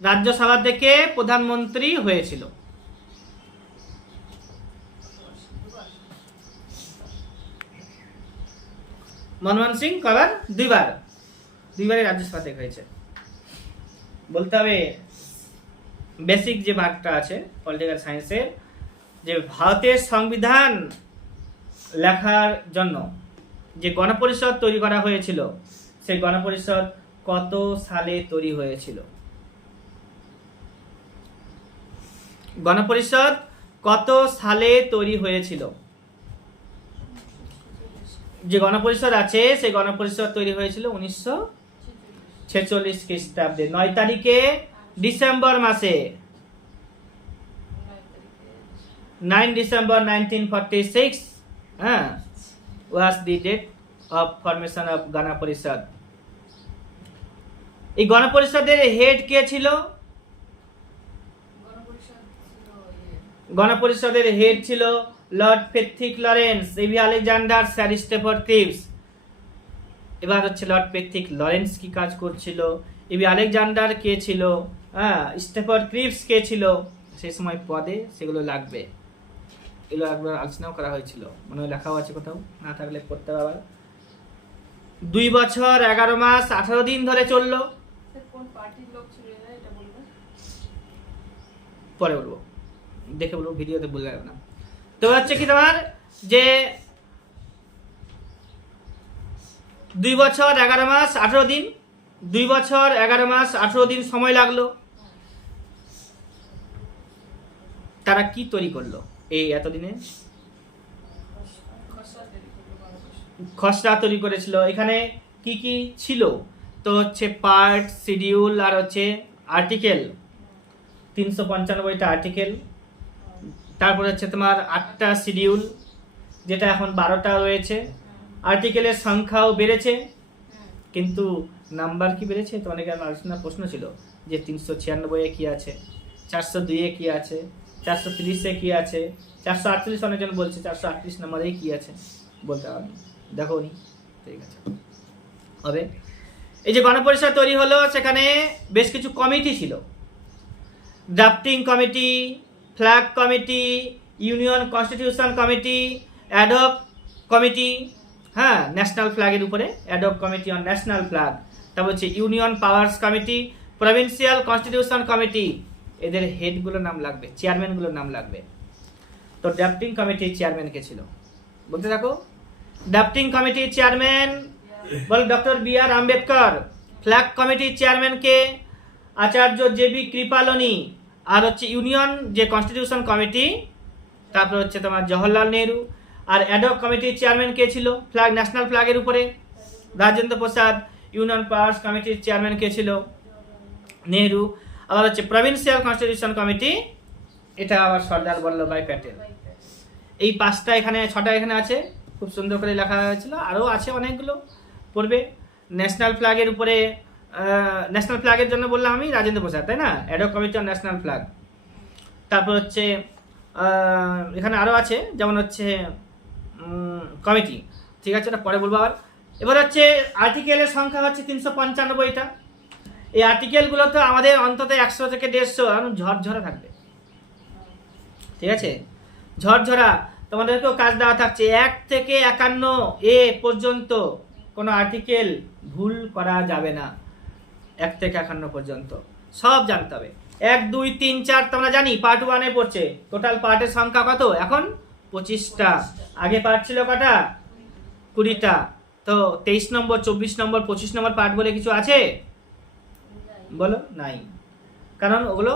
রাজ্যসভা থেকে প্রধানমন্ত্রী হয়েছিল? মনমোহন সিং কবার? দুইবারই রাজ্যসভা থেকে হয়েছে। বলতে হবে বেসিক যে ভাগটা আছে পলিটিক্যাল সায়েন্সের, যে ভারতের সংবিধান লেখার জন্য যে গণপরিষদ তৈরি করা হয়েছিল, সেই গণপরিষদ কত সালে তৈরি হয়েছিল? গণপরিষদ কত সালে তৈরি হয়েছিল? যে গণপরিষদ আছে সেই গণপরিষদ তৈরি হয়েছিল 1946 খ্রিস্টাব্দে 9 তারিখে ডিসেম্বর মাসে, 9 December 1946 was the date of formation of গণপরিষদ। এই গণপরিষদের হেড কে ছিল? গণপরিষদের হেড ছিল lord Pethick Lawrence, A V Alexander, sir Stafford Cripps. এবার হচ্ছে লর্ড পেথিক লরেন্স কি কাজ করছিল, এবি আলেকজান্ডার কে ছিল, স্টেফোর্ড ক্রিপস কে ছিল, সেই সময় পদে সেগুলো লাগবে। এগুলো একবার আলোচনাও করা হয়েছিল, মনে হয় লেখাও আছে কোথাও, না থাকলে পড়তে পারবে। 2 বছর 11 মাস 18 দিন ধরে চললো। পরে বলবো, দেখে বলবো, ভিডিওতে বলে যাবে না। তো হচ্ছে কি তোমার যে 2 বছর 11 মাস 18 দিন, 2 বছর 11 মাস 18 দিন সময় লাগলো। তারা কি তৈরি করলো এই এতদিনে? খসড়া তৈরি করেছিল। এখানে কি কি ছিল? তো হচ্ছে পার্ট, শিডিউল আর হচ্ছে আর্টিকেল, 395টা আর্টিকেল। তারপর হচ্ছে তোমার 8টা শিডিউল, যেটা এখন 12টা রয়েছে। আর্টিকেলের সংখ্যাও বেড়েছে, কিন্তু নাম্বার কি বেড়েছে? তো অনেকের আলোচনা প্রশ্ন ছিল যে 396 কি আছে, 402 কি আছে, 430 কি আছে, 448 অনেকজন বলছে 438 নম্বরে কি আছে, বলতে পারবো, দেখো নি, ঠিক আছে হবে। এই যে গণপরিষদ তৈরি হলো, সেখানে বেশ কিছু কমিটি ছিল, drafting committee, flag committee, union constitution committee, ad hoc committee, national ফ্ল্যাগের উপরে ad hoc committee on national flag. তারপর হচ্ছে union powers committee, provincial constitution committee. এদের হেডগুলোর নাম লাগবে, চেয়ারম্যানগুলোর নাম লাগবে। তো ড্রাফটিং কমিটির চেয়ারম্যান কে ছিল? বলতে থাকো। ড্রাফটিং কমিটির চেয়ারম্যান বল ডক্টর বি.আর. আম্বেদকর। ফ্ল্যাগ কমিটির চেয়ারম্যান কে? আচার্য জে.বি. কৃপালনি। আর হচ্ছে ইউনিয়ন যে কনস্টিটিউশন কমিটি, তারপর হচ্ছে তোমার জওহরলাল নেহরু। আর অ্যাডহক কমিটির চেয়ারম্যান কে ছিল ফ্ল্যাগ, ন্যাশনাল ফ্ল্যাগের উপরে? রাজেন্দ্র প্রসাদ। ইউনিয়ন পাওয়ার্স কমিটির চেয়ারম্যান কে ছিল? নেহরু। আবার হচ্ছে প্রভিন্সিয়াল কনস্টিটিউশন কমিটি, এটা আবার সর্দার বল্লভভাই প্যাটেল। এই 5টা এখানে, 6টা এখানে আছে, খুব সুন্দর করে লেখা হয়েছিল। আরও আছে অনেকগুলো, পড়বে। ন্যাশনাল ফ্ল্যাগের উপরে, ন্যাশনাল ফ্ল্যাগের জন্য বললাম আমি রাজেন্দ্র প্রসাদ, তাই না? Ad hoc committee on national flag. তারপর হচ্ছে এখানে আরও আছে, যেমন হচ্ছে কমিটি, ঠিক আছে, এটা পরে বলবো আবার। এবার হচ্ছে আর্টিকেলের সংখ্যা হচ্ছে 395টা। এই আর্টিকেলগুলো তো আমাদের অন্তত 100 থেকে 150 ঝরঝরা থাকবে, ঠিক আছে? ঝরঝরা। তোমাদেরকেও কাজ দেওয়া থাকছে 1 থেকে 51 এ পর্যন্ত কোনো আর্টিকেল ভুল করা যাবে না। 1 থেকে 51 পর্যন্ত সব জানতে হবে। 1, 2, 3, 4 তোমরা জানি পার্ট 1 এ পড়ছে। টোটাল পার্টের সংখ্যা কত এখন? 25টা। আগে পার্ট ছিল কটা? 20টা। তো 23 নম্বর, 24 নম্বর, 25 নম্বর পার্ট বলে কিছু আছে? বলো, নাই। কারণ ওগুলো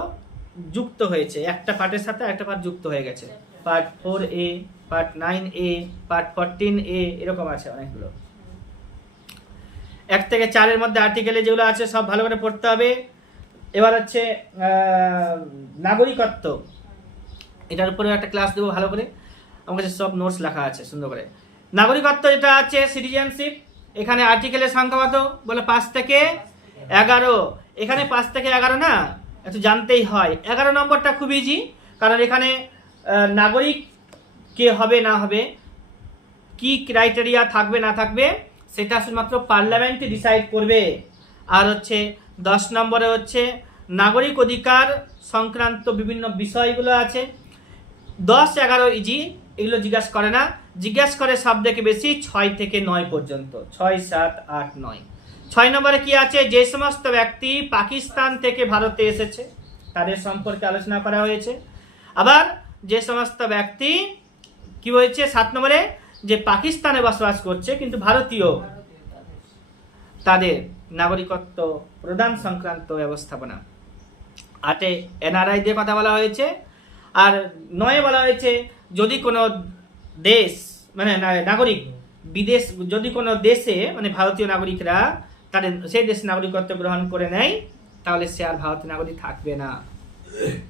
যুক্ত হয়েছে, একটা পার্টের সাথে একটা পার্ট যুক্ত হয়ে গেছে। Part 4A, part 9A, part 14A, এরকম আছে অনেকগুলো। 1 থেকে 4 মধ্যে আর্টিকেলে যেগুলো আছে সব ভালো করে পড়তে হবে। এবার হচ্ছে নাগরিকত্ব, এটার উপরে একটা ক্লাস দেবো ভালো করে। আমার কাছে সব নোটস লেখা আছে সুন্দর করে। নাগরিকত্ব যেটা আছে সিটিজেনশিপ, এখানে আর্টিকেলের সংখ্যা কত? বলে 5 থেকে 11। এখানে 5 থেকে 11 না, একটু জানতেই হয়। 11 নম্বরটা খুব ইজি, কারণ এখানে নাগরিক কে হবে না হবে, কি ক্রাইটেরিয়া থাকবে না থাকবে, সেটা শুধুমাত্র পার্লামেন্টে ডিসাইড করবে। আর হচ্ছে 10 নম্বরে হচ্ছে নাগরিক অধিকার সংক্রান্ত বিভিন্ন বিষয়গুলো আছে। 10, 11 ইজি, এগুলো জিজ্ঞাসা করে না, জিজ্ঞাসা করে সব থেকে বেশি 6 থেকে 9 পর্যন্ত, 6, 7, 8, 9। 6 নম্বরে কি আছে, যে সমস্ত ব্যক্তি পাকিস্তান থেকে ভারতে এসেছে তাদের সম্পর্কে আলোচনা করা হয়েছে। আবার যে সমস্ত ব্যক্তি কি হয়েছে 7 নম্বরে, যে পাকিস্তানে বসবাস করছে কিন্তু ভারতীয়, তাদের নাগরিকত্ব প্রদান সংক্রান্ত ব্যবস্থাপনা। 8 এনআরআই দিয়ে কথা বলা হয়েছে। আর 9 বলা হয়েছে যদি কোনো দেশ মানে নাগরিক বিদেশ, যদি কোনো দেশে মানে ভারতীয় নাগরিকরা তাদের সেই দেশ নাগরিকত্ব গ্রহণ করে নেয় তাহলে সে আর ভারতীয় নাগরিক থাকবে না।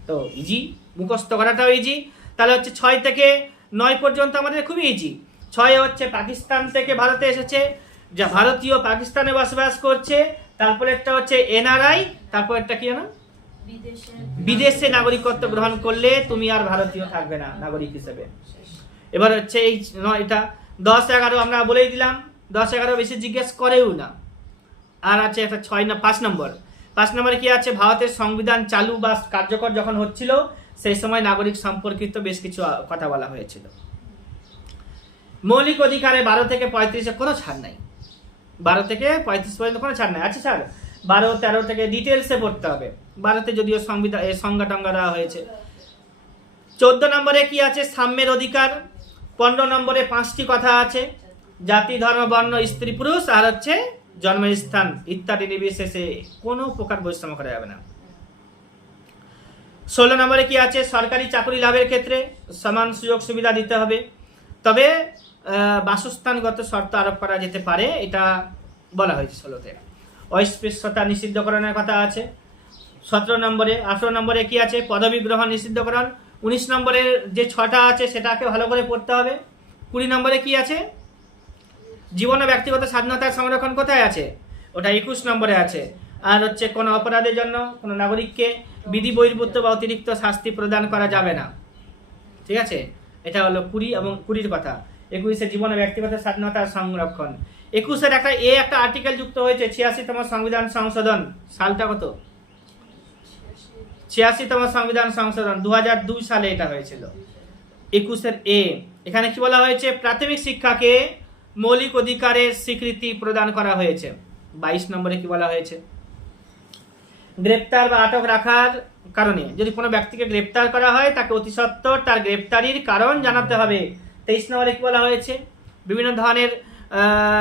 তো ইজি, মুখস্থ করাটাও ইজি। তাহলে হচ্ছে 6 থেকে 9 পর্যন্ত আমাদের খুবই ইজি। 6 হচ্ছে পাকিস্তান থেকে ভারতে এসেছে, যা ভারতীয় পাকিস্তানে বসবাস করছে। তারপরে একটা হচ্ছে এনআরআই, তারপর একটা কি জানো, বিদেশে নাগরিকত্ব গ্রহণ করলে তুমি আর ভারতীয় থাকবে না নাগরিক হিসেবে। এবার হচ্ছে এই এটা 10, 11 আমরা বলেই দিলাম, 10, 11 বেশি জিজ্ঞেস করেও না। আর আছে একটা 5 নম্বর। 5 নম্বরে কি আছে, ভারতের সংবিধান চালু বা কার্যকর যখন হচ্ছিল সেই সময় নাগরিক সম্পর্কিত বেশ কিছু কথা বলা হয়েছিল। মৌলিক অধিকারে 12 থেকে 35 কোনো ছাড় নাই, 12 থেকে 35 পর্যন্ত কোনো ছাড় নাই। আচ্ছা স্যার 12, 13 থেকে ডিটেলসে পড়তে হবে, 12তে যদিও সংবিধান সংজ্ঞা টঙ্গা দেওয়া হয়েছে। 14 নম্বরে কি আছে, সাম্যের অধিকার। 15 নম্বরে 5টি কথা আছে, জাতি, ধর্ম, বর্ণ, স্ত্রী, পুরুষ, আর হচ্ছে জন্মস্থান ইত্যাদি নির্বিশেষে কোনো প্রকার বৈষম্য করা যাবে না। 16 নম্বরে কি আছে, সরকারি চাকরি লাভের ক্ষেত্রে সমান সুযোগ সুবিধা দিতে হবে, তবে বাসস্থানগত শর্ত আরোপ করা যেতে পারে, এটা বলা হয়েছে 16তে। অস্পৃশ্যতা নিষিদ্ধকরণের কথা আছে 17 নম্বরে। 18 নম্বরে কি আছে, পদবী গ্রহণ নিষিদ্ধকরণ। 19 নম্বরের যে 6টা আছে সেটাকে ভালো করে পড়তে হবে। 20 নম্বরে কি আছে, জীবন ও ব্যক্তিগত স্বাধীনতার সংরক্ষণ কোথায় আছে, ওটা 21 নম্বরে আছে। আর হচ্ছে কোনো অপরাধের জন্য কোনো নাগরিককে বিধি বহির্ভূত বা অতিরিক্ত শাস্তি প্রদান করা যাবে না, ঠিক আছে। এটা হলো 20 এবং 20-র কথা। 21-এ জীবন ও ব্যক্তিগত স্বাধীনতার সংরক্ষণ। 21-এর একটা আর্টিকেল যুক্ত হয়েছে, 86তম সংবিধান সংশোধন। সালটা কত, 86তম সংবিধান সংশোধন 2002 সালে এটা হয়েছিল। 21-এর এ, এখানে কি বলা হয়েছে, প্রাথমিক শিক্ষাকে মৌলিক অধিকারের স্বীকৃতি প্রদান করা হয়েছে। 22 নম্বরে কি বলা হয়েছে, গ্রেপ্তার বা আটক রাখার কারণে যদি কোনো ব্যক্তিকে গ্রেপ্তার করা হয় তাকে অতি সত্বর তার গ্রেপ্তারির কারণ জানাতে হবে। 23 নম্বরে কি বলা হয়েছে, বিভিন্ন ধরনের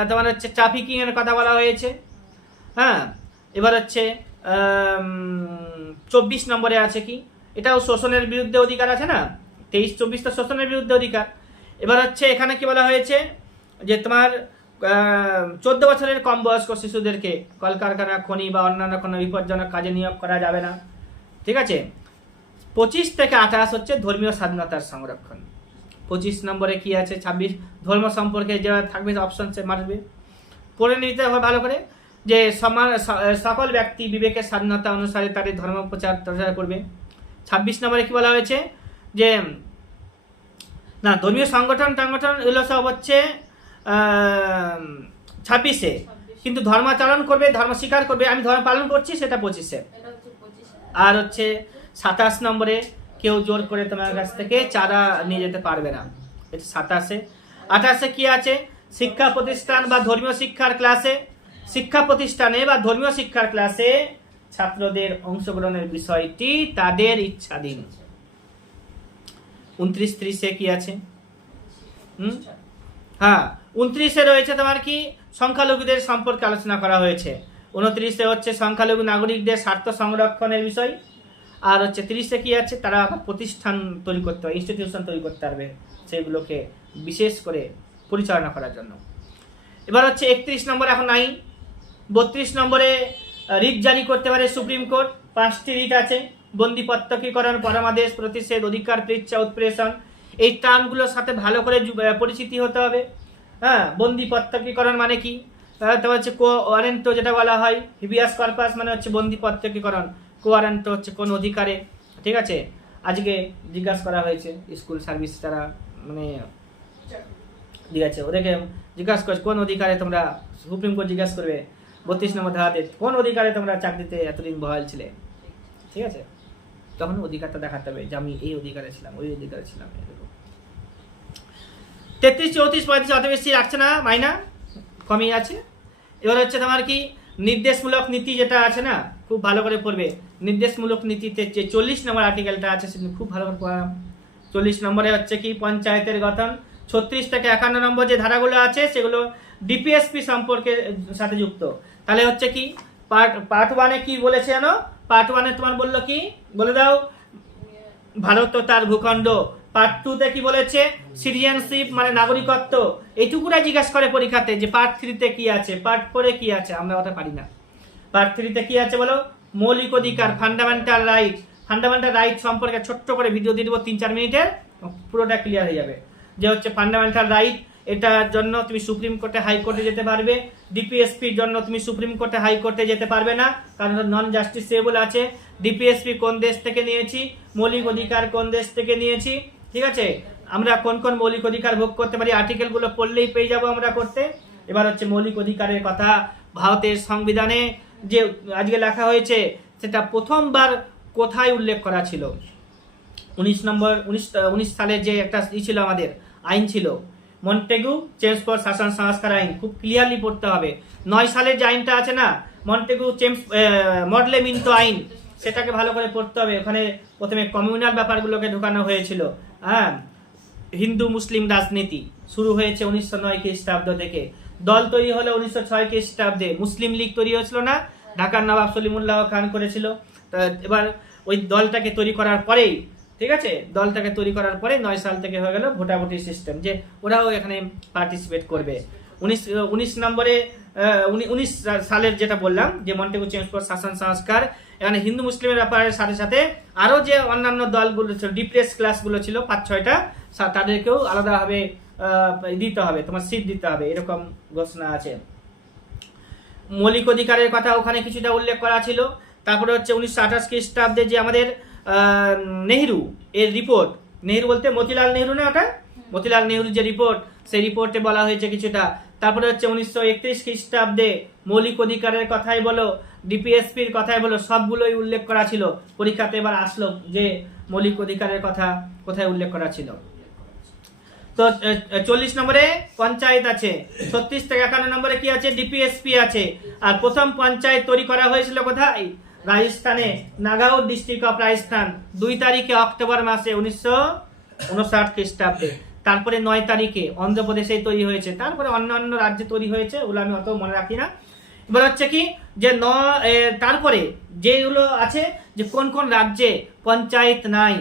তোমার হচ্ছে ট্রাফিকিং এর কথা বলা হয়েছে। হ্যাঁ, এবার হচ্ছে 24 নম্বরে আছে কি, এটাও শোষণের বিরুদ্ধে অধিকার আছে না, 23, 24 তো শোষণের বিরুদ্ধে অধিকার। এবার হচ্ছে এখানে কি বলা হয়েছে, যে তোমার 14 বছরের কম বয়স্ক শিশুদেরকে কলকারখানা, খনি বা অন্যান্য কোনো বিপজ্জনক কাজে নিয়োগ করা যাবে না, ঠিক আছে। 25 থেকে 28 হচ্ছে ধর্মীয় স্বাধীনতার সংরক্ষণ। 25 নম্বরে কি আছে, 26 ধর্ম সম্পর্কে যে থাকবে অপশন সে মারবে, পড়ে নিতে হবে ভালো করে, যে সকল ব্যক্তি বিবেকের স্বাধীনতা অনুসারে তাদের ধর্ম প্রচার করবে। 26 নম্বরে কি বলা হয়েছে, যে না ধর্মীয় সংগঠন এগুলো সব হচ্ছে 26-এ, কিন্তু ধর্মাচরণ করবে, ধর্ম স্বীকার করবে, আমি ধর্ম পালন করছি, সেটা 25-এ। আর হচ্ছে 27 নম্বরে কেউ জোর করে তোমার কাছ থেকে চাঁদা নিয়ে যেতে পারবে না, এটা 27-এ। 28-এ কি আছে, শিক্ষা প্রতিষ্ঠান বা ধর্মীয় শিক্ষার ক্লাসে, শিক্ষা প্রতিষ্ঠানে বা ধর্মীয় শিক্ষার ক্লাসে ছাত্রদের অংশগ্রহণের বিষয়টি তাদের ইচ্ছাধীন। 29-30-এ কি আছে, হ্যাঁ 29-এ রয়েছে তোমার কি সংখ্যালঘুদের সম্পর্কে আলোচনা করা হয়েছে। 29-এ হচ্ছে সংখ্যালঘু নাগরিকদের স্বার্থ সংরক্ষণের বিষয়। আর হচ্ছে 30-এ কি আছে, তারা প্রতিষ্ঠান তৈরি করতে হবে, ইনস্টিটিউশন তৈরি করতে পারবে সেগুলোকে বিশেষ করে পরিচালনা করার জন্য। এবার হচ্ছে 31 নম্বর এখন নাই। 32 নম্বরে রিট জারি করতে পারে সুপ্রিম কোর্ট, 5টি রিট আছে, বন্দি প্রত্যক্ষীকরণ, পরমাদেশ, প্রতিষেধ, অধিকার, পৃচ্ছা, উৎপ্রেষণ, এই টার্মগুলোর সাথে ভালো করে পরিচিতি হতে হবে। হ্যাঁ, বন্দি প্রত্যক্ষীকরণ মানে কি, তারপর হচ্ছে কোয়ারেন্টো যেটা বলা হয়, হিবিয়াস কর্পাস মানে হচ্ছে বন্দি প্রত্যক্ষীকরণ, কোয়ারেন্টো হচ্ছে কোন অধিকারে, ঠিক আছে। আজকে জিজ্ঞাসা করা হয়েছে স্কুল সার্ভিস তারা মানে ঠিক আছে, ওদেরকে জিজ্ঞাসা করছে কোন অধিকারে তোমরা, সুপ্রিম কোর্ট জিজ্ঞাসা করবে 32 নম্বর ধারাতে, কোন অধিকারে তোমরা চাকরিতে এতদিন বহাল ছিলে, ঠিক আছে, তখন অধিকারটা দেখাতে হবে যে আমি এই অধিকারে ছিলাম, ওই অধিকারে ছিলাম। 33, 34, 35 অত বেশি রাখছে না, মাইনা কমই আছে। এবার হচ্ছে তোমার কি নির্দেশমূলক নীতি যেটা আছে না, খুব ভালো করে পড়বে। নির্দেশমূলক নীতিতে যে 40 নম্বর আর্টিকেলটা আছে সেটা খুব ভালো করে পড়াম। 40 নম্বরে হচ্ছে কি পঞ্চায়েতের গঠন। 36 থেকে 51 নম্বর যে ধারাগুলো আছে সেগুলো ডিপিএসপি সম্পর্কে সাথে যুক্ত। তাহলে হচ্ছে কি পার্ট 1-এ কি বলেছে জানো? পার্ট 1-এ তোমার বললো কি, বলে দাও, ভারত ও তার ভূখণ্ড। পার্ট 2-তে কি বলেছে? সিটিজেনশিপ মানে নাগরিকত্ব। এইটুকুটাই জিজ্ঞাসা করে পরীক্ষাতে যে পার্ট 3-তে কি আছে, পার্ট 4-এ কি আছে, আমরা ওটা পারি না। পার্ট 3-তে কি আছে বলো? মৌলিক অধিকার, ফান্ডামেন্টাল রাইট। ফান্ডামেন্টাল রাইট সম্পর্কে ছোট্ট করে ভিডিও দিয়ে দেবো 3-4 মিনিটের, পুরোটা ক্লিয়ার হয়ে যাবে। যে হচ্ছে ফান্ডামেন্টাল রাইট, এটার জন্য তুমি সুপ্রিম কোর্টে, হাইকোর্টে যেতে পারবে। ডিপিএসপির জন্য তুমি সুপ্রিম কোর্টে, হাইকোর্টে যেতে পারবে না, কারণ নন জাস্টিসেবল আছে। ডিপিএসপি কোন দেশ থেকে নিয়েছি, মৌলিক অধিকার কোন দেশ থেকে নিয়েছি, ঠিক আছে, আমরা কোন কোন মৌলিক অধিকার ভোগ করতে পারি, আর্টিকেলগুলো পড়লেই পেয়ে যাবো আমরা করতে। এবার হচ্ছে মৌলিক অধিকারের কথা, ভারতের সংবিধানে যে আজকে লেখা হয়েছে সেটা প্রথমবার কোথায় উল্লেখ করা ছিল? 19 সালে যে একটা ছিল, আমাদের আইন ছিল মন্টেগু চেমস্ফোর্ড শাসন সংস্কার আইন, খুব ক্লিয়ারলি পড়তে হবে। 9 সালের যে আইনটা আছে না, মন্টেগু মডলে মিন্টো আইন, সেটাকে ভালো করে পড়তে হবে। ওখানে প্রথমে কমিউনাল ব্যাপারগুলোকে ঢোকানো হয়েছিল। হ্যাঁ, হিন্দু মুসলিম রাজনীতি শুরু হয়েছে 1909 খ্রিস্টাব্দ থেকে। দল তৈরি হলো 1906 খ্রিস্টাব্দে। মুসলিম লীগ তৈরি হয়েছিল না, ঢাকার নবাব সলিমুল্লাহ খান করেছিল। এবার ওই দলটাকে তৈরি করার পরেই, ঠিক আছে, দলটাকে তৈরি করার পরে 9 সাল থেকে হয়ে গেল ভোটাভুটি সিস্টেম, যে ওরাও এখানে পার্টিসিপেট করবে। 19 নম্বরে 19 সালের যেটা বললাম যে মন্টেগু চেমস্ফোর্ড শাসন সংস্কার, এখানে হিন্দু মুসলিমের ব্যাপারের সাথে সাথে আরো যে অন্যান্য দলগুলো ছিল, ডিপ্রেস ক্লাসগুলো ছিল 5-6টা, তাদেরকেও আলাদাভাবে দিতে হবে, তোমার সিট দিতে হবে, এরকম ঘোষণা আছে। মৌলিক অধিকারের কথা ওখানে কিছুটা উল্লেখ করা ছিল। তারপরে হচ্ছে 1928 খ্রিস্টাব্দে যে আমাদের নেহরু এর রিপোর্ট, নেহরু বলতে মতিলাল নেহরু না, ওটা মতিলাল নেহরু যে রিপোর্ট, সেই রিপোর্টে বলা হয়েছে কিছুটা। তারপরে হচ্ছে 1931 খ্রিস্টাব্দে মৌলিক অধিকারের কথাই বলো, ডিপিএসপির কথাই বলো, সবগুলোই উল্লেখ করা ছিল। পরীক্ষাতে এবার আসলো যে মৌলিক অধিকারের কথা কোথায় উল্লেখ করা ছিল। তো 40 নম্বরে পঞ্চায়েত আছে, 36 থেকে 51 নম্বরে কি আছে? ডিপিএসপি আছে। আর প্রথম পঞ্চায়েত তৈরি করা হয়েছিল কোথায়? রাজস্থানে, নাগাউর ডিস্ট্রিক্ট অফ রাজস্থান, 2 তারিখে অক্টোবর মাসে 1959 খ্রিস্টাব্দে। তারপরে 9 তারিখে অন্ধ্রপ্রদেশে তৈরি হয়েছে। তারপরে অন্যান্য রাজ্যে তৈরি হয়েছে, ওগুলো আমি অত মনে রাখি না। এবার হচ্ছে কি যে তারপরে যেগুলো আছে যে কোন কোন রাজ্যে পঞ্চায়েত নাই,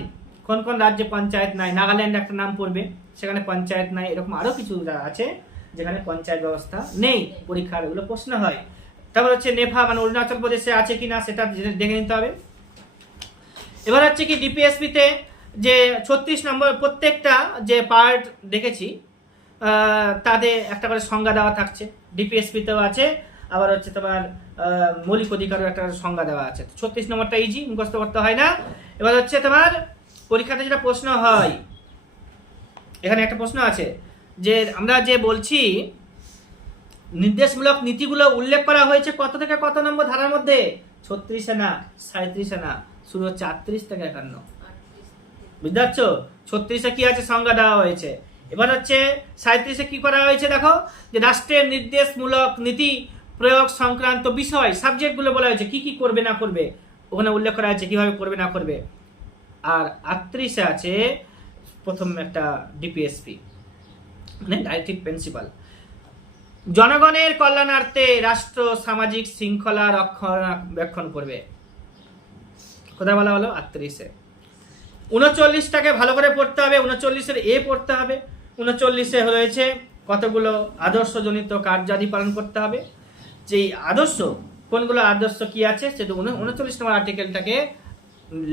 কোন কোন রাজ্যে পঞ্চায়েত নাই। নাগাল্যান্ড একটা নাম পড়বে, সেখানে পঞ্চায়েত নাই। এরকম আরো কিছু আছে যেখানে পঞ্চায়েত ব্যবস্থা নেই, পরীক্ষার এগুলো প্রশ্ন হয়। তারপর হচ্ছে নেফা মানে অরুণাচল প্রদেশে আছে কিনা সেটা দেখে নিতে হবে। এবার হচ্ছে কি ডিপিএসপিতে যে 36 নম্বর প্রত্যেকটা যে পার্ট দেখেছি তাদের একটা করে সংজ্ঞা দেওয়া থাকছে। ডিপিএসপিতেও আছে, আবার হচ্ছে তোমার মৌলিক অধিকারও একটা সংজ্ঞা দেওয়া আছে। 36 নম্বরটা ইজি, মুখস্থ করতে হয় না। এবার হচ্ছে তোমার পরীক্ষাতে যেটা প্রশ্ন হয়, এখানে একটা প্রশ্ন আছে যে আমরা যে বলছি নির্দেশমূলক নীতিগুলো উল্লেখ করা হয়েছে কত থেকে কত নম্বর ধারার মধ্যে? 36-এ না, 37-এ না, শুরু হচ্ছে 38 থেকে 51। বুঝতে পারছো? 36-এ কি আছে? সংজ্ঞা দেওয়া হয়েছে। এবার হচ্ছে 37-এ কি করা হয়েছে দেখো, যে রাষ্ট্রের নির্দেশমূলক নীতি প্রয়োগ সংক্রান্ত বিষয়, সাবজেক্টগুলো বলা হয়েছে, কি কি করবে না করবে ওখানে উল্লেখ করা হয়েছে, কিভাবে করবে না করবে। আর 38-এ আছে প্রথম একটা ডিপিএসপি মানে ডাইরেক্টিভ প্রিন্সিপাল, জনগণের কল্যাণার্থে রাষ্ট্র সামাজিক শৃঙ্খলা রক্ষণাবেক্ষণ করবে। কোথায় বলা হলো? 38-এ। 39টাকে ভালো করে পড়তে হবে, 39-এর এ পড়তে হবে। 39-এ রয়েছে কতগুলো আদর্শজনিত কার্যাদি পালন করতে হবে। যেই আদর্শ, কোনগুলো আদর্শ কি আছে সেটা 39 নম্বর আর্টিকেলটাকে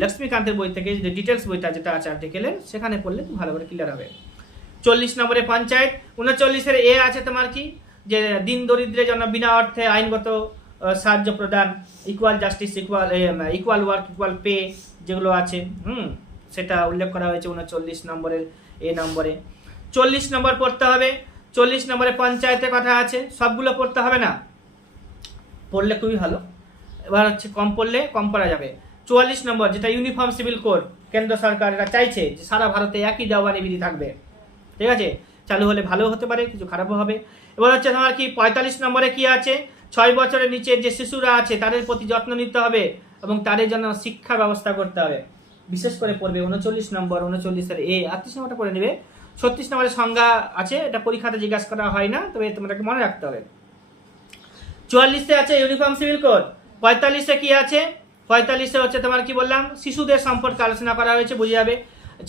লক্ষ্মীকান্তের বই থেকে, যে ডিটেলস বইটা যেটা আছে আর্টিকেলের, সেখানে পড়লে ভালো করে ক্লিয়ার হবে। 40 নম্বরে পঞ্চায়েত। 39-এর এ আছে তোমার কি, যে দিন দরিদ্রের জন্য বিনা অর্থে আইনগত সাহায্য প্রদান, equal justice, equal work, equal pay, যেগুলো আছে সেটা উল্লেখ করা হয়েছে 39 নম্বরের এ নম্বরে। 40 নম্বর পড়তে হবে। 40 নম্বরে পঞ্চায়েতের কথা আছে, সবগুলো পড়তে হবে না, পড়লে খুবই ভালো। এবার হচ্ছে কম পড়লে কম করা যাবে। 44 নম্বর, যেটা ইউনিফর্ম সিভিল কোড, কেন্দ্র সরকার এটা চাইছে যে সারা ভারতে একই দেওয়ানি বিধি থাকবে। ঠিক আছে, চালু হলে ভালো হতে পারে, কিছু খারাপও হবে। এবার হচ্ছে তোমার কি 45 নম্বরে কি আছে, 6 বছরের নিচে যে শিশুরা আছে তাদের প্রতি যত্ন নিতে হবে এবং তাদের জন্য শিক্ষা ব্যবস্থা করতে হবে। বিশেষ করে পড়বে 39 নম্বর, 39-এর এ, 38 নম্বরটা পড়ে নেবে। 36 নম্বরের সংজ্ঞা আছে, এটা পরীক্ষাতে জিজ্ঞাসা করা হয় না, তবে তোমাদেরকে মনে রাখতে হবে। 44-এ আছে ইউনিফর্ম সিভিল কোড। 45-এ কি আছে, 45-এ হচ্ছে তোমার কি বললাম, শিশুদের সম্পর্কে আলোচনা করা হয়েছে, বুঝে যাবে।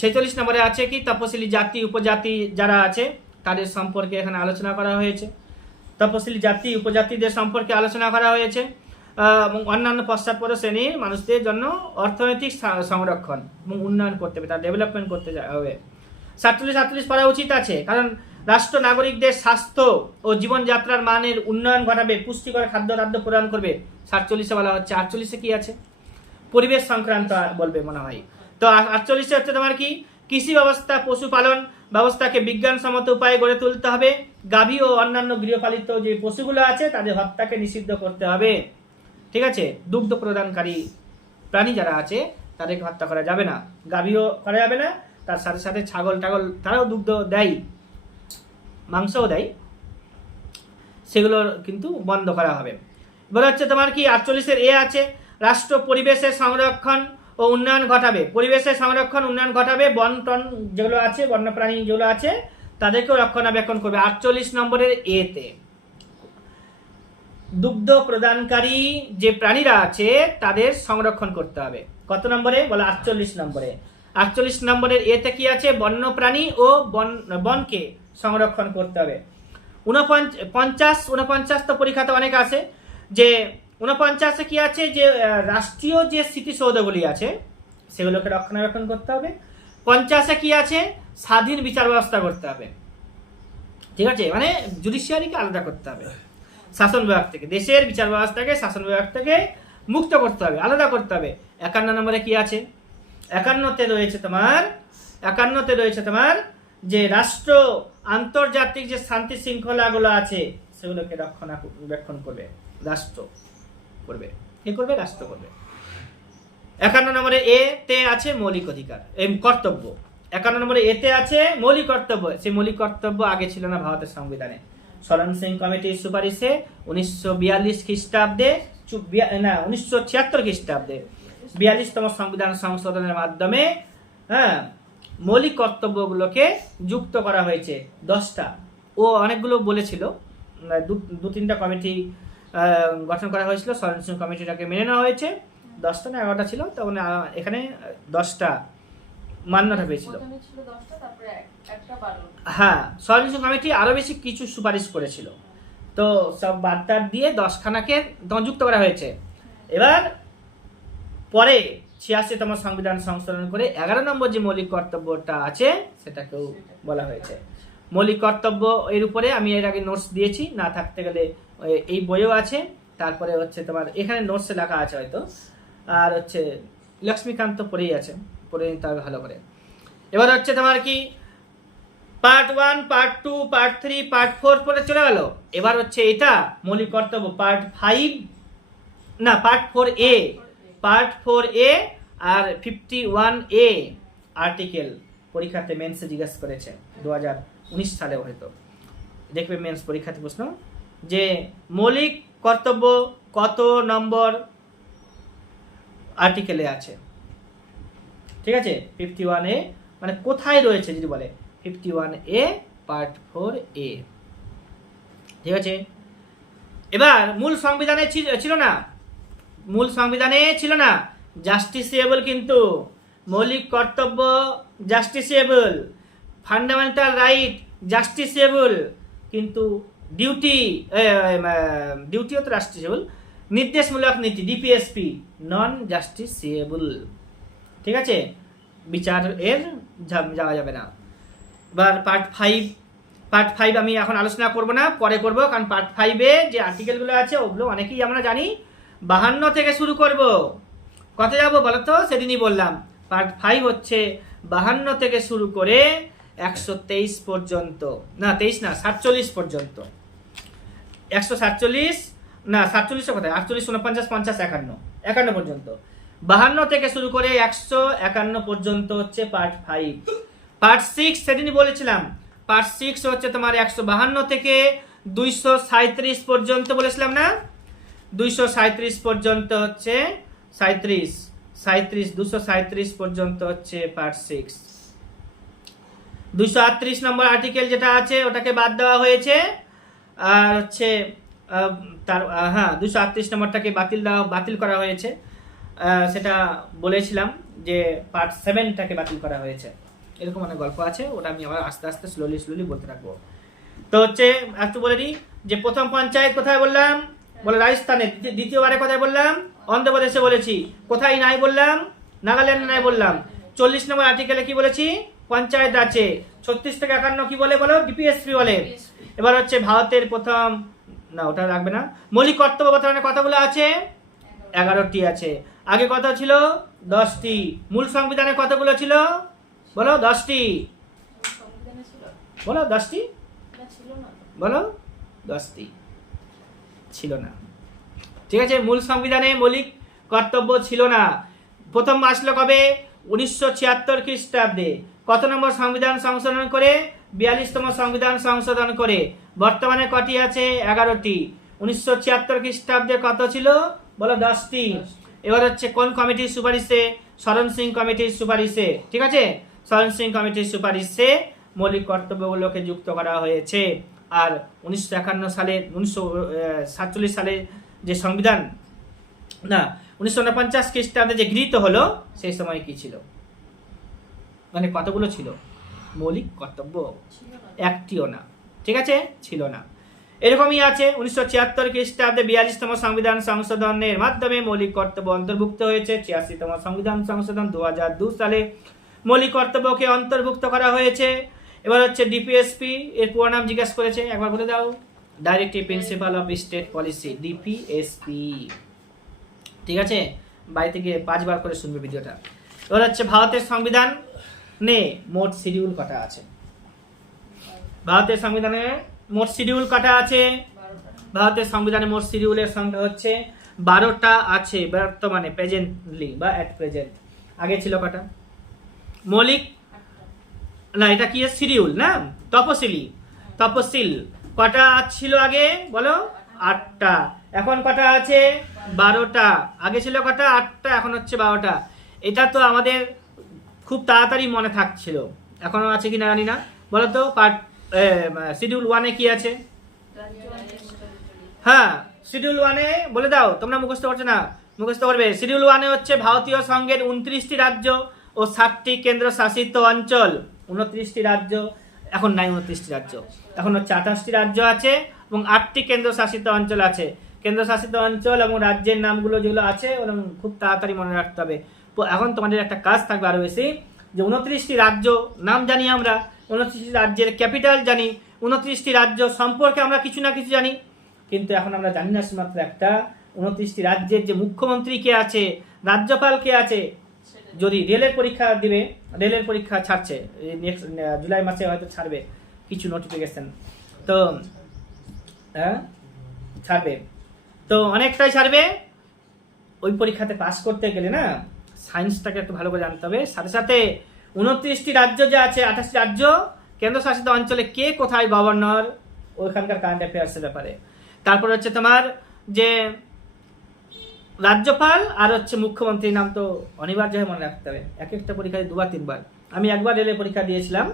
46 নম্বরে আছে কি, তপশিলি জাতি উপজাতি যারা আছে তাদের সম্পর্কে এখানে আলোচনা করা হয়েছে। তপশিলি জাতি উপজাতিদের সম্পর্কে আলোচনা করা হয়েছে এবং অন্যান্য পশ্চাৎপদ শ্রেণীর মানুষদের জন্য অর্থনৈতিক সংরক্ষণ এবং উন্নয়ন করতে হবে, তার ডেভেলপমেন্ট করতে হবে। 47 পড়া উচিত আছে, কারণ রাষ্ট্র নাগরিকদের স্বাস্থ্য ও জীবনযাত্রার মানের উন্নয়ন ঘটাবে, পুষ্টিকর খাদ্য প্রদান করবে। 47-এ বলা হচ্ছে। 48-এ কি আছে, পরিবেশ সংক্রান্ত বলবে মনে হয়। তো 48-এ হচ্ছে তোমার কি, কৃষি ব্যবস্থা পশুপালন ব্যবস্থাকে বিজ্ঞানসম্মত উপায়ে গড়ে তুলতে হবে। গাভী ও অন্যান্য গৃহপালিত যে পশুগুলো আছে তাদের হত্যাকে নিষিদ্ধ করতে হবে। ঠিক আছে, দুগ্ধ প্রদানকারী প্রাণী যারা আছে তাদেরকে হত্যা করা যাবে না, গাভীও করা যাবে না, তার সাথে সাথে ছাগল টাগল তারাও দুগ্ধ দেয়, মাংসও দেয়, সেগুলো কিন্তু বন্ধ করা হবে। এবার হচ্ছে তোমার কি 48-এর এ আছে, রাষ্ট্র পরিবেশের সংরক্ষণ ও উন্নয়ন ঘটাবে। পরিবেশের সংরক্ষণ উন্নয়ন ঘটাবে, বন টন যেগুলো আছে, বন্যপ্রাণী যেগুলো আছে তাদেরকেও রক্ষণাবেক্ষণ করবে। 48 নম্বরের এতে দুগ্ধ প্রদানকারী যে প্রাণীরা আছে তাদের সংরক্ষণ করতে হবে। কত নম্বরে বলে, 48 নম্বরে। 48 নম্বরের এতে কি আছে, বন্যপ্রাণী ও বনকে সংরক্ষণ করতে হবে। 49 তো পরীক্ষাতে অনেক আছে, যে 49-এ কি আছে, যে রাষ্ট্রীয় যে স্মৃতিসৌধগুলি আছে সেগুলোকে রক্ষণাবেক্ষণ করতে হবে। 50-এ কি আছে, স্বাধীন বিচার ব্যবস্থা করতে হবে। ঠিক আছে, মানে জুডিশিয়ারিকে আলাদা করতে হবে শাসন বিভাগ থেকে, দেশের বিচার ব্যবস্থাকে শাসন বিভাগ থেকে মুক্ত করতে হবে, আলাদা করতে হবে। 51 নম্বরে কি আছে, 51-তে রয়েছে তোমার যে রাষ্ট্র আন্তর্জাতিক যে শান্তি শৃঙ্খলাগুলো আছে সেগুলোকে রক্ষণাবেক্ষণ করবে, রাষ্ট্র করবে। কি করবে, রাষ্ট্র করবে। 51 নম্বরে এ তে আছে মৌলিক অধিকার কর্তব্য। 51 নম্বরে এতে আছে মৌলিক কর্তব্য। সেই মৌলিক কর্তব্য আগে ছিল না ভারতের সংবিধানে। সরণ সিং কমিটির সুপারিশে 1942 খ্রিস্টাব্দে 1976 খ্রিস্টাব্দে 42তম সংবিধান সংশোধনের মাধ্যমে মৌলিক কর্তব্যগুলোকে যুক্ত করা হয়েছে 10টা। ও অনেকগুলো বলেছিল, 2-3টা কমিটি গঠন করা হয়েছিল, সরণ সিং কমিটিটাকে মেনে নেওয়া হয়েছে। 10টা না 11টা ছিল, তখন এখানে 10টা মান্যতা পেয়েছিল। হ্যাঁ, সরণ সিং কমিটি আরো বেশি কিছু সুপারিশ করেছিল, তো সব বার্তা দিয়ে 10খানাকে তখন যুক্ত করা হয়েছে। এবার পরে 86তম সংবিধান সংশোধন করে 11 নম্বর যে মৌলিক কর্তব্যটা আছে সেটাকেও বলা হয়েছে মৌলিক কর্তব্য। এর উপরে আমি এর আগে নোটস দিয়েছি, না থাকতে গেলে এই বইও আছে। তারপরে হচ্ছে তোমার এখানে নোটসে লেখা আছে হয়তো, আর হচ্ছে লক্ষ্মীকান্ত পড়েই আছে, পড়ে নিতে হবে ভালো করে। এবার হচ্ছে তোমার কি পার্ট 1, পার্ট 2, পার্ট 3, পার্ট 4 পরে চলে গেল। এবার হচ্ছে এটা মৌলিক কর্তব্য পার্ট 5 না পার্ট 4A, পার্ট 4A আর 51A আর্টিকেল পরীক্ষাতে মেন্সে জিজ্ঞাসা করেছে 2019 সালে, হয়তো দেখবে মেন্স পরীক্ষাতে প্রশ্ন যে মৌলিক কর্তব্য কত নম্বর আর্টিকেলে আছে। ঠিক আছে, 51A মানে কোথায় রয়েছে যদি বলে 51A পার্ট 4A। ঠিক আছে, এবার মূল সংবিধানে ছিল না জাস্টিসিয়েবল, কিন্তু মৌলিক কর্তব্য জাস্টিসিয়েবল, ফান্ডামেন্টাল রাইট জাস্টিসিয়েবল, কিন্তু ডিউটিও তো জাস্টিসিয়েবল, নির্দেশমূলক নীতি ডিপিএসপি নন জাস্টিসিয়েবল। ঠিক আছে, বিচার এর যাওয়া যাবে না। এবার পার্ট 5 আমি এখন আলোচনা করব না, পরে করব, কারণ পার্ট 5-এ যে আর্টিকেলগুলো আছে ওগুলো অনেকেই আমরা জানি। 52 থেকে শুরু করব, কত যাব বলো তো, সেদিনই বললাম পার্ট 5 হচ্ছে 52 থেকে শুরু করে 123 পর্যন্ত, না 23 না 47 পর্যন্ত, 147 না 47 কোথায়, 48, 49, 50, 51 পর্যন্ত। 52 থেকে শুরু করে 151 পর্যন্ত হচ্ছে পার্ট 5। পার্ট 6 সেদিনই বলেছিলাম, পার্ট 6 হচ্ছে তোমার 152 থেকে 237 পর্যন্ত বলেছিলাম না, 237 পর্যন্ত হচ্ছে 237 পর্যন্ত হচ্ছে পার্ট 6। 238 নম্বর আর্টিকেল যেটা আছে ওটাকে বাদ দেওয়া হয়েছে, আর হচ্ছে তার 238 নম্বরটাকে বাতিল করা হয়েছে, সেটা বলেছিলাম যে পার্ট 7টাকে বাতিল করা হয়েছে। এরকম অনেক গল্প আছে, ওটা আমি আবার আস্তে আস্তে স্লোলি বলতে থাকবো। তো হচ্ছে একটু বলে দিই যে প্রথম পঞ্চায়েত কোথায় বললাম, বলে রাজস্থানে। দ্বিতীয়বারে কোথায় বললাম, অন্ধ্রপ্রদেশে বলেছি। কোথায় নাই বললাম, নাগাল্যান্ড নাই বললাম। 40 নম্বর আর্টিকেলে কি বলেছি, পঞ্চায়েত আছে। 36 থেকে 51 কি বলে বলো, ডিপিএসপি বলে। এবার হচ্ছে ভারতের প্রথম, না ওটা রাখবে না, মৌলিক কর্তব্য বর্তমানে কতগুলো আছে, 11টি আছে। আগে কত ছিল, 10টি। মূল সংবিধানে কতগুলো ছিল বলো, 10টি। বলো 10টি, বলো 10টি ছিল না। ঠিক আছে, মূল সংবিধানে মৌলিক কর্তব্য ছিল না। প্রথম আসলো কবে, 1976 খ্রিস্টাব্দে। কত নম্বর সংবিধান সংশোধন করে, 42তম সংবিধান সংশোধন করে। বর্তমানে কটি আছে, 11টি। 1976 খ্রিস্টাব্দে কত ছিল বলো, 10টি। এবার হচ্ছে কোন কমিটির সুপারিশে, শরণ সিং কমিটির সুপারিশে। ঠিক আছে, শরণ সিং কমিটির সুপারিশে মৌলিক কর্তব্যগুলোকে যুক্ত করা হয়েছে। আর 1951 সালে, 1947 সালে যে সংবিধান, না 1949 খ্রিস্টাব্দে যে গৃহীত হলো, সেই সময় কি ছিল, মানে কতগুলো ছিল মৌলিক কর্তব্য, একটিও না। ঠিক আছে, ছিল না। এরকমই আছে 1976 খ্রিস্টাব্দে 42তম সংবিধান সংশোধনের মাধ্যমে মৌলিক কর্তব্য অন্তর্ভুক্ত হয়েছে। 86তম সংবিধান সংশোধন 2002 সালে মৌলিক কর্তব্যকে অন্তর্ভুক্ত করা হয়েছে। এবার হচ্ছে ডিপিএসপি, এর পুরো নাম জিজ্ঞাসা করেছে, একবার বলে দাও, directive principle of state policy, DPSP. ঠিক আছে, বাড়িতে গিয়ে 5 বার করে শুনবে ভিডিওটা। এবার হচ্ছে ভারতের সংবিধান নে মোট শিডিউল কটা আছে, ভারতের সংবিধানে মোট শিডিউল কটা আছে, ভারতের সংবিধানে মোট শিডিউলের সংখ্যা হচ্ছে 12টা আছে বর্তমানে, প্রেজেন্টলি বা এট প্রেজেন্ট। আগে ছিল কটা, মৌলিক, না এটা কি শিডিউল না, তপশিল কটা ছিল আগে বলো, 8টা। এখন কটা আছে, 12টা। আগে ছিল কটা, 8টা, এখন হচ্ছে 12টা। এটা তো আমাদের খুব তাড়াতাড়ি মনে থাকছিল, এখনো আছে কি না জানি না। বলো তো পার্ট শিডিউল 1-এ কি আছে, হ্যাঁ শিডিউল 1-এ বলে দাও, তোমরা মুখস্থ করছো না, মুখস্থ করবে। শিডিউল 1-এ হচ্ছে ভারতীয় সংঘের 29টি রাজ্য ও 7টি কেন্দ্র শাসিত অঞ্চল। 29টি রাজ্য, এখন নাই 29টি রাজ্য, এখন হচ্ছে 28টি রাজ্য আছে এবং 8টি কেন্দ্র শাসিত অঞ্চল আছে। কেন্দ্র শাসিত অঞ্চল এবং রাজ্যের নামগুলো যেগুলো আছে ওগুলো খুব তাড়াতাড়ি মনে রাখতে হবে। এখন তোমাদের একটা কাজ থাকবে আরো বেশি, যে 29টি রাজ্য নাম জানি আমরা, 29টি রাজ্যের ক্যাপিটাল জানি, 29টি রাজ্য সম্পর্কে আমরা কিছু না কিছু জানি, কিন্তু এখন আমরা জানি না শুধুমাত্র একটা 29টি রাজ্যের যে মুখ্যমন্ত্রী কে আছে, রাজ্যপাল কে আছে। যদি রেলের পরীক্ষা দিবে, রেলের পরীক্ষা ছাড়ছে নেক্সট জুলাই মাসে হয়তো ছাড়বে কিছু নোটিফিকেশন, তো ছাড়বে, তো অনেকটাই ছাড়বে। ওই পরীক্ষাতে পাস করতে গেলে না সায়েন্সটাকে একটু ভালো করে জানতে হবে। সাথে সাথে 29টি রাজ্য যে আছে, 28টি রাজ্য কেন্দ্রশাসিত অঞ্চলে কে কোথায় গভর্নর, ওইখানকার কারেন্ট অ্যাফেয়ার্সের ব্যাপারে। তারপর হচ্ছে তোমার যে রাজ্যপাল আর হচ্ছে মুখ্যমন্ত্রীর নাম তো অনিবার্য হয়ে মনে রাখতে হবে। এক একটা পরীক্ষায় 2 বা 3 বার। আমি একবার রেলের পরীক্ষা দিয়েছিলাম,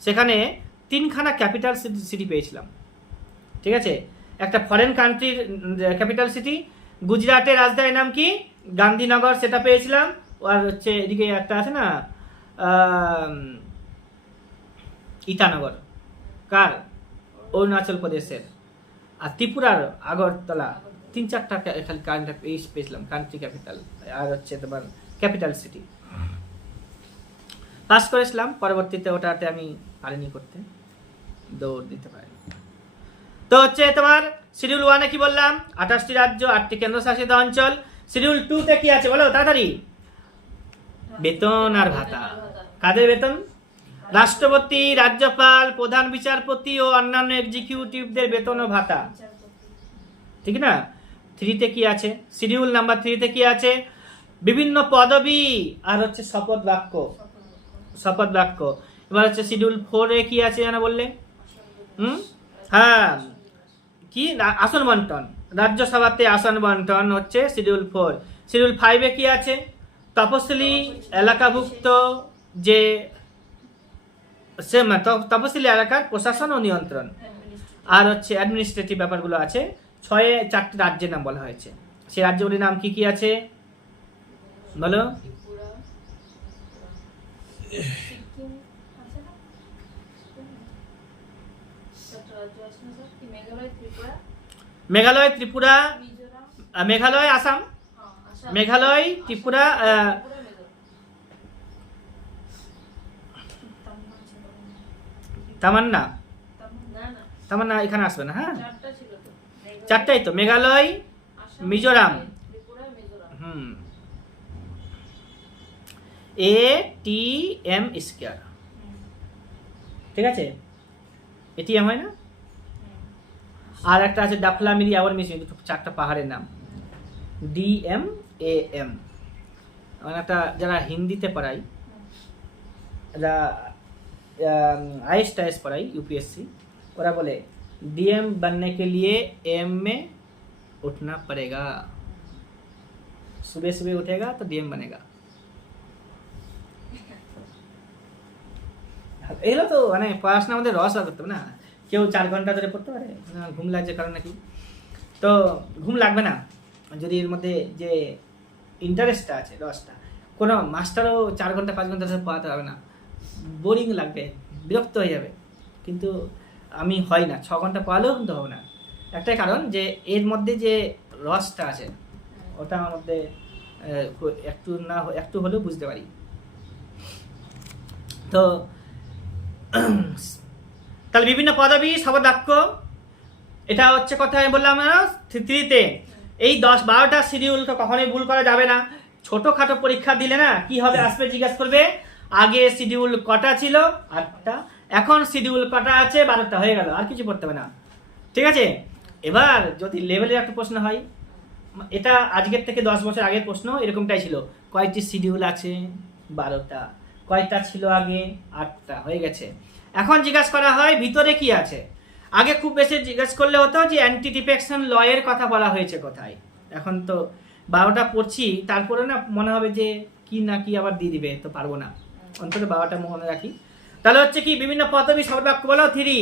সেখানে 3খানা ক্যাপিটাল সিটি পেয়েছিলাম। ঠিক আছে, একটা ফরেন কান্ট্রির ক্যাপিটাল সিটি, গুজরাটের রাজধানীর নাম কি, গান্ধীনগর, সেটা পেয়েছিলাম। আর হচ্ছে এদিকে একটা আছে না ইটানগর, কার, অরুণাচল প্রদেশের। আর ত্রিপুরার আগরতলা। 3-4টা খালি কারেন্ট পেয়েছিলাম, কান্ট্রি ক্যাপিটাল আর হচ্ছে তোমার ক্যাপিটাল সিটি পাস করেছিলাম। পরবর্তীতে ওটাতে আমি পারিনি করতে, দৌড় দিতে পারি। তো হচ্ছে তোমার শিডিউল 1-এ কি বললাম, 28টি রাজ্য, 8টি কেন্দ্রশাসিত অঞ্চল। শিডিউল 2-তে কি আছে বলো তাড়াতাড়ি, বেতন আর ভাতা। কাদের বেতন, রাষ্ট্রপতি, রাজ্যপাল, প্রধান বিচারপতি ও অন্যান্য এক্সিকিউটিভদের বেতন ও ভাতা। ঠিক না, 3-তে কি আছে? শিডিউল নাম্বার 3-তে কি আছে? বিভিন্ন পদবি আর হচ্ছে শপথ বাক্য। শপথ বাক্য। এবার হচ্ছে শিডিউল 4-এ কি আছে জানা বললে? হ্যাঁ, কি আসন বন্টন, রাজ্যসভাতে আসন বন্টন হচ্ছে শিডিউল 4। শিডিউল 5-এ কি আছে? তপশিলি এলাকাভুক্ত যে তপশিলি এলাকার প্রশাসন ও নিয়ন্ত্রণ, আর হচ্ছে অ্যাডমিনিস্ট্রেটিভ ব্যাপারগুলো আছে। 6-এ 4টি রাজ্যের নাম বলা হয়েছে। সেই রাজ্যগুলির নাম কি কি আছে বলো? মেঘালয়, ত্রিপুরা, মেঘালয়, আসাম, মেঘালয়, ত্রিপুরা, তামান্না, তামান্না এখানে আসবে না। হ্যাঁ, 4টাই তো, মেঘালয়, মিজোরাম। ATM স্কয়ার, ঠিক আছে? এটিএম হয় না? আর একটা আছে ডাফলামিরি আওয়ার মিশন, 4টা পাহাড়ের নাম। DMAM। মানে একটা যারা হিন্দিতে পড়াই, যারা IAS पढ़ाई UPSC, और बोले DM बनने के लिए AM में उठना पड़ेगा। सुबह सुबह उठेगा तो DM बनेगा। এগুলো তো মানে পড়াশোনার মধ্যে রস করতে হবে না। কেউ 4 ঘন্টা ধরে পড়তে পারে, ঘুম লাগছে কারণ নাকি? তো ঘুম লাগবে না যদি এর মধ্যে যে ইন্টারেস্টটা আছে, রসটা। কোনো মাস্টারও 4 ঘন্টা 5 ঘন্টা ধরে পড়াতে হবে না, বোরিং লাগবে, বিরক্ত হয়ে যাবে। কিন্তু আমি হয় না, 6 ঘন্টা পড়ালেও কিন্তু হবে না। একটাই কারণ যে এর মধ্যে যে রসটা আছে ওটা আমার মধ্যে একটু হলেও বুঝতে পারি। তো তাহলে বিভিন্ন পদবি, শপথ বাক্য, এটা হচ্ছে কথা আমি বললাম 3-তে। এই 10-12টা শিডিউল তো কখনোই ভুল করা যাবে না। ছোটখাটো পরীক্ষা দিলে না কি হবে, আসবে জিজ্ঞাসা করবে আগে শিডিউল কটা ছিল? 8টা, এখন শিডিউল কটা আছে? 12টা, হয়ে গেল, আর কিছু পড়তে হবে না, ঠিক আছে? এবার যদি লেভেলের একটা প্রশ্ন হয়, এটা আজকের থেকে 10 বছর আগের প্রশ্ন, এরকমটাই ছিল, কয়টি শিডিউল আছে? 12টা। কয়টা ছিল আগে? 8টা, হয়ে গেছে। এখন জিজ্ঞাসা করা হয় ভিতরে কি আছে। আগে খুব বেশি জিজ্ঞাসা করলে হতো যে অ্যান্টি ডিফেকশন ল এর কথা বলা হয়েছে কোথায়। এখন তো 12টা পড়ছি, তারপরে না মনে হবে যে কি না কি আবার দিয়ে দিবে, তো পারবো না, অন্তত 12টা মনে রাখি। তাহলে হচ্ছে কি বিভিন্ন পদবি, শপথ বাক্য বলো 3।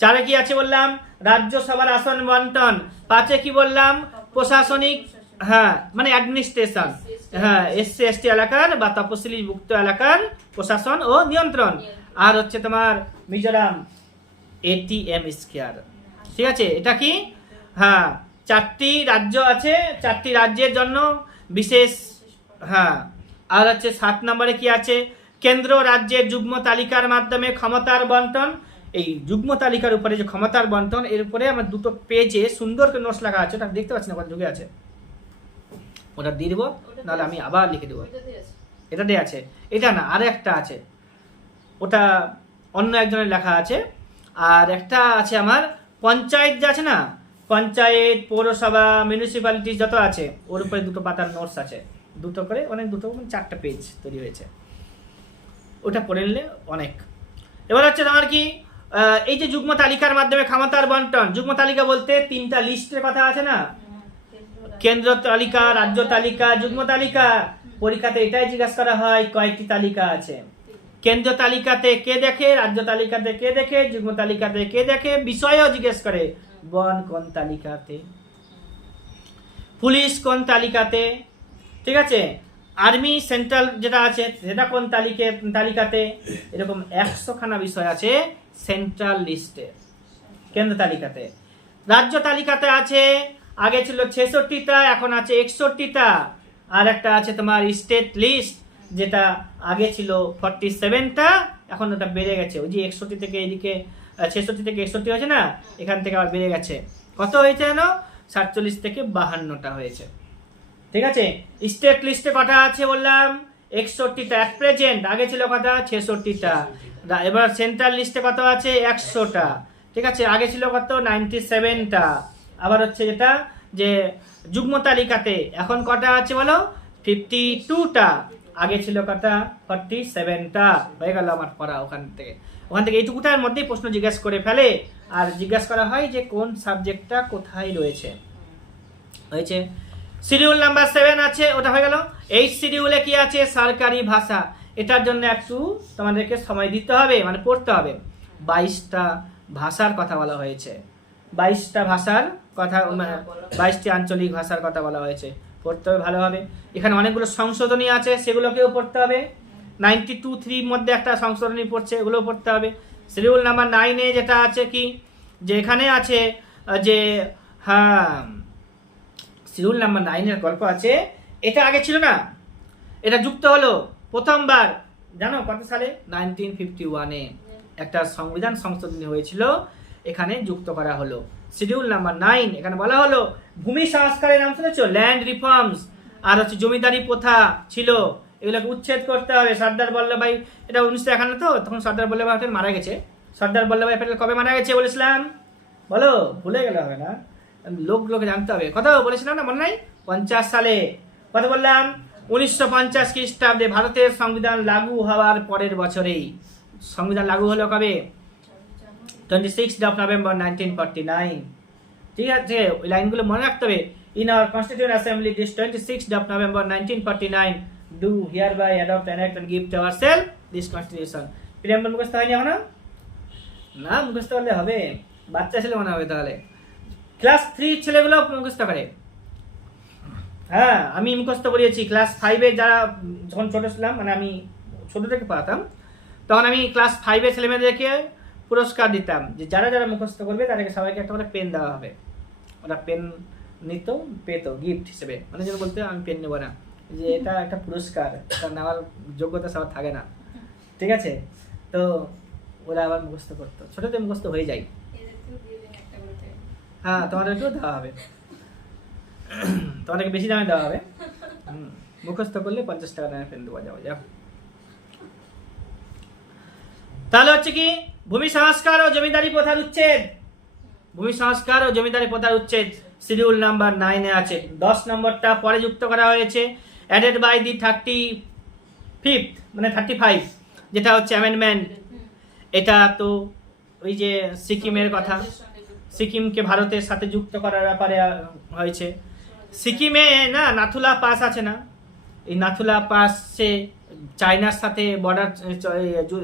4-এ কি আছে বললাম? রাজ্যসভার আসন বন্টন। 5-এ কি বললাম? প্রশাসনিক, হ্যাঁ মানে অ্যাডমিনিস্ট্রেশন, হ্যাঁ SC/ST এলাকার বা তপশিলি ভুক্ত এলাকার প্রশাসন ও নিয়ন্ত্রণ। আর হচ্ছে তোমার মিজোরাম ATM স্কয়ার, ঠিক আছে? এটা কি? হ্যাঁ, 4টি রাজ্য আছে, 4টি রাজ্যের জন্য বিশেষ। হ্যাঁ, আর হচ্ছে 7 নম্বরে কি আছে? কেন্দ্র রাজ্যের যুগ্ম তালিকার মাধ্যমে ক্ষমতার বন্টন। এই যুগ্ম তালিকার উপরে যে ক্ষমতার বন্টন, এর উপরে আমার 2টো পেজে সুন্দর করে নোটস লেখা আছে, ওটা দেখতে পাচ্ছি না, ওটা ঢুকে আছে, ওটা দিয়ে দেবো, নাহলে আমি আবার লিখে দেবো। এটা দিয়ে আছে, এটা না, আর একটা আছে, ওটা অন্য একজনের লেখা আছে। আর একটা আছে আমার পঞ্চায়েত যে আছে না, পঞ্চায়েত, পৌরসভা, মিউনিসিপ্যালিটি যত আছে, ওর উপরে 2টো পাতার নোটস আছে, 2টো করে, অনেক 2টো 4টা পেজ তৈরি হয়েছে, ওটা পড়ে নিলে অনেক। এবার হচ্ছে তোমার কি এই যে যুগ্ম তালিকার মাধ্যমে ক্ষমতার বন্টন, যুগ্ম তালিকা বলতে 3টা লিস্টের কথা আছে না, কেন্দ্র তালিকা, রাজ্য তালিকা, যুগ্ম তালিকা। পরীক্ষাতে এটাই জিজ্ঞাসা করা হয় কয়টি তালিকা আছে। কেন্দ্র তালিকাতে কে দেখে, রাজ্য তালিকাতে কে দেখে, যুগ্ম তালিকাতে কে দেখে, বিষয়ও জিজ্ঞেস করে, বন কোন তালিকাতে, পুলিশ কোন তালিকাতে, ঠিক আছে? আর্মি সেন্ট্রাল যেটা আছে সেটা কোন তালিকাতে। এরকম 100খানা বিষয় আছে সেন্ট্রাল লিস্টে, কেন্দ্র তালিকাতে। রাজ্য তালিকাতে আছে, আগে ছিল 66টা, এখন আছে 61টা। আর একটা আছে তোমার স্টেট লিস্ট, যেটা আগে ছিল 47টা, এখন ওটা বেড়ে গেছে। ওই যে 61 থেকে এদিকে 66 থেকে 61 হয়েছে না, এখান থেকে আবার বেড়ে গেছে। কত হয়েছে জানো? 47 থেকে 52টা হয়েছে, ঠিক আছে? স্টেট লিস্টে কটা আছে বললাম? 61টা অ্যাট প্রেজেন্ট, আগে ছিল কটা? 66টা। এবার সেন্ট্রাল লিস্টে কত আছে? 100টা, ঠিক আছে? আগে ছিল কত? 97টা। আবার হচ্ছে যেটা যে যুগ্ম তালিকাতে এখন কটা আছে বলো? 52টা। আগে ছিল কটা? 47টা। হয়ে গেল আমার পড়া। ওখান থেকে এইটুকুটার মধ্যেই প্রশ্ন জিজ্ঞাসা করে ফেলে, আর জিজ্ঞাসা করা হয় যে কোন সাবজেক্টটা কোথায় রয়েছে। হয়েছে। শিডিউল নাম্বার 7 আছে, ওটা হয়ে গেল। এই শিডিউলে কি আছে? সরকারি ভাষা। এটার জন্য একটু তোমাদেরকে সময় দিতে হবে, মানে পড়তে হবে। 22টা ভাষার কথা বলা হয়েছে, 22টা ভাষার কথা, 22টি আঞ্চলিক ভাষার কথা বলা হয়েছে। পড়তে হবে ভালোভাবে। এখানে অনেকগুলো সংশোধনী আছে, সেগুলোকেও পড়তে হবে। 92.3 মধ্যে একটা সংশোধনী পড়ছে, এগুলোও পড়তে হবে। শিডিউল নাম্বার 9-এ যেটা আছে কি, যে এখানে আছে যে হ্যাঁ, শিডিউল নাম্বার 9-এর গল্প আছে। এটা আগে ছিল না, এটা যুক্ত হলো প্রথমবার জানো কত সালে? 1951-এ একটা সংবিধান সংশোধনী হয়েছিল, এখানে যুক্ত করা হলো শিডিউল নাম্বার 9। এখানে বলা হলো ভূমি সংস্কারের নাম শুনেছো? Land reforms. আর হচ্ছে জমিদারি প্রথা ছিল, এগুলোকে উচ্ছেদ করতে হবে। সর্দার বল্লভভাই, এটা 1951 তো, তখন সর্দার বল্লভভাই প্যাটেল মারা গেছে। সর্দার বল্লভভাই প্যাটেল কবে মারা গেছে বলেছিলাম? বলো, ভুলে গেলে হবে না, লোকে জানতে হবে। কত বলেছিলাম না, মনে নাই? 50 সালে। কত বললাম? 1950 খ্রিস্টাব্দে ভারতের সংবিধান লাগু হওয়ার পরের বছরেই। সংবিধান লাগু হলো কবে? 26 নভেম্বর 1949। ঠিক আছে, ওই লাইনগুলো মনে রাখতে হবে। In our constituent assembly this 26 November 1949 do hereby adopt enact and give to ourself this constitution. Preamble মুখস্থ হয়নি এখনো? না, মুখস্থ করলে হবে, বাচ্চা ছেলে মনে হবে তাহলে। ক্লাস 3 ছেলেগুলো মুখস্থ করে। হ্যাঁ, আমি মুখস্থ করিয়েছি। ক্লাস 5-এ যারা যখন ছোট ছিলাম, মানে আমি ছোট থেকে পড়াতাম, তখন আমি ক্লাস 5-এর ছেলেমেয়েদেরকে পুরস্কার দিতাম, যে যারা যারা মুখস্থ করবে তাদেরকে সবাইকে একটা করে পেন দেওয়া হবে। ওরা পেন নিত, পেতো গিফট হিসেবে। মানে যেন বলতে আমি পেন নেবো না, যে এটা একটা পুরস্কার, এটা নেওয়ার যোগ্যতা সবার থাকে না। ঠিক আছে, তো ওরা আবার মুখস্থ করতো, ছোটতে মুখস্থ হয়ে যায়। হ্যাঁ, তোমাদেরকেও দেওয়া হবে, তোমাদেরকে বেশি দামে দেওয়া হবে। মুখস্থ করলে 50 টাকা দামে পেন দেওয়া যাবে। যাও, তাহলে হচ্ছে কি, ভূমি সংস্কার ও জমিদারি প্রথার উচ্ছেদ। ভূমি সংস্কার ও জমিদারি প্রথার উচ্ছেদ শিডিউল নাম্বার 9-এ আছে। 10 নম্বরটা পরে যুক্ত করা হয়েছে, অ্যাডেড বাই দি 35, মানে 35, যেটা হচ্ছে অ্যামেন্ডমেন্ট। এটা তো ওই যে সিকিমের কথা, সিকিমকে ভারতের সাথে যুক্ত করার ব্যাপারে হয়েছে। সিকিমে না নাথুলা পাস আছে না, এই নাথুলা পাসে চায়নার সাথে বর্ডার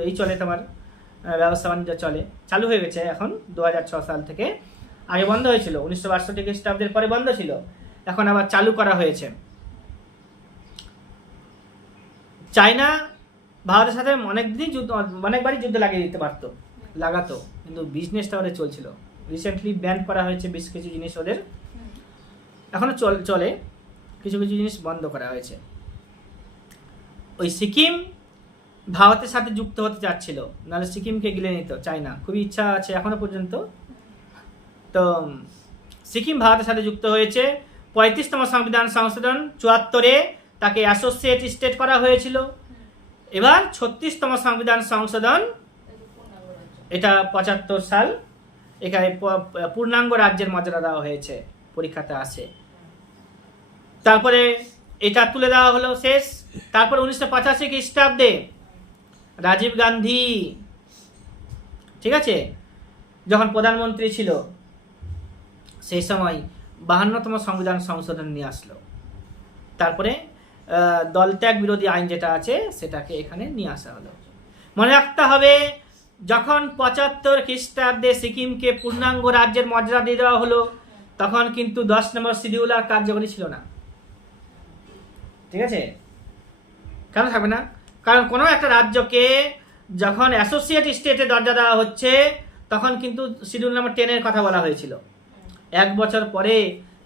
এই চলে, তোমার ব্যবস্থা বাণিজ্য চলে, চালু হয়ে গেছে এখন 2006 সাল থেকে। আগে বন্ধ হয়েছিল, 1962 খ্রিস্টাব্দের পরে বন্ধ ছিল, এখন আবার চালু করা হয়েছে। চায়না ভারতের সাথে অনেকবারই যুদ্ধ লাগিয়ে দিতে পারতো, লাগাতো, কিন্তু বিজনেসটা ওদের চলছিল। রিসেন্টলি ব্যান করা হয়েছে বেশ কিছু জিনিস ওদের, এখনো চলে, কিছু কিছু জিনিস বন্ধ করা হয়েছে। ওই সিকিম ভারতের সাথে যুক্ত হতে চাচ্ছিল, নাহলে সিকিমকে গিলে নিত চায়না, খুবই ইচ্ছা আছে এখনো পর্যন্ত। তো সিকিম ভারতের সাথে যুক্ত হয়েছে। 35তম সংবিধান সংশোধন 74-এ তাকে অ্যাসোসিয়েট স্টেট করা হয়েছিল। এবার 36তম সংবিধান সংশোধন, এটা 75 সাল, এখানে পূর্ণাঙ্গ রাজ্যের মর্যাদা দেওয়া হয়েছে, পরীক্ষাতে আসে। তারপরে এটা তুলে দেওয়া হলো, শেষ। তারপর 1985 খ্রিস্টাব্দে রাজীব গান্ধী, ঠিক আছে, যখন প্রধানমন্ত্রী ছিল, সেই সময় 52তম সংবিধান সংশোধন নিয়ে আসলো। তারপরে দলত্যাগ বিরোধী আইন যেটা আছে সেটাকে এখানে নিয়ে আসা হলো। মনে রাখতে হবে, যখন 75 খ্রিস্টাব্দে সিকিমকে পূর্ণাঙ্গ রাজ্যের মর্যাদা দিয়ে দেওয়া হলো, তখন কিন্তু 10 নম্বর শিডিউল আর কার্যকরী ছিল না। ঠিক আছে, কেন থাকবে না? কারণ কোনো একটা রাজ্যকে যখন অ্যাসোসিয়েট স্টেটে দরজা দেওয়া হচ্ছে, তখন কিন্তু শিডিউল নাম্বার 10-এর কথা বলা হয়েছিল। 1 বছর পরে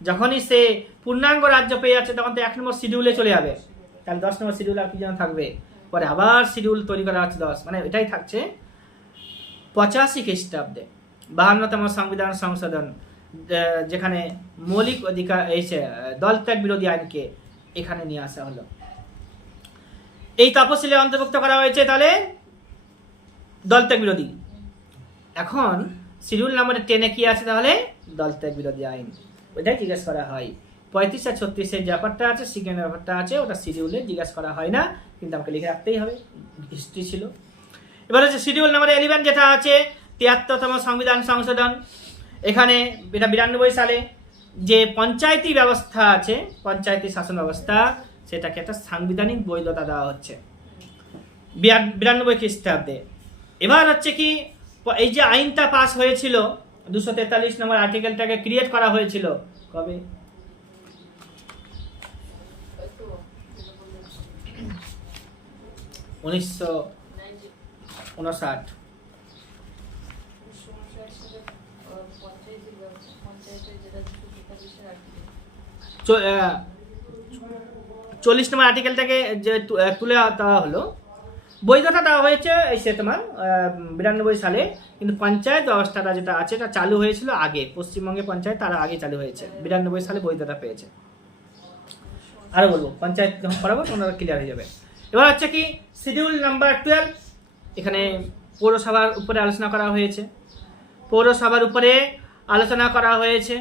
যখনই সে পূর্ণাঙ্গ রাজ্য পেয়ে যাচ্ছে, তখন তো 1 নম্বর শিডিউলে চলে যাবে। তাহলে 10 নম্বর শিডিউল আর কি যেন থাকবে, পরে আবার শিডিউল তৈরি করা হচ্ছে 10, মানে এটাই থাকছে। 85 খ্রিস্টাব্দে 52তম সংবিধান সংশোধন, যেখানে মৌলিক অধিকার এসে দলত্যাগ বিরোধী আইনকে এখানে নিয়ে আসা হলো, এই তফসিলে অন্তর্ভুক্ত করা হয়েছে। তাহলে দলত্যাগ বিরোধী, এখন শিডিউল নাম্বার 10-এ কি আছে? তাহলে দলত্যাগ বিরোধী আইন, ওইটাই জিজ্ঞেস করা হয়। 35 আর 36 যে ব্যাপারটা আছে, সেকেন্ডের ব্যাপারটা আছে, ওটা শিডিউলে জিজ্ঞাসা করা হয় না, কিন্তু আমাকে লিখে রাখতেই হবে, হিস্ট্রি ছিল। এবার হচ্ছে শিডিউল নাম্বার 11 যেটা আছে 73তম সংবিধান সংশোধন। এখানে এটা 92 সালে যে পঞ্চায়েতি ব্যবস্থা আছে, পঞ্চায়েতি শাসন ব্যবস্থা, সেটাকে একটা সাংবিধানিক বৈধতা দেওয়া হচ্ছে 92 খ্রিস্টাব্দে। এবার হচ্ছে কি, এই যে আইনটা পাস হয়েছিল 243 নম্বর আর্টিকেলটাকে ক্রিয়েট করা হয়েছিল কবে? 1959। তো 40 নম্বর আর্টিকেলটাকে যে তুলে দেওয়া হলো, বৈধতা দেওয়া হয়েছে সে তোমার 92 সালে, কিন্তু পঞ্চায়েত ব্যবস্থাটা যেটা আছে এটা চালু হয়েছিল আগে, পশ্চিমবঙ্গে পঞ্চায়েত তার আগে চালু হয়েছে, 92 সালে বৈধতা পেয়েছে। আরো বলবো, পঞ্চায়েত যখন করাবো তোমরা ক্লিয়ার হয়ে যাবে। এবার হচ্ছে কি শিডিউল নাম্বার 12, এখানে পৌরসভার উপরে আলোচনা করা হয়েছে, পৌরসভার উপরে আলোচনা করা হয়েছে।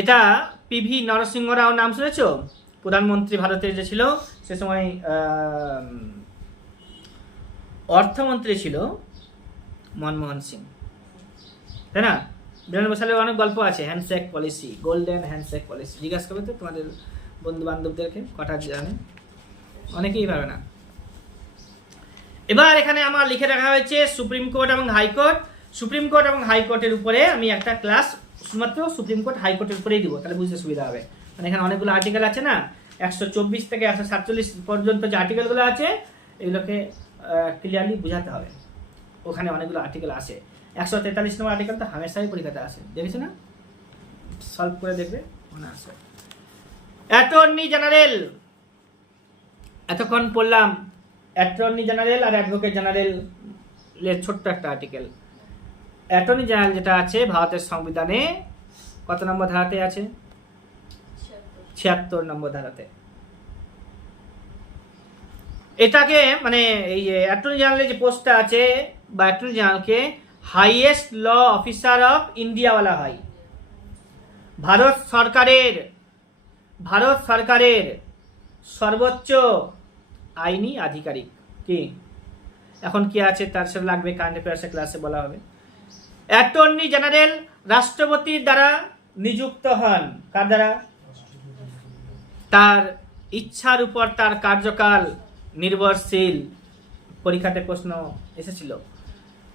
এটা পিভি নরসিংহ রাও নাম শুনেছো? প্রধানমন্ত্রী ভারতের যে ছিল সে সময় অর্থমন্ত্রী ছিল মনমোহন সিং, তাই না? 92 সালে অনেক গল্প আছে, handshake policy, golden handshake policy, জিজ্ঞাসা করবে তো তোমাদের বন্ধু বান্ধবদেরকে, কটা জানে, অনেকেই পাবে না। এবার এখানে আমার লিখে রাখা হয়েছে সুপ্রিম কোর্ট এবং হাইকোর্ট। সুপ্রিম কোর্ট এবং হাইকোর্টের উপরে আমি একটা ক্লাস শুধুমাত্র সুপ্রিম কোর্ট হাইকোর্টের উপরেই দিব, তাহলে বুঝতে সুবিধা হবে। মানে এখানে অনেকগুলো আর্টিকেল আছে না, 124 থেকে 147 পর্যন্ত যে আর্টিকেলগুলো আছে এগুলোকে ক্লিয়ারলি বোঝাতে হবে। ওখানে অনেকগুলো আর্টিকেল আছে, 143 নম্বর আর্টিকেল তো হামেশাই পরীক্ষাতে আসে, দেখেছো না? সলভ করে দেখবে, মনে আসে। অ্যাটর্নি জেনারেল, এতক্ষণ পড়লাম অ্যাটর্নি জেনারেল আর অ্যাডভোকেট জেনারেলের ছোট্ট একটা আর্টিকেল। অ্যাটর্নি জেনারেল যেটা আছে ভারতের সংবিধানে কত নম্বর ধারাতে আছে? 76 নম্বর ধারাতে। এটাকে মানে এই অ্যাটর্নি জেনারেলের যে পোস্টটা আছে, বা অ্যাটর্নি জেনারেলকে highest law officer of India বলা হয়। ভারত সরকারের সর্বোচ্চ আইনি আধিকারিক। কি এখন কি আছে তার সাথে লাগবে, কারেন্ট অ্যাফেয়ার্সের ক্লাসে বলা হবে। অ্যাটর্নি জেনারেল রাষ্ট্রপতির দ্বারা নিযুক্ত হন। কার দ্বারা? তার ইচ্ছার উপর তার কার্যকাল নির্ভরশীল। পরীক্ষাতে প্রশ্ন এসেছিল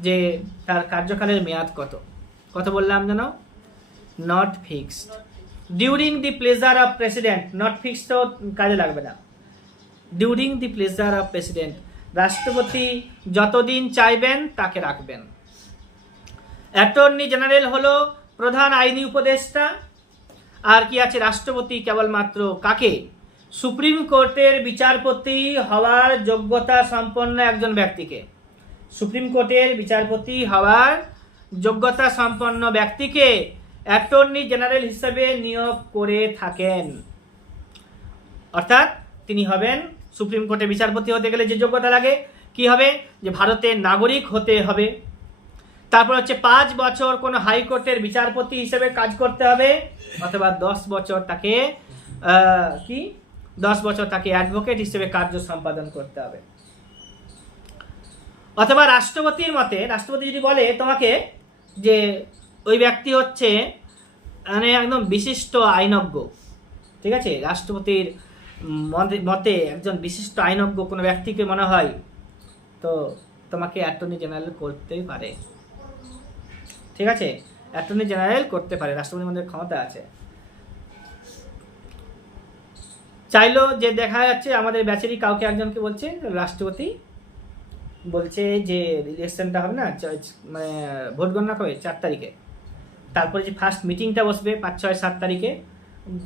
যে তার কার্যকালের মেয়াদ কত বললাম জানো? Not fixed. During the pleasure of president, not fixed তো কাজে লাগবে না। During the pleasure of president, রাষ্ট্রপতি যতদিন চাইবেন তাকে রাখবেন। অ্যাটর্নি জেনারেল হলো প্রধান আইনি উপদেষ্টা। আর কি আছে? রাষ্ট্রপতি কেবলমাত্র কাকে? সুপ্রিম কোর্টের বিচারপতি হওয়ার যোগ্যতা সম্পন্ন একজন ব্যক্তিকে, সুপ্রিম কোর্টের বিচারপতি হওয়ার যোগ্যতা সম্পন্ন ব্যক্তিকে অ্যাটর্নি জেনারেল হিসেবে নিয়োগ করে থাকেন। অর্থাৎ তিনি হবেন, সুপ্রিম কোর্টে বিচারপতি হতে গেলে যে যোগ্যতা লাগে কি হবে? যে ভারতের নাগরিক হতে হবে। তারপর হচ্ছে 5 বছর কোনো হাইকোর্টের বিচারপতি হিসেবে কাজ করতে হবে, অথবা 10 বছর তাকে 10 বছর তাকে অ্যাডভোকেট হিসেবে কার্য সম্পাদন করতে হবে। অথবা রাষ্ট্রপতির মতে, রাষ্ট্রপতি যদি বলে তোমাকে যে ওই ব্যক্তি হচ্ছে মানে একদম বিশিষ্ট আইনজ্ঞ, ঠিক আছে, রাষ্ট্রপতির মতে একজন বিশিষ্ট আইনজ্ঞ কোনো ব্যক্তিকে মনে হয়, তো তোমাকে অ্যাটর্নি জেনারেল করতেই পারে। ঠিক আছে, অ্যাটর্নি জেনারেল করতে পারে, রাষ্ট্রপতির মধ্যে ক্ষমতা আছে। চাইলো যে দেখা যাচ্ছে আমাদের ব্যাচেরই কাউকে একজনকে বলছে রাষ্ট্রপতি বলছে যে ইলেকশনটা হবে না, মানে ভোট গণনা কবে 4 তারিখে, তারপরে যে ফার্স্ট মিটিংটা বসবে 5, 6, 7 তারিখে,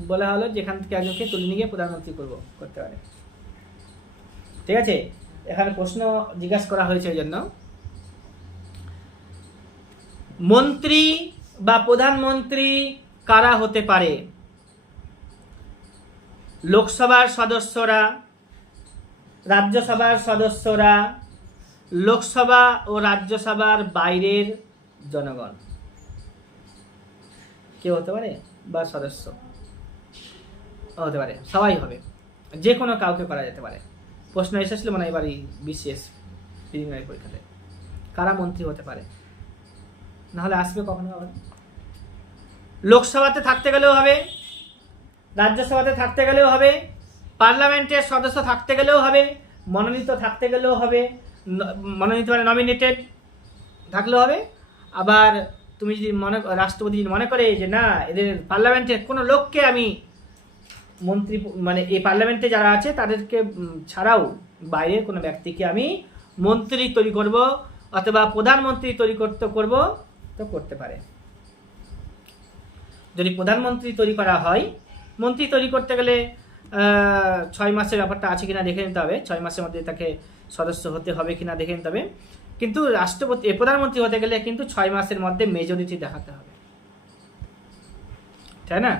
বলা হলো যেখান থেকে একজনকে তুলে নিয়ে গিয়ে প্রধানমন্ত্রী করতে পারে। ঠিক আছে, এখানে প্রশ্ন জিজ্ঞাসা করা হয়েছে এই জন্য। মন্ত্রী বা প্রধানমন্ত্রী কারা হতে পারে? লোকসভার সদস্যরা, রাজ্যসভার সদস্যরা, লোকসভা ও রাজ্যসভার বাইরের জনগণ। কেউ হতে পারে, বা সদস্য হতে পারে, সবাই হবে, যে কোনো কাউকে করা যেতে পারে। প্রশ্ন এসেছিল মানে এবারই বিশেষ প্রিলিমিনারি পরীক্ষাতে, কারা মন্ত্রী হতে পারে, নাহলে আসবে কখনো আবার। লোকসভাতে থাকতে গেলেও হবে, রাজ্যসভাতে থাকতে গেলেও হবে, পার্লামেন্টের সদস্য থাকতে গেলেও হবে, মনোনীত থাকতে গেলেও হবে, মনোনীত মানে নমিনেটেড থাকলেও হবে। আবার তুমি যদি রাষ্ট্রপতি যদি মনে করে যে না, এদের পার্লামেন্টের কোনো লোককে আমি মন্ত্রী মানে এই পার্লামেন্টে যারা আছে তাদেরকে ছাড়াও বাইরের কোনো ব্যক্তিকে আমি মন্ত্রী তৈরি করব অথবা প্রধানমন্ত্রী তৈরি করব, তো করতে পারে। যদি প্রধানমন্ত্রী তৈরি করা হয়, মন্ত্রী তৈরি করতে গেলে 6 মাসের ব্যাপারটা আছে কিনা দেখে নিতে হবে, 6 মাসের মধ্যে তাকে সদস্য হতে হবে কিনা দেখে নিতে হবে। কিন্তু রাষ্ট্রপতি প্রধানমন্ত্রী হতে গেলে কিন্তু 6 মাসের মধ্যে মেজরিটি দেখাতে হবে, তাই না?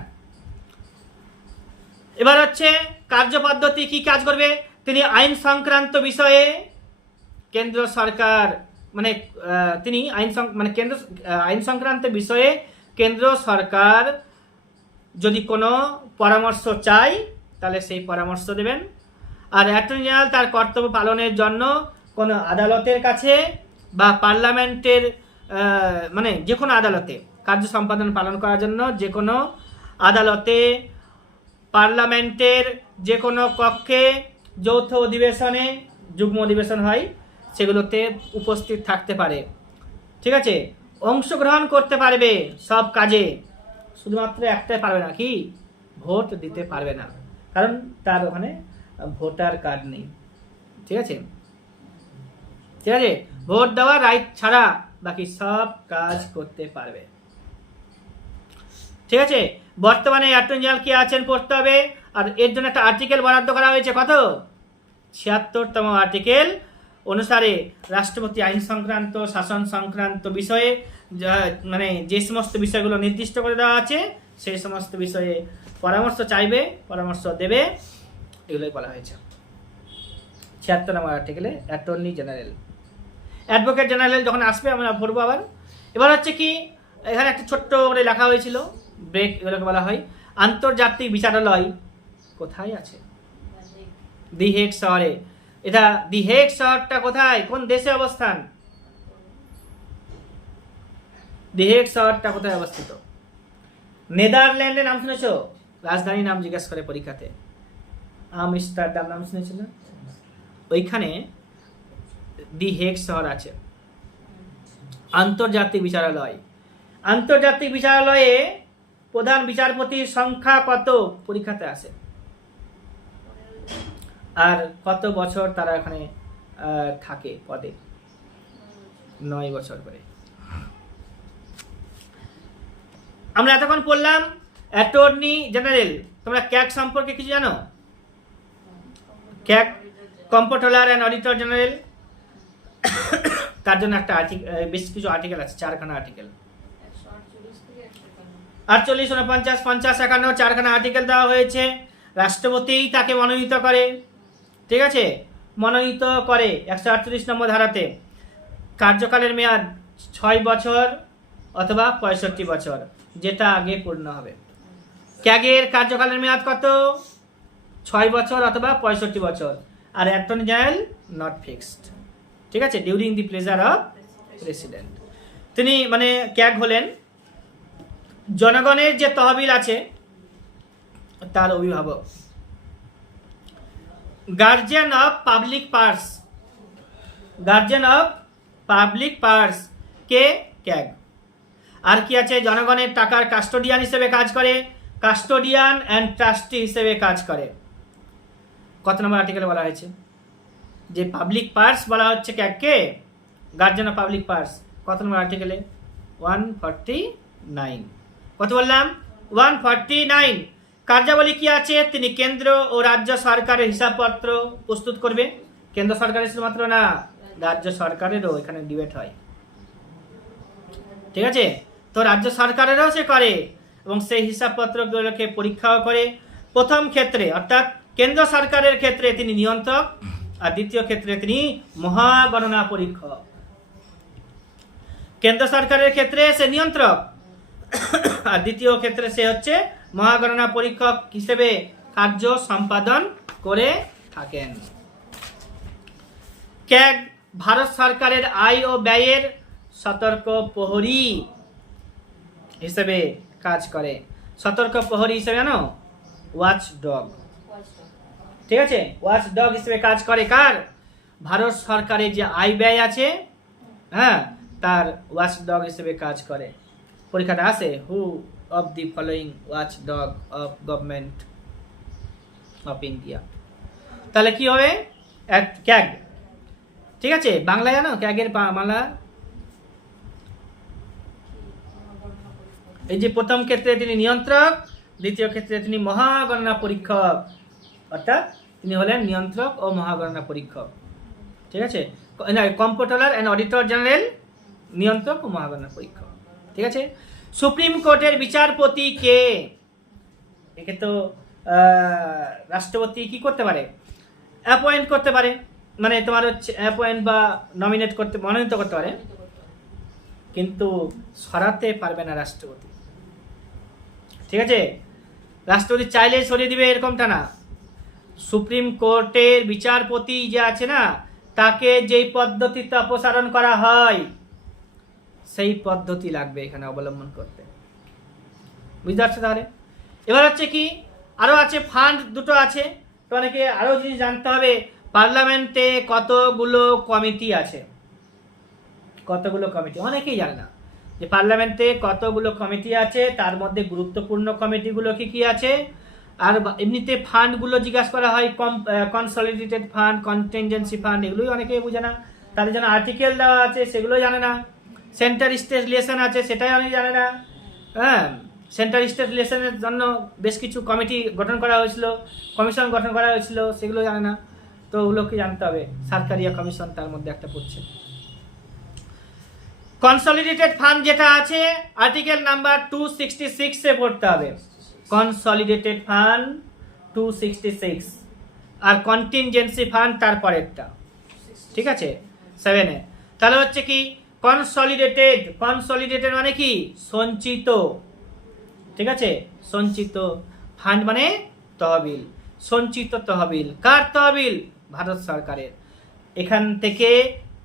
এবার হচ্ছে কার্যপদ্ধতি, কি কাজ করবে তিনি? আইন সংক্রান্ত বিষয়ে কেন্দ্র সরকার মানে তিনি আইন সংক্রান্ত বিষয়ে কেন্দ্র সরকার যদি কোনো পরামর্শ চায় তাহলে সেই পরামর্শ দেবেন। আর অ্যাটর্নি জেনারেল তার কর্তব্য পালনের জন্য কোনো আদালতের কাছে বা পার্লামেন্টের মানে যে কোনো আদালতে কার্য সম্পাদন পালন করার জন্য যে কোনো আদালতে, পার্লামেন্টের যে কোনো কক্ষে, যৌথ অধিবেশনে, যুগ্ম অধিবেশন হয় সেগুলোতে উপস্থিত থাকতে পারে, ঠিক আছে? অংশগ্রহণ করতে পারবে সব কাজে, শুধুমাত্র একটাই পারবে না, কি? ভোট দিতে পারবে না, কারণ তার ওখানে ভোটার কার্ড নেই, ঠিক আছে? ঠিক আছে, ভোট দেওয়ার রাইট ছাড়া বাকি সব কাজ করতে পারবে, ঠিক আছে? বর্তমানে অ্যাটর্নি জেনারেল কে আছেন পড়তে হবে। আর এর জন্য একটা আর্টিকেল বরাদ্দ করা হয়েছে, কত? 76তম আর্টিকেল অনুসারে রাষ্ট্রপতি আইন সংক্রান্ত, শাসন সংক্রান্ত বিষয়ে মানে যে সমস্ত বিষয়গুলো নির্দিষ্ট করে দেওয়া আছে সেই সমস্ত বিষয়ে পরামর্শ চাইবে, পরামর্শ দেবে, এগুলোই বলা হয়েছে 76 নম্বর আর্টিকেলে। অ্যাটর্নি জেনারেল, অ্যাডভোকেট জেনারেল যখন আসবে আমরা পড়বো আবার। এবার হচ্ছে কি, এখানে একটা ছোট্ট করে লেখা হয়েছিল ব্রেক, এগুলোকে বলা হয় আন্তর্জাতিক বিচারালয় কোথায় আছে? দি হেগ শহরে। এটা দি হেগ শহরটা কোথায়, কোন দেশে অবস্থান? দি হেগ শহরটা কোথায় অবস্থিত? নেদারল্যান্ডের নাম শুনেছ? রাজধানীর নাম জিজ্ঞেস করে পরীক্ষাতে, আমস্টারডাম নাম শুনেছিল না? ওইখানে দি হেগ শহর আছে। আন্তর্জাতিক বিচারালয়, আন্তর্জাতিক বিচারালয়ে প্রধান বিচারপতির সংখ্যা কত পরীক্ষাতে আসে, আর কত বছর তারা এখানে থাকে পদে? 9 বছর করে। আমরা এতক্ষণ পড়লাম অ্যাটর্নি জেনারেল। তোমরা ক্যাগ সম্পর্কে কিছু জানো? CAG, comptroller and auditor general, তার জন্য একটা বেশ কিছু আর্টিকেল আছে, 4খানা আর্টিকেল, 48, 49, 50, 51, 4খানা আর্টিকেল দেওয়া হয়েছে। রাষ্ট্রপতিই তাকে মনোনীত করে, ঠিক আছে? মনোনীত করে 148 নম্বর ধারাতে। কার্যকালের মেয়াদ 6 বছর অথবা 65 বছর, যেটা আগে পূর্ণ হবে। ক্যাগের কার্যকালের মেয়াদ কত? 6 বছর অথবা 65 বছর। আর অ্যাটর্নি জেনারেল নট ফিক্সড, ঠিক আছে? During the pleasure of president. তিনি মানে ক্যাগ হলেন জনগণের যে তহবিল আছে তার অভিভাবক, guardian of public purse, guardian of public purse কে? ক্যাগ। আর কি আছে? জনগণের টাকার কাস্টোডিয়ান হিসেবে কাজ করে, কাস্টোডিয়ান অ্যান্ড ট্রাস্টি হিসেবে কাজ করে। কত নম্বর আর্টিকেলে বলা হয়েছে যে পাবলিক পার্স বলা হচ্ছে ক্যাগকে, গার্জিয়ান অফ পাবলিক পার্স? কত নম্বর আর্টিকেলে? 149। কত বললাম? 149। কার্যাবলী কি আছে? তিনি কেন্দ্র ও রাজ্য সরকারের হিসাবপত্র প্রস্তুত করবে। কেন্দ্র সরকারের শুধুমাত্র না, রাজ্য সরকারেরও এখানে ডিবেট হয়, ঠিক আছে? তো রাজ্য সরকারেরও সে করে এবং সেই হিসাবপত্রগুলোকে পরীক্ষাও করে। প্রথম ক্ষেত্রে অর্থাৎ কেন্দ্র সরকারের ক্ষেত্রে তিনি নিয়ন্ত্রক, আর দ্বিতীয় ক্ষেত্রে তিনি মহাগণনা পরীক্ষক। কেন্দ্র সরকারের ক্ষেত্রে সে নিয়ন্ত্রক, আর দ্বিতীয় ক্ষেত্রে সে হচ্ছে মহাগণনা পরীক্ষক হিসেবে কার্য সম্পাদন করে থাকেন। ক্যাগ ভারত সরকারের আয় ও ব্যয়ের সতর্ক প্রহরী হিসেবে কাজ করে। সতর্ক প্রহরী হিসেবে জানো, ওয়াচ ডগ, ঠিক আছে, ওয়াচ ডগ হিসেবে কাজ করে। কার? ভারত সরকারের যে আয় ব্যয় আছে, হ্যাঁ, তার ওয়াচ ডগ হিসেবে কাজ করে। পরীক্ষাটা আসে, হু of the following watch dog of government of India. তাহলে কি হবে? ক্যাগ, ঠিক আছে। বাংলা জানো ক্যাগের বাংলা? এই যে প্রথম ক্ষেত্রে তিনি নিয়ন্ত্রক, দ্বিতীয় ক্ষেত্রে তিনি মহাগণনা পরীক্ষক, অর্থাৎ তিনি হলেন নিয়ন্ত্রক ও মহাগণনা পরীক্ষক, ঠিক আছে। কম্পট্রোলার অ্যান্ড অডিটর জেনারেল, নিয়ন্ত্রক ও মহাগণনা পরীক্ষক, ঠিক আছে। সুপ্রিম কোর্টের বিচারপতি কে? একে তো রাষ্ট্রপতি কি করতে পারে? অ্যাপয়েন্ট করতে পারে, মানে তোমার হচ্ছে অ্যাপয়েন্ট বা নমিনেট করতে, মনোনীত করতে পারে, কিন্তু সরাতে পারবে না রাষ্ট্রপতি, ঠিক আছে। রাষ্ট্রপতি চাইলে সরিয়ে দিবে এরকমটা না। সুপ্রিম কোর্টের বিচারপতি যে আছে না, তাকে যেই পদ্ধতিতে অপসারণ করা হয় সেই পদ্ধতি লাগবে এখানে অবলম্বন করতে, বুঝতে পারছো? তাহলে এবার হচ্ছে কি, আরো আছে ফান্ড, দুটো আছে। তো অনেকে আরো জিনিস জানতে হবে, পার্লামেন্টে কতগুলো কমিটি আছে, কতগুলো কমিটি অনেকেই জানে না যে পার্লামেন্টে কতগুলো কমিটি আছে, তার মধ্যে গুরুত্বপূর্ণ কমিটিগুলো কি কি আছে। আর এমনিতে ফান্ডগুলো জিজ্ঞাসা করা হয়, কনসলিডেটেড ফান্ড, কন্টিনজেন্সি ফান্ড, এগুলোই অনেকেই বোঝে না। তাদের জন্য আর্টিকেল দেওয়া আছে, সেগুলো জানে না। সেন্টার স্টেট রিলেশন আছে, সেটাই অনেকে জানে না। হ্যাঁ, সেন্টার স্টেট রিলেশনের জন্য বেশ কিছু কমিটি গঠন করা হয়েছিল, কমিশন গঠন করা হয়েছিল, সেগুলো জানে না। তো ওগুলোকে জানতে হবে, সরকারিয়া কমিশন তার মধ্যে একটা পড়ছে। কনসলিডেটেড ফান্ড যেটা আছে, আর্টিকেল নাম্বার 266 এ পড়তে হবে। কনসলিডেটেড ফান্ড 266, আর কন্টিনজেন্সি ফান্ড তারপরেরটা, ঠিক আছে, 7 এ। তাহলে হচ্ছে কি, কনসলিডেটেড, কনসলিডেটেড মানে কি? সঞ্চিত, ঠিক আছে। সঞ্চিত ফান্ড মানে তহবিল, সঞ্চিত তহবিল। কার তহবিল? ভারত সরকারের। এখান থেকে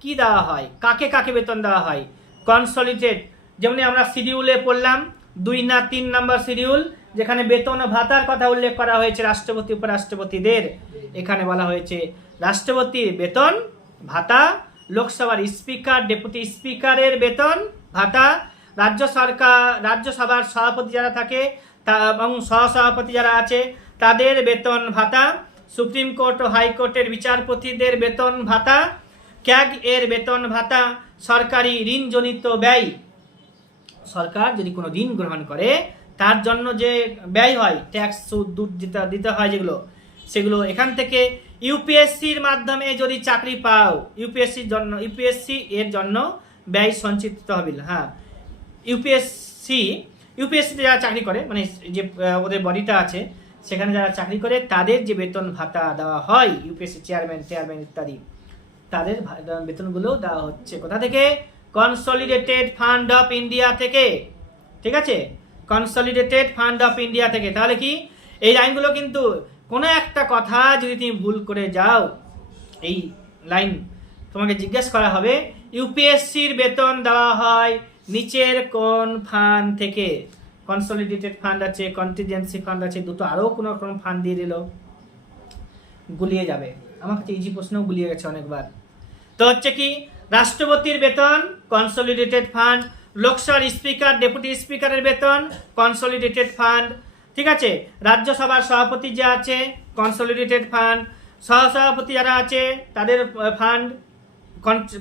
কি দেওয়া হয়, কাকে কাকে বেতন দেওয়া হয়? কনসলিডেটেড, যেমন আমরা শিডিউলে পড়লাম 2 না 3 নম্বর শিডিউল, যেখানে বেতন ও ভাতার কথা উল্লেখ করা হয়েছে রাষ্ট্রপতি উপরাষ্ট্রপতিদের। এখানে বলা হয়েছে রাষ্ট্রপতির বেতন ভাতা, লোকসভার স্পিকার ডেপুটি স্পিকারের বেতন ভাতা, রাজ্যসভার সভাপতি যারা থাকে এবং সহসভাপতি যারা আছে তাদের বেতন ভাতা, সুপ্রিম কোর্ট ও হাইকোর্টের বিচারপতিদের বেতন ভাতা, ক্যাগ এর বেতন ভাতা, সরকারি ঋণজনিত ব্যয়, সরকার যদি কোনো ঋণ গ্রহণ করে তার জন্য যে ব্যয় হয়, ট্যাক্স সুদ দিতে হয় যেগুলো, সেগুলো এখান থেকে। ইউপিএসসির মাধ্যমে যদি চাকরি পাও, ইউপিএসসি এর জন্য ব্যয় সঞ্চিত তহবিল। হ্যাঁ, ইউপিএসসিতে যারা চাকরি করে, মানে যে ওদের বডিটা আছে সেখানে যারা চাকরি করে, তাদের যে বেতন ভাতা দেওয়া হয়, ইউপিএসসি চেয়ারম্যান ইত্যাদি, তাদের বেতনগুলো দেওয়া হচ্ছে কোথা থেকে? কনসলিডেটেড ফান্ড অফ ইন্ডিয়া থেকে, ঠিক আছে, কনসলিডেটেড ফান্ড অফ ইন্ডিয়া থেকে। তাহলে কি, এই লাইনগুলো কিন্তু কোনো একটা কথা যদি তুমি ভুল করে যাও, এই লাইন তোমাকে জিজ্ঞেস করা হবে, ইউপিএসসির বেতন দেওয়া হয় নিচের কোন ফান্ড থেকে? কনসলিডেটেড ফান্ড আছে, কন্টিনজেন্সি ফান্ড আছে, দুটো আরও কোনো ফান্ড দিয়ে দিল, গুলিয়ে যাবে। আমার কাছে ইজি প্রশ্ন গুলিয়ে গেছে অনেকবার। তো হচ্ছে কি, রাষ্ট্রপতির বেতন কনসলিডেটেড ফান্ড, লোকসভার স্পিকার ডেপুটি স্পিকারের বেতন কনসলিডেটেড ফান্ড, ঠিক আছে। রাজ্যসভার সভাপতি যে আছে কনসলিডেটেড ফান্ড, সহসভাপতি যারা আছে তাদের fund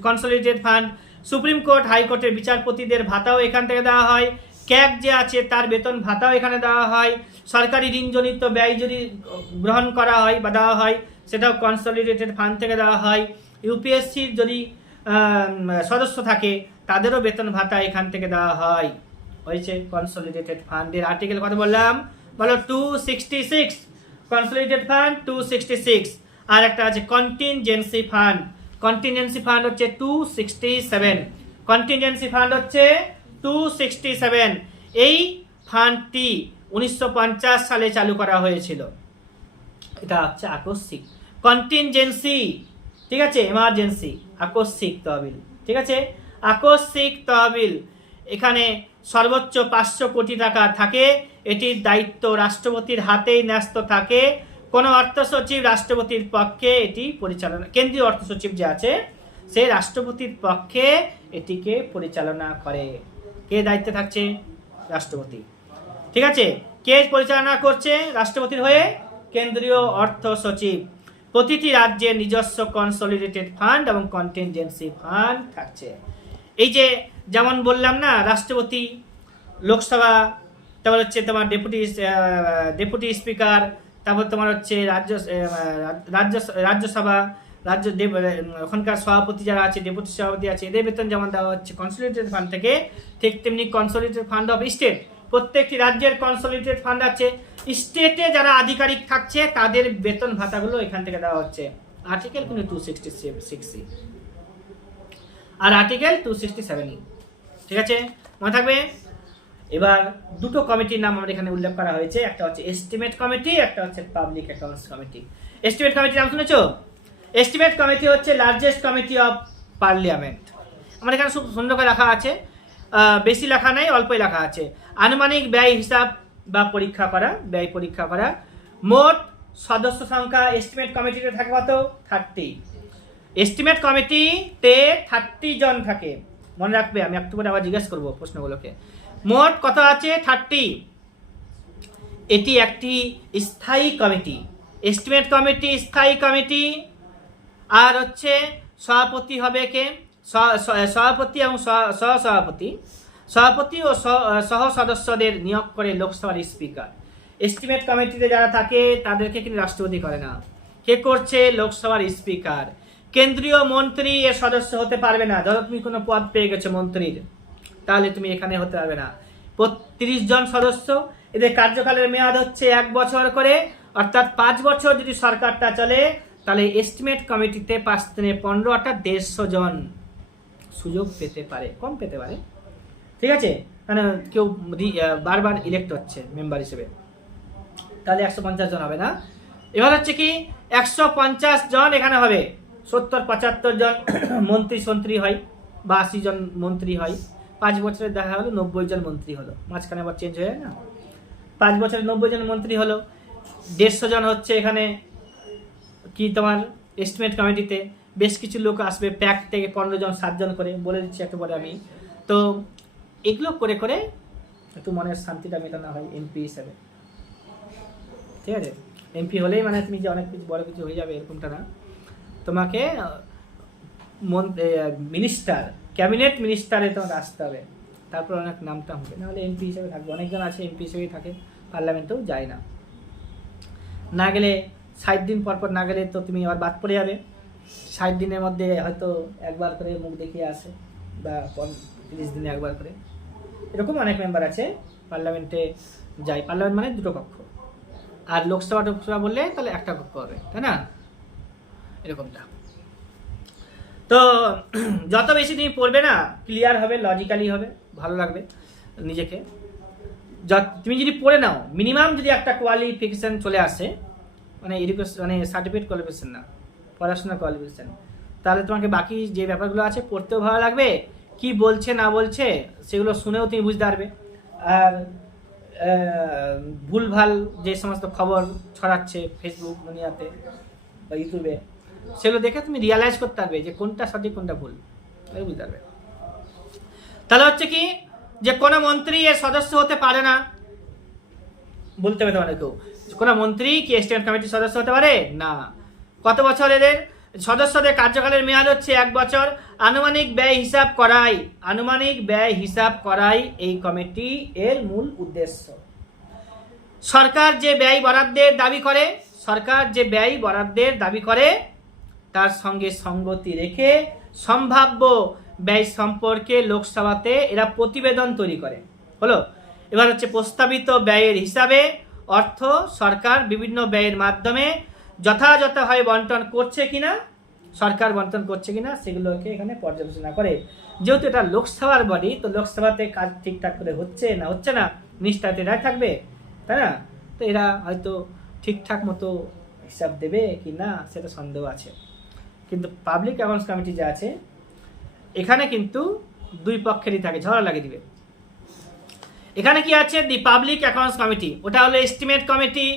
consolidated fund, supreme court হাইকোর্টের বিচারপতিদের ভাতাও এখান থেকে দেওয়া হয়, ক্যাগ যে আছে তার বেতন ভাতাও এখানে দেওয়া হয়, সরকারি ঋণজনিত ব্যয় যদি গ্রহণ করা হয় বা দেওয়া হয় সেটাও কনসলিডেটেড ফান্ড থেকে দেওয়া হয়, ইউপিএসসির যদি সদস্য থাকে তাদেরও বেতন ভাতা এখান থেকে দেওয়া হয়। হয়েছে কনসলিডেটেড ফান্ডের আর্টিকেল কত বললাম? বলো 266, কনসলিডেটেড ফান্ড 266। আর একটা আছে কন্টিনজেন্সি ফান্ড, কন্টিনজেন্সি ফান্ড হচ্ছে 267, কন্টিনজেন্সি ফান্ড হচ্ছে 267। এই ফান্ডটি 1950 সালে চালু করা হয়েছিল। এটা হচ্ছে আকস্মিক। কন্টিনজেন্সি, ঠিক আছে, এমার্জেন্সি, আকস্মিক তহবিল, ঠিক আছে, আকস্মিক তহবিল। এখানে সর্বোচ্চ 500 কোটি টাকা থাকে। এটির দায়িত্ব রাষ্ট্রপতির হাতেই ন্যস্ত থাকে। কোনো অর্থ সচিব রাষ্ট্রপতির পক্ষে এটি পরিচালনা, কেন্দ্রীয় অর্থ সচিব যে আছে সে রাষ্ট্রপতির পক্ষে এটিকে পরিচালনা করে। কে দায়িত্বে থাকছে? রাষ্ট্রপতি, ঠিক আছে। কে পরিচালনা করছে রাষ্ট্রপতির হয়ে? কেন্দ্রীয় অর্থ সচিব। প্রতিটি রাজ্যের নিজস্ব কনসলিডেটেড ফান্ড এবং কন্টিনজেন্সি ফান্ড থাকছে। এই যে যেমন বললাম না, রাষ্ট্রপতি, লোকসভা, তারপর হচ্ছে তোমার ডেপুটি স্পিকার, তারপর তোমার হচ্ছে রাজ্যসভা, ওখানকার সভাপতি যারা আছে, ডেপুটি সভাপতি আছে, এদের বেতন যেমন দেওয়া হচ্ছে কনসলিডেটেড ফান্ড থেকে, ঠিক তেমনি কনসলিডেটেড ফান্ড অফ স্টেট, প্রত্যেকটি রাজ্যের কনসলিডেটেড ফান্ড আছে। স্টেটে যারা আধিকারিক থাকছে তাদের বেতন ভাতাগুলো এখান থেকে দেওয়া হচ্ছে। আর্টিকেল কিন্তু 266 আর আর্টিকেল 267, ঠিক আছে, মনে থাকবে। এবার দুটো কমিটির নাম আমাদের এখানে উল্লেখ করা হয়েছে, একটা হচ্ছে এস্টিমেট কমিটি, একটা হচ্ছে পাবলিক অ্যাকাউন্টস কমিটি। এস্টিমেট কমিটির নাম শুনেছো? এস্টিমেট কমিটি হচ্ছে লার্জেস্ট কমিটি অফ পার্লামেন্ট। আমার এখানে খুব সুন্দর করে লেখা আছে, বেশি লেখা নাই, অল্পই লেখা আছে। আনুমানিক ব্যয় হিসাব বা পরীক্ষা করা, ব্যয় পরীক্ষা করা। মোট সদস্য সংখ্যা এস্টিমেট কমিটিতে থাকে কত? 30। এস্টিমেট কমিটিতে 30 জন থাকে, মনে রাখবে। আমি একটু করে আবার জিজ্ঞেস করবো প্রশ্নগুলোকে। মোট কত আছে? 30। এটি একটি স্থায়ী কমিটি। এস্টিমেট কমিটি স্থায়ী কমিটি। আর হচ্ছে সভাপতি হবে কে? সভাপতি এবং সহসভাপতি। সভাপতি ও সহ সদস্যদের নিয়োগ করে লোকসভার স্পিকার। এস্টিমেট কমিটিতে যারা থাকে তাদেরকে কিন্তু রাষ্ট্রপতি করে না। কে করছে? লোকসভার স্পিকার। কেন্দ্রীয় মন্ত্রী এর সদস্য হতে পারবে না। ধরো তুমি কোনো পদ পেয়ে গেছো মন্ত্রীর, তাহলে তুমি এখানে হতে পারবে না। 30 জন সদস্য, এদের কার্যকালের মেয়াদ হচ্ছে 1 বছর করে, অর্থাৎ 5 বছর যদি সরকারটা চলে, তাহলে এস্টিমেট কমিটিতে 5 থেকে 15 অর্থাৎ 150 জন সুযোগ পেতে পারে, কম পেতে পারে, ঠিক আছে। মানে কেউ বারবার ইলেক্ট হচ্ছে মেম্বার হিসেবে, তাহলে 150 জন হবে না। এবার হচ্ছে কি 150 জন এখানে হবে। 70-75 জন মন্ত্রী হয় বা 80 জন মন্ত্রী হয়। 5 বছরে দেখা হলো 90 জন মন্ত্রী হলো, মাঝখানে আবার চেঞ্জ হয়ে যায় না। 5 বছরে 90 জন মন্ত্রী হলো। 150 জন হচ্ছে এখানে কি তোমার এস্টিমেট কমিটিতে। বেশ কিছু লোক আসবে, প্যাক থেকে 15 জন 7 জন করে, বলে দিচ্ছি একটু পরে আমি। তো এগুলো করে করে একটু মনের শান্তিটা মেটানো হয় এমপি হিসেবে, ঠিক আছে। এমপি হলেই মানে তুমি যে অনেক কিছু বড় কিছু হয়ে যাবে এরকমটা না। তোমাকে মিনিস্টার, ক্যাবিনেট মিনিস্টারে তোমাকে আসতে হবে, তারপর অনেক নামটা হবে, নাহলে এমপি হিসেবে থাকবে। অনেকজন আছে এমপি হিসেবেই থাকে, পার্লামেন্টেও যায় না। না গেলে 60 দিন পর পর না গেলে তো তুমি আবার বাদ পড়ে যাবে। 60 দিনের মধ্যে হয়তো একবার করে মুখ দেখিয়ে আসে, বা 30 দিনে একবার করে, এরকম অনেক মেম্বার আছে পার্লামেন্টে যায়। পার্লামেন্ট মানে 2টো কক্ষ, আর লোকসভা বললে তাহলে 1টা কক্ষ হবে, তাই না, এরকমটা। তো যত বেশি তুমি পড়বে না, ক্লিয়ার হবে, লজিক্যালি হবে, ভালো লাগবে নিজেকে। তুমি যদি পড়ে নাও, মিনিমাম যদি একটা কোয়ালিফিকেশন চলে আসে, মানে এডুকেশন, মানে সার্টিফিকেট কোয়ালিফিকেশন না, পড়াশোনার কোয়ালিফিকেশন, তাহলে তোমাকে বাকি যে ব্যাপারগুলো আছে পড়তেও ভালো লাগবে। কি বলছে না বলছে সেগুলো শুনেও তুমি বুঝতে পারবে। আর ভুলভাল যে সমস্ত খবর ছড়াচ্ছে ফেসবুক দুনিয়াতে বা ইউটিউবে, সেগুলো দেখে তুমি রিয়ালাইজ করতে পারবে যে কোনটা সঠিক কোনটা ভুল, বুঝতে পারবে। তাহলে হচ্ছে কি যে কোনো মন্ত্রী এর সদস্য হতে পারে না, বলতে হবে তোমাদের কেউ, কোনো মন্ত্রী কি এস্টিমেট কমিটির সদস্য হতে পারে না। কত বছর এদের সদস্যদের কার্যকালের মেয়াদ হচ্ছে 1 বছর। আনুমানিক ব্যয় হিসাব করাই এই কমিটি এর মূল উদ্দেশ্য। সরকার যে ব্যয় বরাদ্দের দাবি করে তার সঙ্গে সঙ্গতি রেখে সম্ভাব্য ব্যয় সম্পর্কে লোকসভাতে এরা প্রতিবেদন তৈরি করে। হলো, এবার হচ্ছে প্রস্তাবিত ব্যয়ের হিসাবে অর্থ সরকার বিভিন্ন ব্যয়ের মাধ্যমে যথাযথভাবে বন্টন করছে কিনা, সরকার বন্টন করছে কিনা সেগুলোকে এখানে পর্যালোচনা করে। যেহেতু এটা লোকসভার বডি, তো লোকসভাতে কাজ ঠিকঠাক করে হচ্ছে না নিষ্ঠাতে এরা থাকবে, তাই না? তো এরা হয়তো ঠিকঠাক মতো হিসাব দেবে কি না সেটা সন্দেহ আছে। কিন্তু পাবলিক অ্যাকাউন্টস কমিটি যে আছে এখানে কিন্তু দুই পক্ষেরই থাকে, ঝগড়া লাগিয়ে দিবে। এখানে কি আছে, দি পাবলিক অ্যাকাউন্টস কমিটি, ওটা হলো এস্টিমেট কমিটি,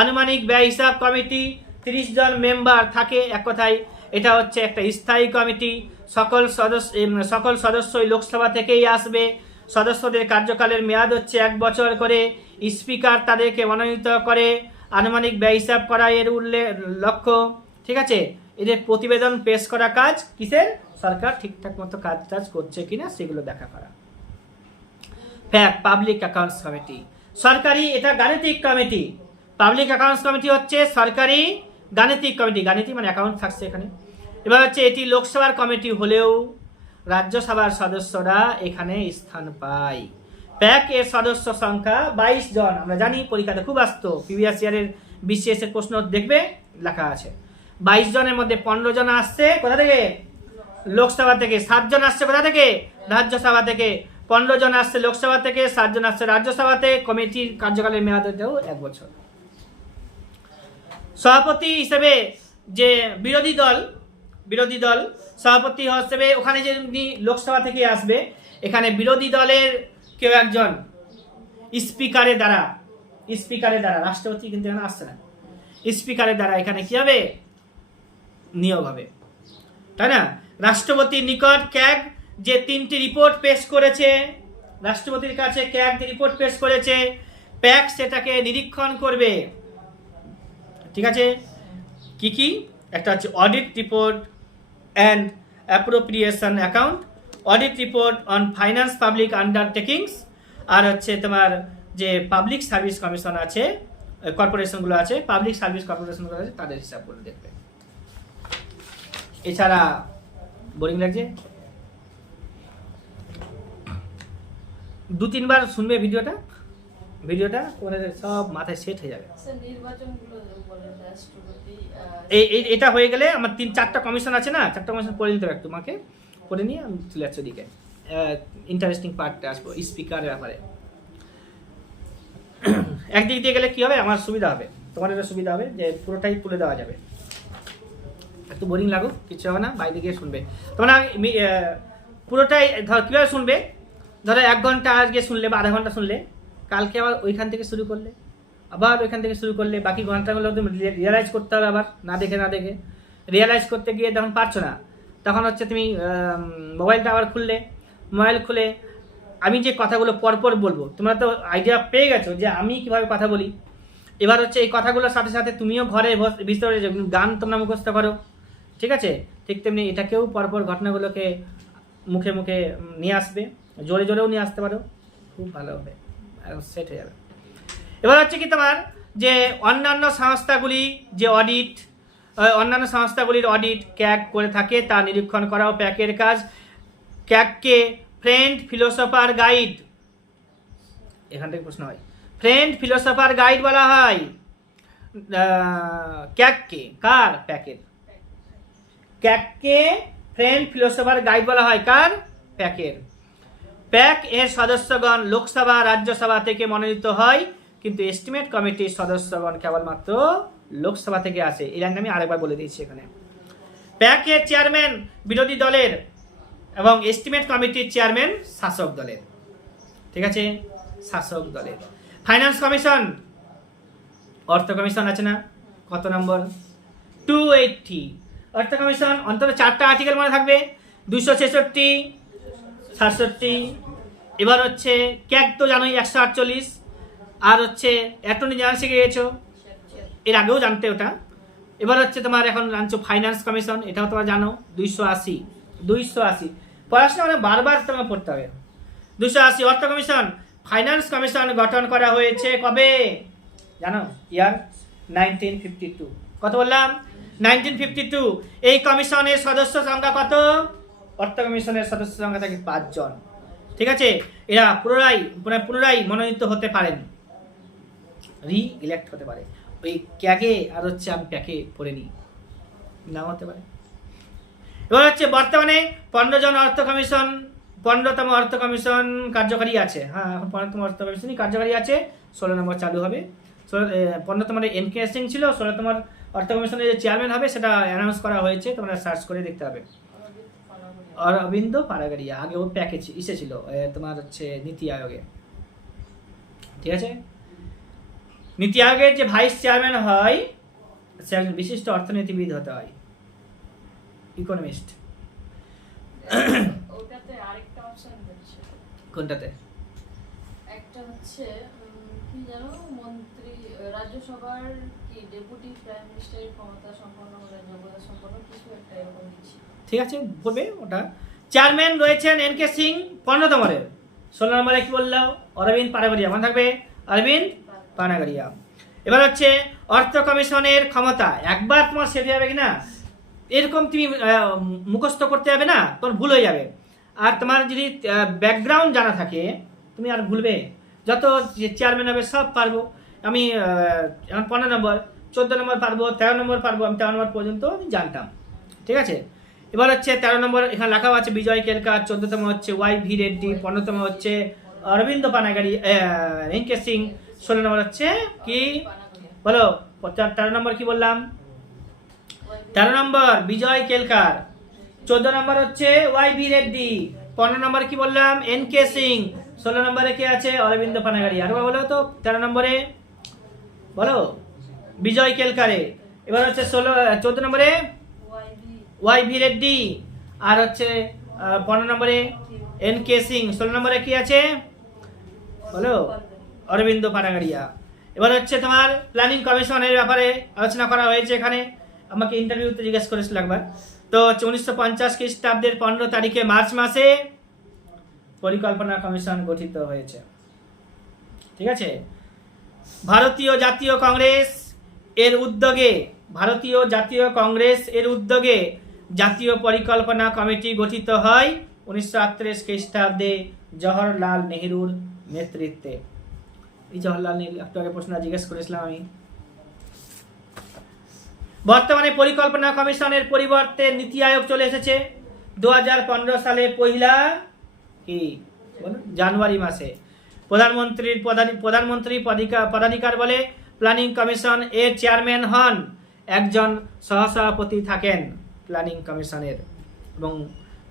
আনুমানিক ব্যয় হিসাব কমিটি, 30 জন মেম্বার থাকে। এক কথায় এটা হচ্ছে একটা স্থায়ী কমিটি, সকল সদস্যই লোকসভা থেকেই আসবে। সদস্যদের কার্যকালের মেয়াদ হচ্ছে 1 বছর করে। স্পিকার তাদেরকে মনোনীত করে। আনুমানিক ব্যয় হিসাব করা এর লক্ষ্য, ঠিক আছে। এদের প্রতিবেদন পেশ করা কাজ কিসের, সরকার ঠিকঠাক মতো কাজ করছে কিনা সেগুলো দেখা করা। পাবলিক অ্যাকাউন্টস কমিটি সরকারি, এটা গাণিতিক কমিটি। পাবলিক অ্যাকাউন্টস কমিটি হচ্ছে সরকারি গাণিতিক কমিটি, গাণিতিক মানে অ্যাকাউন্ট থাকছে এখানে। এবার হচ্ছে এটি লোকসভার কমিটি হলেও রাজ্যসভার সদস্যরা এখানে স্থান পায়। প্যাক এর সদস্য সংখ্যা 22 জন। আমরা জানি পরীক্ষাতে খুব আসতো, প্রিভিয়াস ইয়ারের BCS এর প্রশ্ন দেখবে লেখা আছে 22 জনের মধ্যে 15 জন আসছে কোথা থেকে, লোকসভা থেকে। 7 জন আসছে কোথা থেকে, রাজ্যসভা থেকে। 15 জন আসছে লোকসভা থেকে, 7 জন আসছে রাজ্যসভাতে। কমিটির কার্যকালের মেয়াদ হতেও 1 বছর। সভাপতি হিসেবে যে বিরোধী দল সভাপতি হিসেবে ওখানে যে লোকসভা থেকে আসবে, এখানে বিরোধী দলের কেউ একজন স্পিকারের দ্বারা, রাষ্ট্রপতি কিন্তু এখানে আসছে না, স্পিকারের দ্বারা এখানে কি হবে, নিয়োগ হবে, তাই না? রাষ্ট্রপতির নিকট ক্যাগ যে 3টি রিপোর্ট পেশ করেছে, রাষ্ট্রপতির কাছে ক্যাগ রিপোর্ট পেশ করেছে, প্যাক সেটাকে নিরীক্ষণ করবে, ঠিক আছে। কি একটা হচ্ছে audit report and appropriation account, audit report on finance public undertakings, আর হচ্ছে তোমার যে পাবলিক সার্ভিস কমিশন আছে, কর্পোরেশনগুলো আছে, পাবলিক সার্ভিস কর্পোরেশনগুলো আছে, তাদের হিসাবগুলো দেখবে। এছাড়া বোরিং লাগছে, 2-3 বার শুনবে ভিডিওটা তোমাদের সব মাথায় সেট হয়ে যাবে। এটা হয়ে গেলে আমার 3-4টা কমিশন আছে না, 4টা কমিশন পড়ে নিতে হবে, তোমাকে পড়ে নিয়ে আমি চলে যাচ্ছি ওদিকে। ইন্টারেস্টিং পার্টটা আসবো স্পিকারের ব্যাপারে। একদিক দিয়ে গেলে কি হবে, আমার সুবিধা হবে, তোমাদের সুবিধা হবে যে পুরোটাই তুলে দেওয়া যাবে। একটু বোরিং লাগুক কিছু হবে না, বাইরে গিয়ে শুনবে তোমরা পুরোটাই। ধর কীভাবে শুনবে, ধরো 1 ঘন্টা আজকে শুনলে বা আধা ঘন্টা শুনলে, কালকে আবার ওইখান থেকে শুরু করলে, আবার ওইখান থেকে শুরু করলে, বাকি ঘন্টাগুলো তুমি রিয়েলাইজ করতে হবে। আবার না দেখে রিয়েলাইজ করতে গিয়ে যখন পারছো না, তখন হচ্ছে তুমি মোবাইলটা আবার মোবাইল খুলে আমি যে কথাগুলো পরপর বলবো, তোমরা তো আইডিয়া পেয়ে গেছো যে আমি কিভাবে কথা বলি। এবার হচ্ছে এই কথাগুলোর সাথে সাথে তুমিও ঘরে ভিতরে গান তোমরা মুখস্থ করো, ঠিক আছে। ঠিক তেমনি এটাকেও পরপর ঘটনাগুলোকে মুখে মুখে নিয়ে আসবে, জোরে জোরেও নিয়ে আসতে পারো, খুব ভালো হবে, সেট হয়ে যাবে। এবার হচ্ছে কি তোমার যে অন্যান্য সংস্থাগুলির অডিট ক্যাগ করে থাকে, তা নিরীক্ষণ করাও প্যাকের কাজ। ক্যাগকে ফ্রেন্ড ফিলোসফার গাইড, এখান থেকে প্রশ্ন হয়, ফ্রেন্ড ফিলোসফার গাইড বলা হয় ক্যাগকে, কার, প্যাকের। ক্যাগকে ফ্রেন্ড ফিলোসফার গাইড বলা হয় কার, প্যাকের। প্যাক এর সদস্যগণ লোকসভা রাজ্যসভা থেকে মনোনীত হয়, কিন্তু এস্টিমেট কমিটির সদস্যগণ কেবলমাত্র লোকসভা থেকে আসে। এই লাইনটা আমি আরেকবার বলে দিয়েছি এখানে। প্যাক এর চেয়ারম্যান বিরোধী দলের এবং এস্টিমেট কমিটির চেয়ারম্যান শাসক দলের, ঠিক আছে, শাসক দলের। ফাইন্যান্স কমিশন, অর্থ কমিশন আছে না, কত নম্বর 280। অর্থ কমিশন অন্তত 4টা আর্টিকেল মনে থাকবে, 266, 67। এবার হচ্ছে ক্যাগ তো জানোই 148, আর হচ্ছে অ্যাটর্নি জেনারেল শিখে গেছো, এর আগেও জানতে ওটা। এবার হচ্ছে তোমার এখন জানছো ফাইন্যান্স কমিশন, এটাও তোমরা জানো 280। পড়াশোনা মানে বারবার তোমাকে পড়তে হবে। 280 অর্থ কমিশন। ফাইন্যান্স কমিশন গঠন করা হয়েছে কবে জানো, ইয়ার 1952। কত বললাম, 1952। এই কমিশনের সদস্য সংখ্যা কত, অর্থ কমিশনের সদস্য সংখ্যা থাকে 5 জন, ঠিক আছে। এরা পুনরায় মনোনীত হতে পারেন, রি-ইলেক্ট হতে পারে। ওই ক্যাগে আর হচ্ছে আমি প্যাকে পড়ে নিই, নাও হতে পারে। এবার হচ্ছে বর্তমানে 15 জন অর্থ কমিশন 15তম অর্থ কমিশন কার্যকারী আছে। হ্যাঁ, এখন 15তম অর্থ কমিশনই কার্যকারী আছে, 16 নম্বর চালু হবে। 15তম এনকে সিং ছিল, 16তম অর্থ কমিশনের যে চেয়ারম্যান হবে সেটা অ্যানাউন্স করা হয়েছে, তোমরা সার্চ করে দেখতে হবে। অরবিন্দ পানাগড়িয়া, আগে ও প্যাকেজ ছিল তোমার হচ্ছে নীতি আয়োগে, ঠিক আছে। নীতি আয়োগের যে ভাইস চেয়ারম্যান হয় সে একজন বিশিষ্ট অর্থনীতিবিদ হতে হয়, ইকোনমিস্ট। ওটাতে আরেকটা অপশন দিচ্ছে। কোনটাতে? একটা হচ্ছে কি জানো, মন্ত্রী, রাজ্যসভার কি ডেপুটি প্রাইম মিনিস্টারের ক্ষমতা সম্পন্ন হলে যোগ্যতা সম্পন্ন কিছু একটা এরকম দিচ্ছে। ঠিক আছে, বলবে ওটা। চেয়ারম্যান রয়েছেন এনকে সিং 15তমের। 16 নম্বরে কি বললাম? অরবিন্দ পানাগড়িয়া, মনে থাকবে অরবিন্দ পানাগড়িয়া। এবার হচ্ছে অর্থ কমিশনের ক্ষমতা, একবার তোমার সেট হয়ে যাবে কিনা, এরকম তুমি মুখস্থ করতে যাবে না, তোমার ভুল হয়ে যাবে। আর তোমার যদি ব্যাকগ্রাউন্ড জানা থাকে তুমি আর ভুলবে, যত চেয়ারম্যান হবে সব পারবো আমি। এখন 15 নম্বর, 14 নম্বর পারবো, 13 নম্বর পারবো, আমি 13 নম্বর পর্যন্ত আমি জানতাম, ঠিক আছে। এবার হচ্ছে 13 নম্বর এখানে লেখাও আছে বিজয় কেলকার, 14তম হচ্ছে ওয়াই ভি রেড্ডি, 15তম হচ্ছে অরবিন্দ পানাগড়ি এনকে সিং, 16 নম্বর হচ্ছে কি বলো? 13 নম্বর কি বললাম? 13 নম্বর বিজয় কেলকার, 14 নম্বর হচ্ছে ওয়াই ভি রেড্ডি, 15 নম্বর কি বললাম? এনকে সিং, 16 নম্বরে কে আছে? অরবিন্দ পানাগড়ি। আর বলো তো 13 নম্বরে বলো বিজয় কেলকারে। এবার হচ্ছে 14 নম্বরে ওয়াই ভি রেড্ডি, আর হচ্ছে 15 নম্বরে এনকে সিং, 16 নম্বরে কি আছে বলো? অরবিন্দ পানাগড়িয়া। এবার হচ্ছে তোমার প্ল্যানিং কমিশনের ব্যাপারে আলোচনা করা হয়েছে এখানে, আমাকে ইন্টারভিউতে জিজ্ঞেস করেছিল একবার। তো 1950 খ্রিস্টাব্দের 15 তারিখে মার্চ মাসে পরিকল্পনা কমিশন গঠিত হয়েছে, ঠিক আছে। ভারতীয় জাতীয় কংগ্রেস এর উদ্যোগে জাতীয় পরিকল্পনা কমিটি গঠিত হয় 1938 খ্রিস্টাব্দে জওহরলাল নেহরুর নেতৃত্বে। এই জওহরলাল নেহরু একটু আগে প্রশ্ন জিজ্ঞেস করেছিলাম আমি। বর্তমানে পরিকল্পনা কমিশনের পরিবর্তে নীতি আয়োগ চলে এসেছে 2015 সালে পহিলা কি জানুয়ারি মাসে। প্রধানমন্ত্রী পদাধিকার বলে প্ল্যানিং কমিশন এর চেয়ারম্যান হন, একজন সহসভাপতি থাকেন প্ল্যানিং কমিশনের, এবং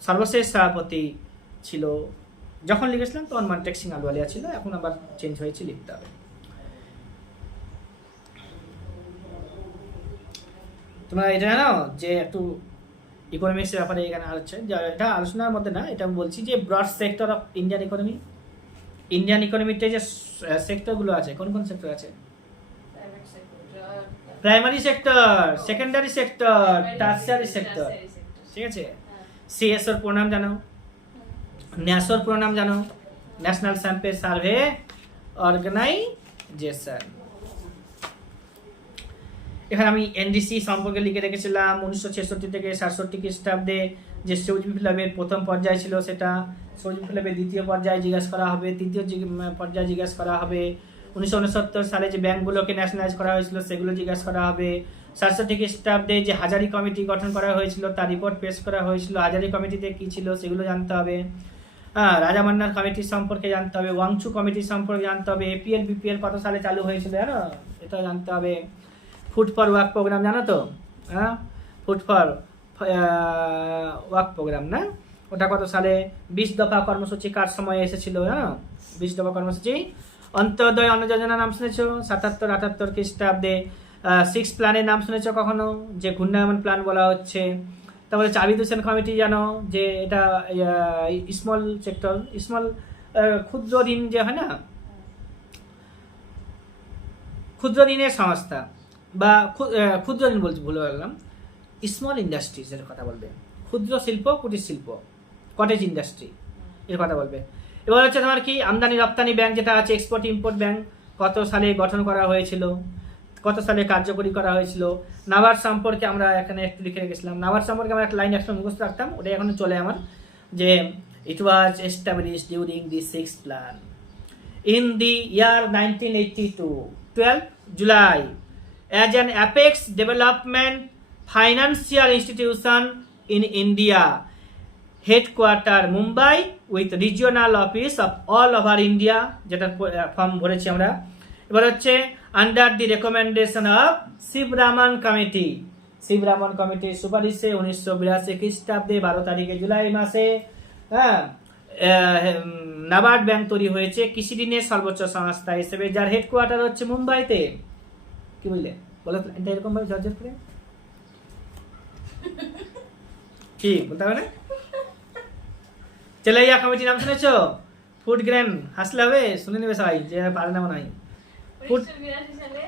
সর্বশেষ সভাপতি ছিল যখন লিখেছিলাম তখন মনটেক সিং আলওয়ালিয়া ছিল, এখন আবার চেঞ্জ হয়েছে, লিখতে হবে। তোমরা এটা জানো যে একটু ইকোনমিক্সের ব্যাপারে এখানে হচ্ছে, এটা আলোচনার মধ্যে না, এটা আমি বলছি যে ব্রড সেক্টর অফ ইন্ডিয়ান ইকোনমিতে যে সেক্টরগুলো আছে, কোন কোন সেক্টর আছে? Primary sector, secondary sector, tertiary sector, ঠিক আছে। সিএসওর প্রণাম জানো? ন্যাসোর প্রণাম জানো? National sample survey organisation. এখানে আমি এনডিসি সম্পর্কে লিখে রেখেছিলাম 1966 থেকে 67 খ্রিস্টাব্দে যে সবুজ বিপ্লবের প্রথম পর্যায় ছিল, সেটা সবুজ বিপ্লবের দ্বিতীয় পর্যায়ে জিজ্ঞাসা করা হবে, তৃতীয় পর্যায়ে জিজ্ঞাসা করা হবে। 1969 সালে যে ব্যাংকগুলোকে ন্যাশনালাইজ করা হয়েছিল সেগুলো জিজ্ঞাসা করা হবে। 67 খ্রিস্টাব্দে যে হাজারি কমিটি গঠন করা হয়েছিল তার রিপোর্ট পেশ করা হয়েছিল, হাজারি কমিটিতে কি ছিল সেগুলো জানতে হবে। রাজা মান্নার কমিটি সম্পর্কে জানতে হবে, ওয়াংচু কমিটি সম্পর্কে জানতে হবে, এপিএল বিপিএল কত সালে চালু হয়েছিল জানো, এটা জানতে হবে। ফুড ফর ওয়ার্ক প্রোগ্রাম জানো তো? হ্যাঁ, ফুড ফর ওয়ার্ক প্রোগ্রাম না, ওটা কত সালে? 20 দফা কর্মসূচি কার সময় এসেছিল জানো? 20 দফা কর্মসূচি। অন্তর্দয় অন্ন যোজনা নাম শুনেছো? 77-78 খ্রিস্টাব্দে। 6 প্ল্যানের নাম শুনেছো কখনো? যে ঘূর্ণায়মান প্ল্যান বলা হচ্ছে। তারপরে চাবিদ হোসেন কমিটি জানো, যে এটা স্মল সেক্টর, ক্ষুদ্র ঋণ যে হয় না, ক্ষুদ্র ঋণের সংস্থা বা ক্ষুদ্র ঋণ বলছি, ভুলে গেলাম, স্মল ইন্ডাস্ট্রিজের কথা বলবে, ক্ষুদ্র শিল্প, কুটির শিল্প, কটেজ ইন্ডাস্ট্রি এর কথা বলবে। এবার হচ্ছে তোমার কি আমদানি রপ্তানি ব্যাংক যেটা আছে, এক্সপোর্ট ইম্পোর্ট ব্যাংক, কত সালে গঠন করা হয়েছিল, কত সালে কার্যকরী করা হয়েছিল। নাবার্ড সম্পর্কে আমরা এখানে একটু লিখে রেখেছিলাম, নাবার্ড সম্পর্কে আমরা একটা লাইন একটু মুখস্থ রাখতাম, ওটাই এখন চলে আমার, যে it was established during the 6th plan in the year 1982, 12 July, as an apex development financial institution in India, headquarter Mumbai with regional office of all over India, যেটা ফর্ম ভরেছি আমরা। এবার হচ্ছে under the recommendation of Sivaraman committee, Sivaraman কমিটির সুপারিশে 1982 খ্রিস্টাব্দে 12 তারিখে জুলাই মাসে হ্যাঁ নাবার্ড ব্যাংক তৈরি হয়েছে কৃষি ঋণের সর্বোচ্চ সংস্থা হিসেবে, যার হেডকোয়ার্টার হচ্ছে মুম্বাইতে। কি বললে বলো এটা এরকম ভাবে ঝরঝর করে কি বলতে হবে না? চেলাইয়া কমিটির নাম শুনেছো? ফুড গ্রেন, হাসলে হবে, শুনে নেবে সবাই যে পারে না মনে হয়। 1982 সালে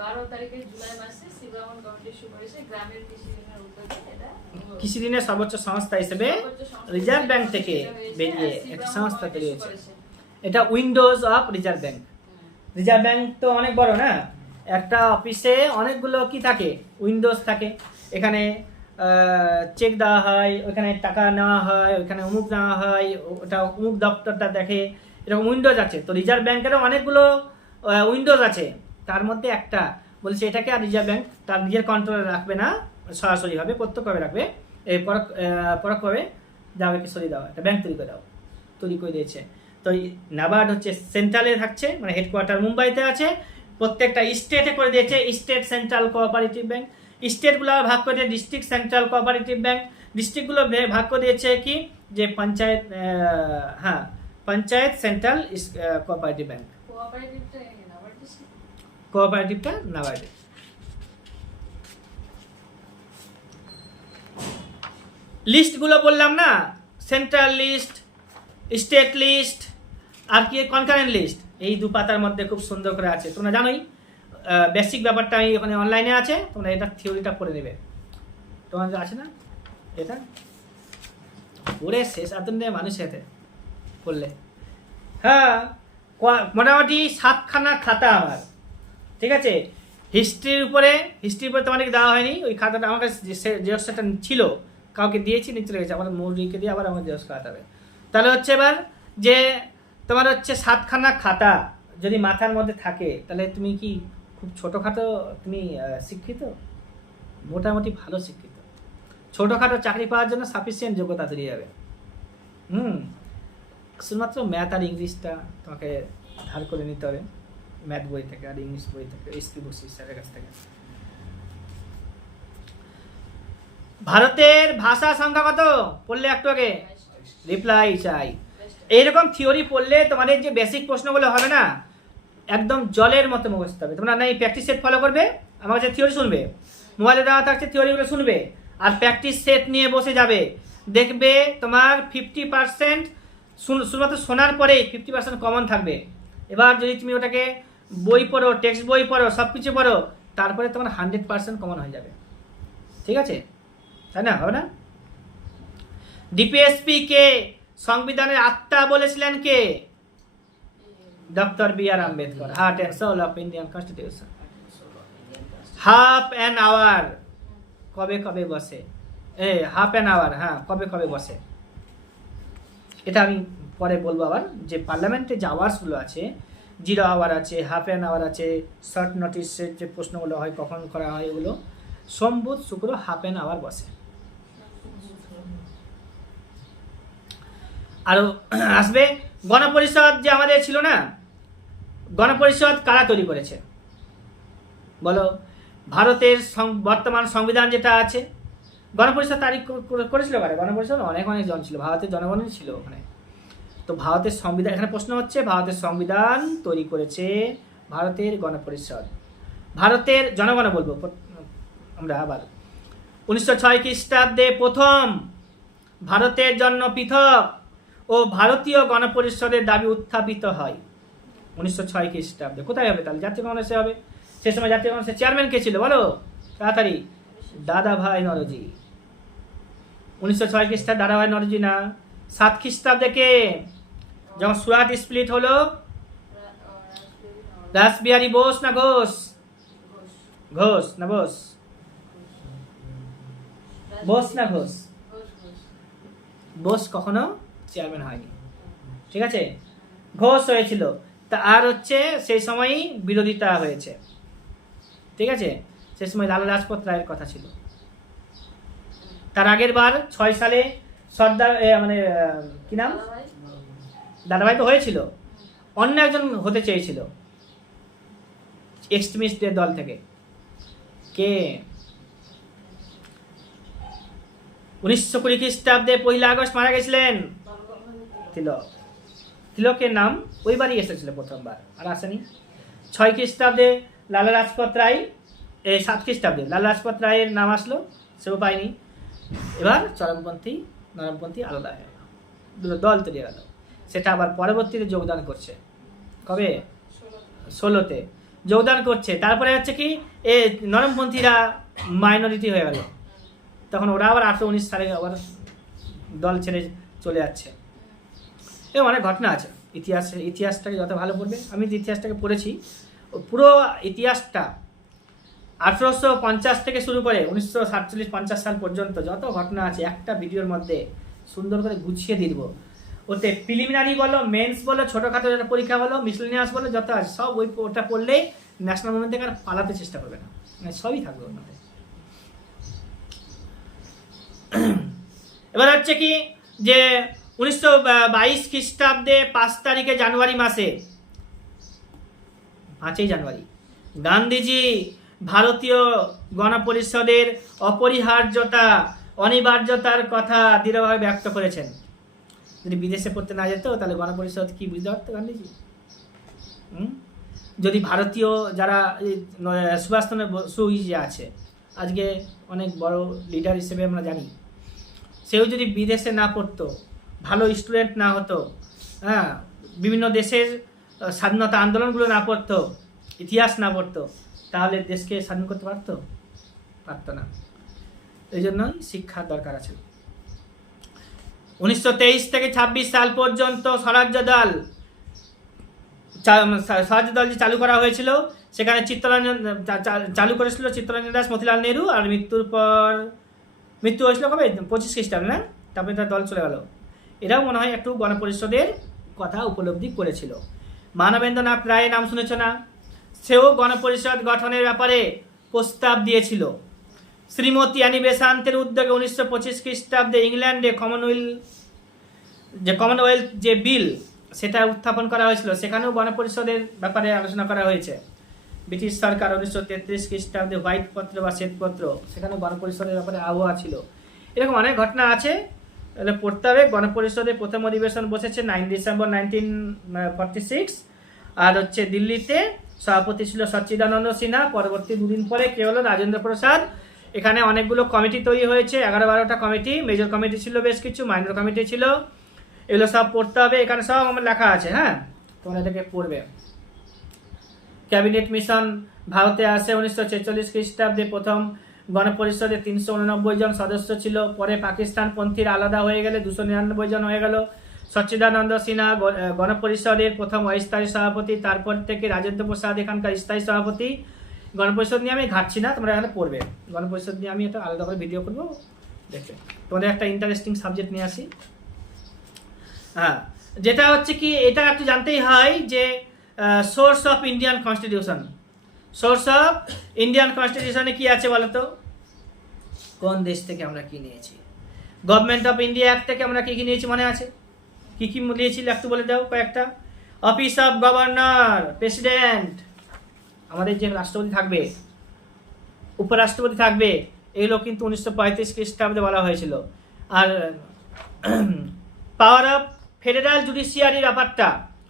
12 তারিখে জুলাই মাসে শিবরামন কমিটির সুপারিশে গ্রামের কৃষি ঋণের উদ্যোগে এটা কৃষি ঋণের সর্বোচ্চ সংস্থা হিসেবে রিজার্ভ ব্যাংক থেকে বেরিয়ে একটা সংস্থা তৈরি হয়েছে। এটা Windows of reserve bank. Reserve bank তো অনেক বড় না, একটা অফিসে অনেকগুলো কি থাকে, উইন্ডোজ থাকে। এখানে চেক দেওয়া হয়, ওইখানে টাকা নেওয়া হয়, ওইখানে অমুক নেওয়া হয়, ওটা অমুক দপ্তরটা দেখে, এরকম উইন্ডোজ আছে। তো রিজার্ভ ব্যাংকেরও অনেকগুলো উইন্ডোজ আছে, তার মধ্যে একটা বলছে এটাকে আর রিজার্ভ ব্যাংক তার নিজের কন্ট্রোলে রাখবে না, সরাসরিভাবে প্রত্যক্ষভাবে রাখবে, পরোক্ষভাবে যাওয়াকে সরিয়ে দেওয়া, একটা ব্যাংক তৈরি করে দিয়েছে। তো নাবার্ড হচ্ছে সেন্ট্রালে থাকছে, মানে হেডকোয়ার্টার মুম্বাইতে আছে, প্রত্যেকটা স্টেটে করে দিয়েছে স্টেট সেন্ট্রাল কোঅপারেটিভ ব্যাংক। স্টেটগুলো ভাগ করে দিয়েছে ডিস্ট্রিক্ট সেন্ট্রাল কোঅপারেটিভ ব্যাংক। ডিস্ট্রিক্টগুলো ভাগ করে দিয়েছে কি যে পঞ্চায়েত, হ্যাঁ পঞ্চায়েত সেন্ট্রাল কোঅপারেটিভ ব্যাংক। কোঅপারেটিভটা নাবার্ডে। লিস্টগুলো বললাম না, সেন্ট্রাল লিস্ট, স্টেট লিস্ট আর কি কনকারেন্ট লিস্ট, এই 2 পাতার মধ্যে খুব সুন্দর করে আছে। তোমরা জানোই বেসিক ব্যাপারটা আমি ওখানে অনলাইনে আছে, তোমরা এটা থিওরিটা পড়ে নেবে। তোমাদের আছে না এটা পড়ে শেষ এত মানুষের সাথে পড়লে। হ্যাঁ মোটামুটি 7খানা খাতা আমার, ঠিক আছে। হিস্ট্রির উপরে তোমাদেরকে দেওয়া হয়নি, ওই খাতাটা আমার কাছে জেরক্সটা ছিল, কাউকে দিয়েছি নিয়ে চলে গেছে, আমার মৌরিকে দিয়ে আবার আমার জেরক্স করাতে হবে। তাহলে হচ্ছে এবার যে তোমার হচ্ছে 7খানা খাতা যদি মাথার মধ্যে থাকে, তাহলে তুমি কি খুব ছোটোখাটো তুমি শিক্ষিত? মোটামুটি ভালো শিক্ষিত। ছোটোখাটো চাকরি পাওয়ার জন্য সাফিসিয়েন্ট যোগ্যতা তৈরি যাবে। শুধুমাত্র ম্যাথ আর ইংলিশটা তোমাকে ধার করে নিতে হবে, ম্যাথ বই থেকে আর ইংলিশ বই থেকে, এসপি বুক স্যারের কাছ থেকে। ভারতের ভাষা সংখ্যা কত পড়লে একটু আগে? রিপ্লাই চাই। এইরকম থিওরি পড়লে তোমাদের যে বেসিক প্রশ্নগুলো হবে না, একদম জলের মতো মুখস্থ হবে। তোমরা না এই প্র্যাকটিস সেট ফলো করবে, আমার কাছে থিওরি শুনবে, মোবাইলে দেওয়া থাকছে থিওরিগুলো শুনবে, আর প্র্যাকটিস সেট নিয়ে বসে যাবে। দেখবে তোমার 50% শুধুমাত্র শোনার পরেই 50% কমন থাকবে। এবার যদি তুমি ওটাকে বই পড়ো, টেক্সট বই পড়ো, সব কিছু পড়ো, তারপরে তোমার 100% কমন হয়ে যাবে। ঠিক আছে, তাই না? হবে না? ডিপিএসপি কে সংবিধানের আত্মা বলেছিলেন কে? Doctor B R Ambedkar. Heart and soul of Indian constitution. Half an hour কবে কবে বসে? হাফ অ্যান আওয়ার, হ্যাঁ কবে কবে বসে এটা আমি পরে বলবো। আবার যে পার্লামেন্টে যে আওয়ার্সগুলো আছে, 0 আওয়ার আছে, হাফ অ্যান আওয়ার আছে, শর্ট নোটিসের যে প্রশ্নগুলো হয় কখন করা হয়, এগুলো সোম বুধ শুক্র হাফ অ্যান আওয়ার বসে। আরও আসবে গণপরিষদ যে আমাদের ছিল না, গণপরিষদ কারা তৈরি করেছে বলো? ভারতের বর্তমান সংবিধান যেটা আছে, গণপরিষদ তারিখ করেছিল কারে? গণপরিষদ অনেক জন ছিল, ভারতের জনগণই ছিল ওখানে। তো ভারতের সংবিধান, এখানে প্রশ্ন হচ্ছে ভারতের সংবিধান তৈরি করেছে ভারতের গণপরিষদ। ভারতের জনগণ বলবো আমরা আবার। 1906 খ্রিস্টাব্দে প্রথম ভারতের জন্য পৃথক ও ভারতীয় গণপরিষদের দাবি উত্থাপিত হয় 1906 খ্রিস্টাব্দে। কোথায় হবে তাহলে? জাতীয় কংগ্রেসে হবে। সে সময় জাতীয় কংগ্রেসের চেয়ারম্যান কে ছিল বলো তাড়াতাড়ি? দাদাভাই নওরোজি। 1906 খ্রিস্টাব্দে দাদাভাই নওরোজি না। 7 খ্রিস্টাব্দে কে? যখন সুরাট স্প্লিট হলো, রাসবিহারী বোস না ঘোষ? ঘোষ না বোস? বোস না ঘোষ? বোস কখনো চেয়ারম্যান হয়নি, ঠিক আছে, ঘোষ হয়েছিল। তা আর হচ্ছে সেই সময়ই বিরোধিতা হয়েছে, ঠিক আছে। সেই সময় লালা লাজপত রায়ের কথা ছিল। তার আগের বার 6 সালে সর্দার মানে কি নাম, দাদাভাই দাদাভাই তো হয়েছিল, অন্য একজন হতে চেয়েছিল এক্সট্রিমিস্টদের দল থেকে। কে? 1920 খ্রিস্টাব্দে 1 আগস্ট মারা গেছিলেন তিলক। তিলকের নাম ওইবারই এসেছিল প্রথমবার, আর আসেনি। 6 খ্রিস্টাব্দে লালা লাজপত রায়, 7 খ্রিস্টাব্দে লালা লাজপত রায়ের নাম আসলো, সেও পায়নি। এবার চরমপন্থী নরমপন্থী আলাদা হয়ে গেল, দুটো দল তৈরি গেল। সেটা আবার পরবর্তীতে যোগদান করছে, কবে? 16-তে যোগদান করছে। তারপরে হচ্ছে কি নরমপন্থীরা মাইনরিটি হয়ে গেল, তখন ওরা আবার 1819 সালে আবার দল ছেড়ে চলে যাচ্ছে। এরকম অনেক ঘটনা আছে। ইতিহাসটাকে যত ভালো পড়বে, আমি তো ইতিহাসটাকে পড়েছি, পুরো ইতিহাসটা 1850 থেকে শুরু করে 1947-50 সাল পর্যন্ত যত ঘটনা আছে একটা ভিডিওর মধ্যে সুন্দর করে গুছিয়ে দিয়ে দেবো। ওতে প্রিলিমিনারি বলো, মেন্স বলো, ছোটোখাটো যেটা পরীক্ষা বলো, মিসলেনিয়াস বলো, যত আছে সব ওটা পড়লেই ন্যাশনাল মুভমেন্ট থেকে আর পালাতে চেষ্টা করবে না, মানে সবই থাকবে ওর মধ্যে। এবার হচ্ছে কি যে 1922 খ্রিস্টাব্দে 5 তারিখে জানুয়ারি মাসে, 5ই জানুয়ারি, গান্ধীজি ভারতীয় গণপরিষদের অনিবার্যতার কথা দৃঢ়ভাবে ব্যক্ত করেছেন। যদি বিদেশে পড়তে না যেত তাহলে গণপরিষদ কি বুঝতে পারতো গান্ধীজি? যদি ভারতীয় যারা সুভাষচন্দ্র বসু যে আছে আজকে অনেক বড় লিডার হিসেবে আমরা জানি, সেও যদি বিদেশে না পড়তো, ভালো স্টুডেন্ট না হতো, হ্যাঁ, বিভিন্ন দেশের স্বাধীনতা আন্দোলনগুলো না পড়তো, ইতিহাস না পড়তো, তাহলে দেশকে স্বাধীন করতে পারতো না। এই জন্যই শিক্ষার দরকার আছে। 1923 থেকে 26 সাল পর্যন্ত স্বরাজ্য দল যে চালু করা হয়েছিল, সেখানে চালু করেছিল চিত্তরঞ্জন দাস, মতিলাল নেহরু, আর মৃত্যু হয়েছিল কবে? 25 খ্রিস্টাব্দে, না? তারপরে তার দল চলে গেল। এরাও মনে হয় একটু গণপরিষদের কথা উপলব্ধি করেছিল। মানবেন্দ্রনাথ রায়ের নাম শুনেছ না? সেও গণপরিষদ গঠনের ব্যাপারে প্রস্তাব দিয়েছিল। শ্রীমতী অ্যানি বেসান্তের উদ্যোগে 1925 খ্রিস্টাব্দে ইংল্যান্ডে কমনওয়েলথ যে বিল সেটা উত্থাপন করা হয়েছিল, সেখানেও গণপরিষদের ব্যাপারে আলোচনা করা হয়েছে। ব্রিটিশ সরকার 1933 খ্রিস্টাব্দে হোয়াইট পত্র বা শ্বেতপত্র, সেখানেও গণপরিষদের ব্যাপারে আবহাওয়া ছিল। এরকম অনেক ঘটনা আছে, তাহলে পড়তে হবে। গণপরিষদের প্রথম অধিবেশন বসেছে 9 ডিসেম্বর 1946, আর হচ্ছে দিল্লিতে সভাপতি ছিল সচ্চিদানন্দ সিনহা। পরবর্তী দুদিন পরে কে হলো? রাজেন্দ্র প্রসাদ। এখানে অনেকগুলো কমিটি তৈরি হয়েছে, 11-12টা কমিটি, মেজর কমিটি ছিল বেশ কিছু, মাইনর কমিটি ছিল। এগুলো সব পড়তে হবে, এখানে সব আমার লেখা আছে, হ্যাঁ, তোমরা এটাকে পড়বে। ক্যাবিনেট মিশন ভারতে আসে 1946 খ্রিস্টাব্দে। প্রথম গণপরিষদে 389 জন সদস্য ছিল, পরে পাকিস্তান পন্থীর আলাদা হয়ে গেলে 299 জন হয়ে গেল। সচ্চিদানন্দ সিনহা গণপরিষদের প্রথম অস্থায়ী সভাপতি, তারপর থেকে রাজেন্দ্র প্রসাদ এখানকার স্থায়ী সভাপতি। গণপরিষদ নিয়ে আমি ঘাটছি না, তোমরা এখানে পড়বে। গণপরিষদ নিয়ে আমি একটা আলাদা করে ভিডিও করবো, দেখবে। তোমাদের একটা ইন্টারেস্টিং সাবজেক্ট নিয়ে আসি। হ্যাঁ, যেটা হচ্ছে কি, এটা একটু জানতেই হয় যে source of Indian constitution. Source of Indian কনস্টিটিউশনে কি আছে বলো তো? কোন দেশ থেকে আমরা কি নিয়েছি? গভর্নমেন্ট অফ ইন্ডিয়া অ্যাক্ট থেকে আমরা কি কি নিয়েছি মনে আছে? কি কি নিয়েছিল একটু বলে দাও কয়েকটা। অফিস অফ গভর্নর, প্রেসিডেন্ট, আমাদের যে রাষ্ট্রপতি থাকবে, উপরাষ্ট্রপতি থাকবে, এগুলো কিন্তু 1935 খ্রিস্টাব্দে বলা হয়েছিল। আর পাওয়ার অফ ফেডারেল জুডিশিয়ারির ব্যাপারটা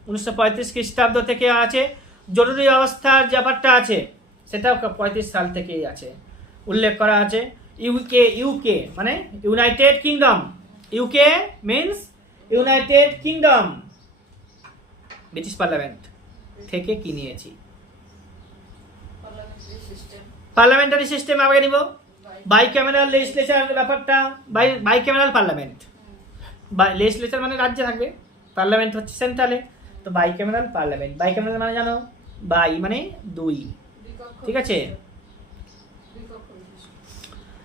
1935 খ্রিস্টাব্দ থেকে আছে। জরুরি অবস্থার যে ব্যাপারটা আছে সেটাও 35 সাল থেকেই আছে, উল্লেখ করা আছে। ইউকে মানে United kingdom, UK means United kingdom, British parliament থেকে কি নিয়েছি? পার্লামেন্টারি সিস্টেম আগে নিব। বাইক্যামেরাল লেজিসলেচার ব্যাপারটা, বাইক্যামেরাল পার্লামেন্ট, লেজিসলেচার মানে রাজ্যে থাকবে, পার্লামেন্ট হচ্ছে সেন্ট্রালে, তো বাইক্যামেরাল পার্লামেন্ট। বাইক্যামেরাল মানে জানো? বাই মানে দুই, ঠিক আছে?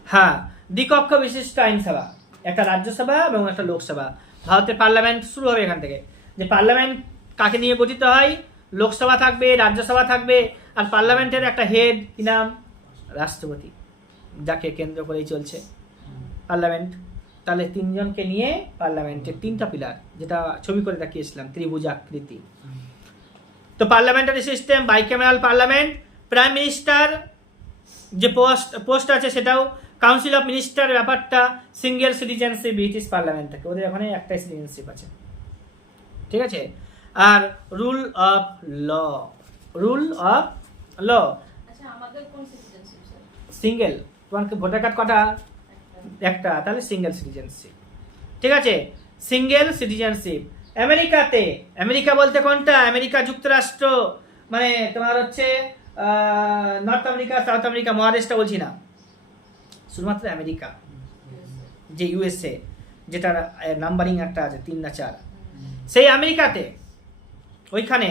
হ্যাঁ, দ্বিকক্ষ বিশিষ্ট আইনসভা, একটা রাজ্যসভা এবং একটা লোকসভা। ভারতের পার্লামেন্ট শুরু হবে এখান থেকে। যে পার্লামেন্ট কাকে নিয়ে গঠিত হয়? লোকসভা থাকবে, রাজ্যসভা থাকবে, আর পার্লামেন্টের একটা হেড, কি নাম? রাষ্ট্রপতি, যাকে কেন্দ্র করেই চলছে পার্লামেন্ট। তাহলে তিনজনকে নিয়ে পার্লামেন্টের তিনটা পিলার, যেটা ছবি করে দেখিয়েছিলাম ত্রিভুজাকৃতি। তো parliamentary system, bicameral parliament, prime minister যে পোস্ট আছে সেটাও, কাউন্সিল অফ মিনিস্টার ব্যাপারটা, সিঙ্গেল সিটিজেনশিপ ব্রিটিশ পার্লামেন্ট থেকে, ওদের ওখানে একটাই সিটিজেনশিপ আছে, ঠিক আছে। আর rule of law, rule of law আচ্ছা আমাদের কোন সিটিজেনশিপ স্যার? সিঙ্গেল, তোমার ভোটার কার্ড কটা? একটা, তাহলে সিঙ্গেল সিটিজেনশিপ, ঠিক আছে, সিঙ্গেল সিটিজেনশিপ। আমেরিকাতে, আমেরিকা বলতে কোনটা? আমেরিকা যুক্তরাষ্ট্র, মানে তোমার হচ্ছে নর্থ আমেরিকা, সাউথ আমেরিকা, মহাদেশটা বলছি না, শুধুমাত্র আমেরিকা, যে ইউএসএ, যেটা নাম্বারিং একটা আছে 3 না 4, সেই আমেরিকাতে ওইখানে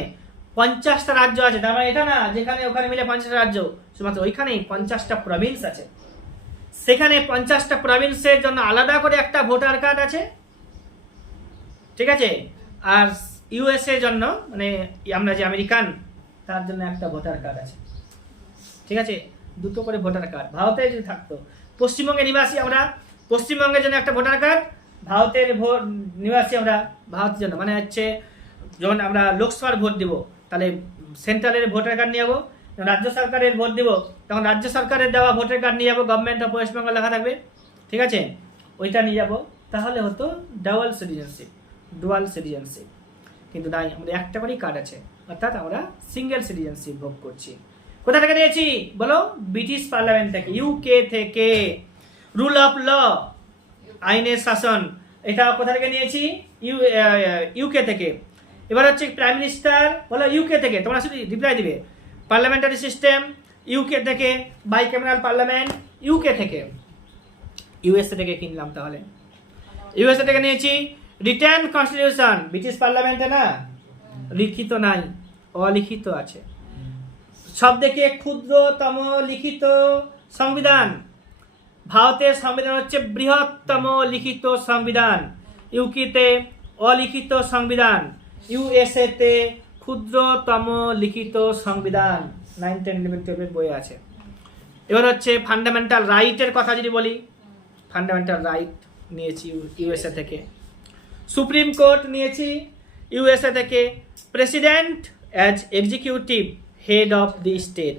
50টা রাজ্য আছে। তার মানে এটা না যেখানে ওখানে মিলে 50টা রাজ্য, শুধুমাত্র ওইখানেই 50টা প্রভিন্স আছে। সেখানে 50টা প্রভিন্সের জন্য আলাদা করে একটা ভোটার কার্ড আছে, ঠিক আছে। আর ইউএসএ জন্য, মানে আমরা যে আমেরিকান, তার জন্য একটা ভোটার কার্ড আছে, ঠিক আছে, দুটো করে ভোটার কার্ড। ভারতে যদি থাকতো, পশ্চিমবঙ্গে নিবাসী আমরা, পশ্চিমবঙ্গের জন্য একটা ভোটার কার্ড, ভারতের নিবাসী আমরা ভারতের জন্য, মানে হচ্ছে যখন আমরা লোকসভার ভোট দিব তাহলে সেন্ট্রালের ভোটার কার্ড নিয়ে যাবো, রাজ্য সরকারের ভোট দিব তখন রাজ্য সরকারের দেওয়া ভোটার কার্ড নিয়ে যাবো, গভর্নমেন্ট অফ ওয়েস্ট বেঙ্গল লেখা থাকবে, ঠিক আছে, ওইটা নিয়ে যাবো, তাহলে হতো ডাবল সিটিজেনশিপ, ডুয়াল সিটিজেনশিপ। কিন্তু নাই, আমাদের একটা করেই কার্ড আছে, অর্থাৎ আমরা সিঙ্গেল সিটিজেনশিপ ভোগ করছি। কোথা থেকে নিয়েছি বলো? ব্রিটিশ পার্লামেন্ট থেকে, ইউকে থেকে। রুল অফ ল, আইনের শাসন, এটা কোথা থেকে নিয়েছি? ইউকে থেকে। এবার হচ্ছে প্রাইম মিনিস্টার, বলো ইউকে থেকে, তোমরা শুধু রিপ্লাই দিবে। পার্লামেন্টারি সিস্টেম ইউকে থেকে, বাইক্যামেরাল পার্লামেন্ট ইউকে থেকে। ইউএসএ থেকে কিনলাম, তাহলে ইউএসএ থেকে নিয়েছি। রিটার্ন কনস্টিটিউশন, ব্রিটিশ পার্লামেন্টে না লিখিত নাই, অলিখিত আছে। সব থেকে ক্ষুদ্রতম লিখিত সংবিধান, ভারতের সংবিধান হচ্ছে বৃহত্তম লিখিত সংবিধান, ইউকেতে অলিখিত সংবিধান, ইউএসএ তে ক্ষুদ্রতম লিখিত সংবিধান। 9, 10, 11, 12 বই আছে। এবার হচ্ছে ফান্ডামেন্টাল রাইটের কথা যদি বলি, ফান্ডামেন্টাল রাইট নিয়েছি ইউএসএ থেকে। সুপ্রিম কোর্ট নিয়েছি ইউএসএ থেকে। President as executive head of the state,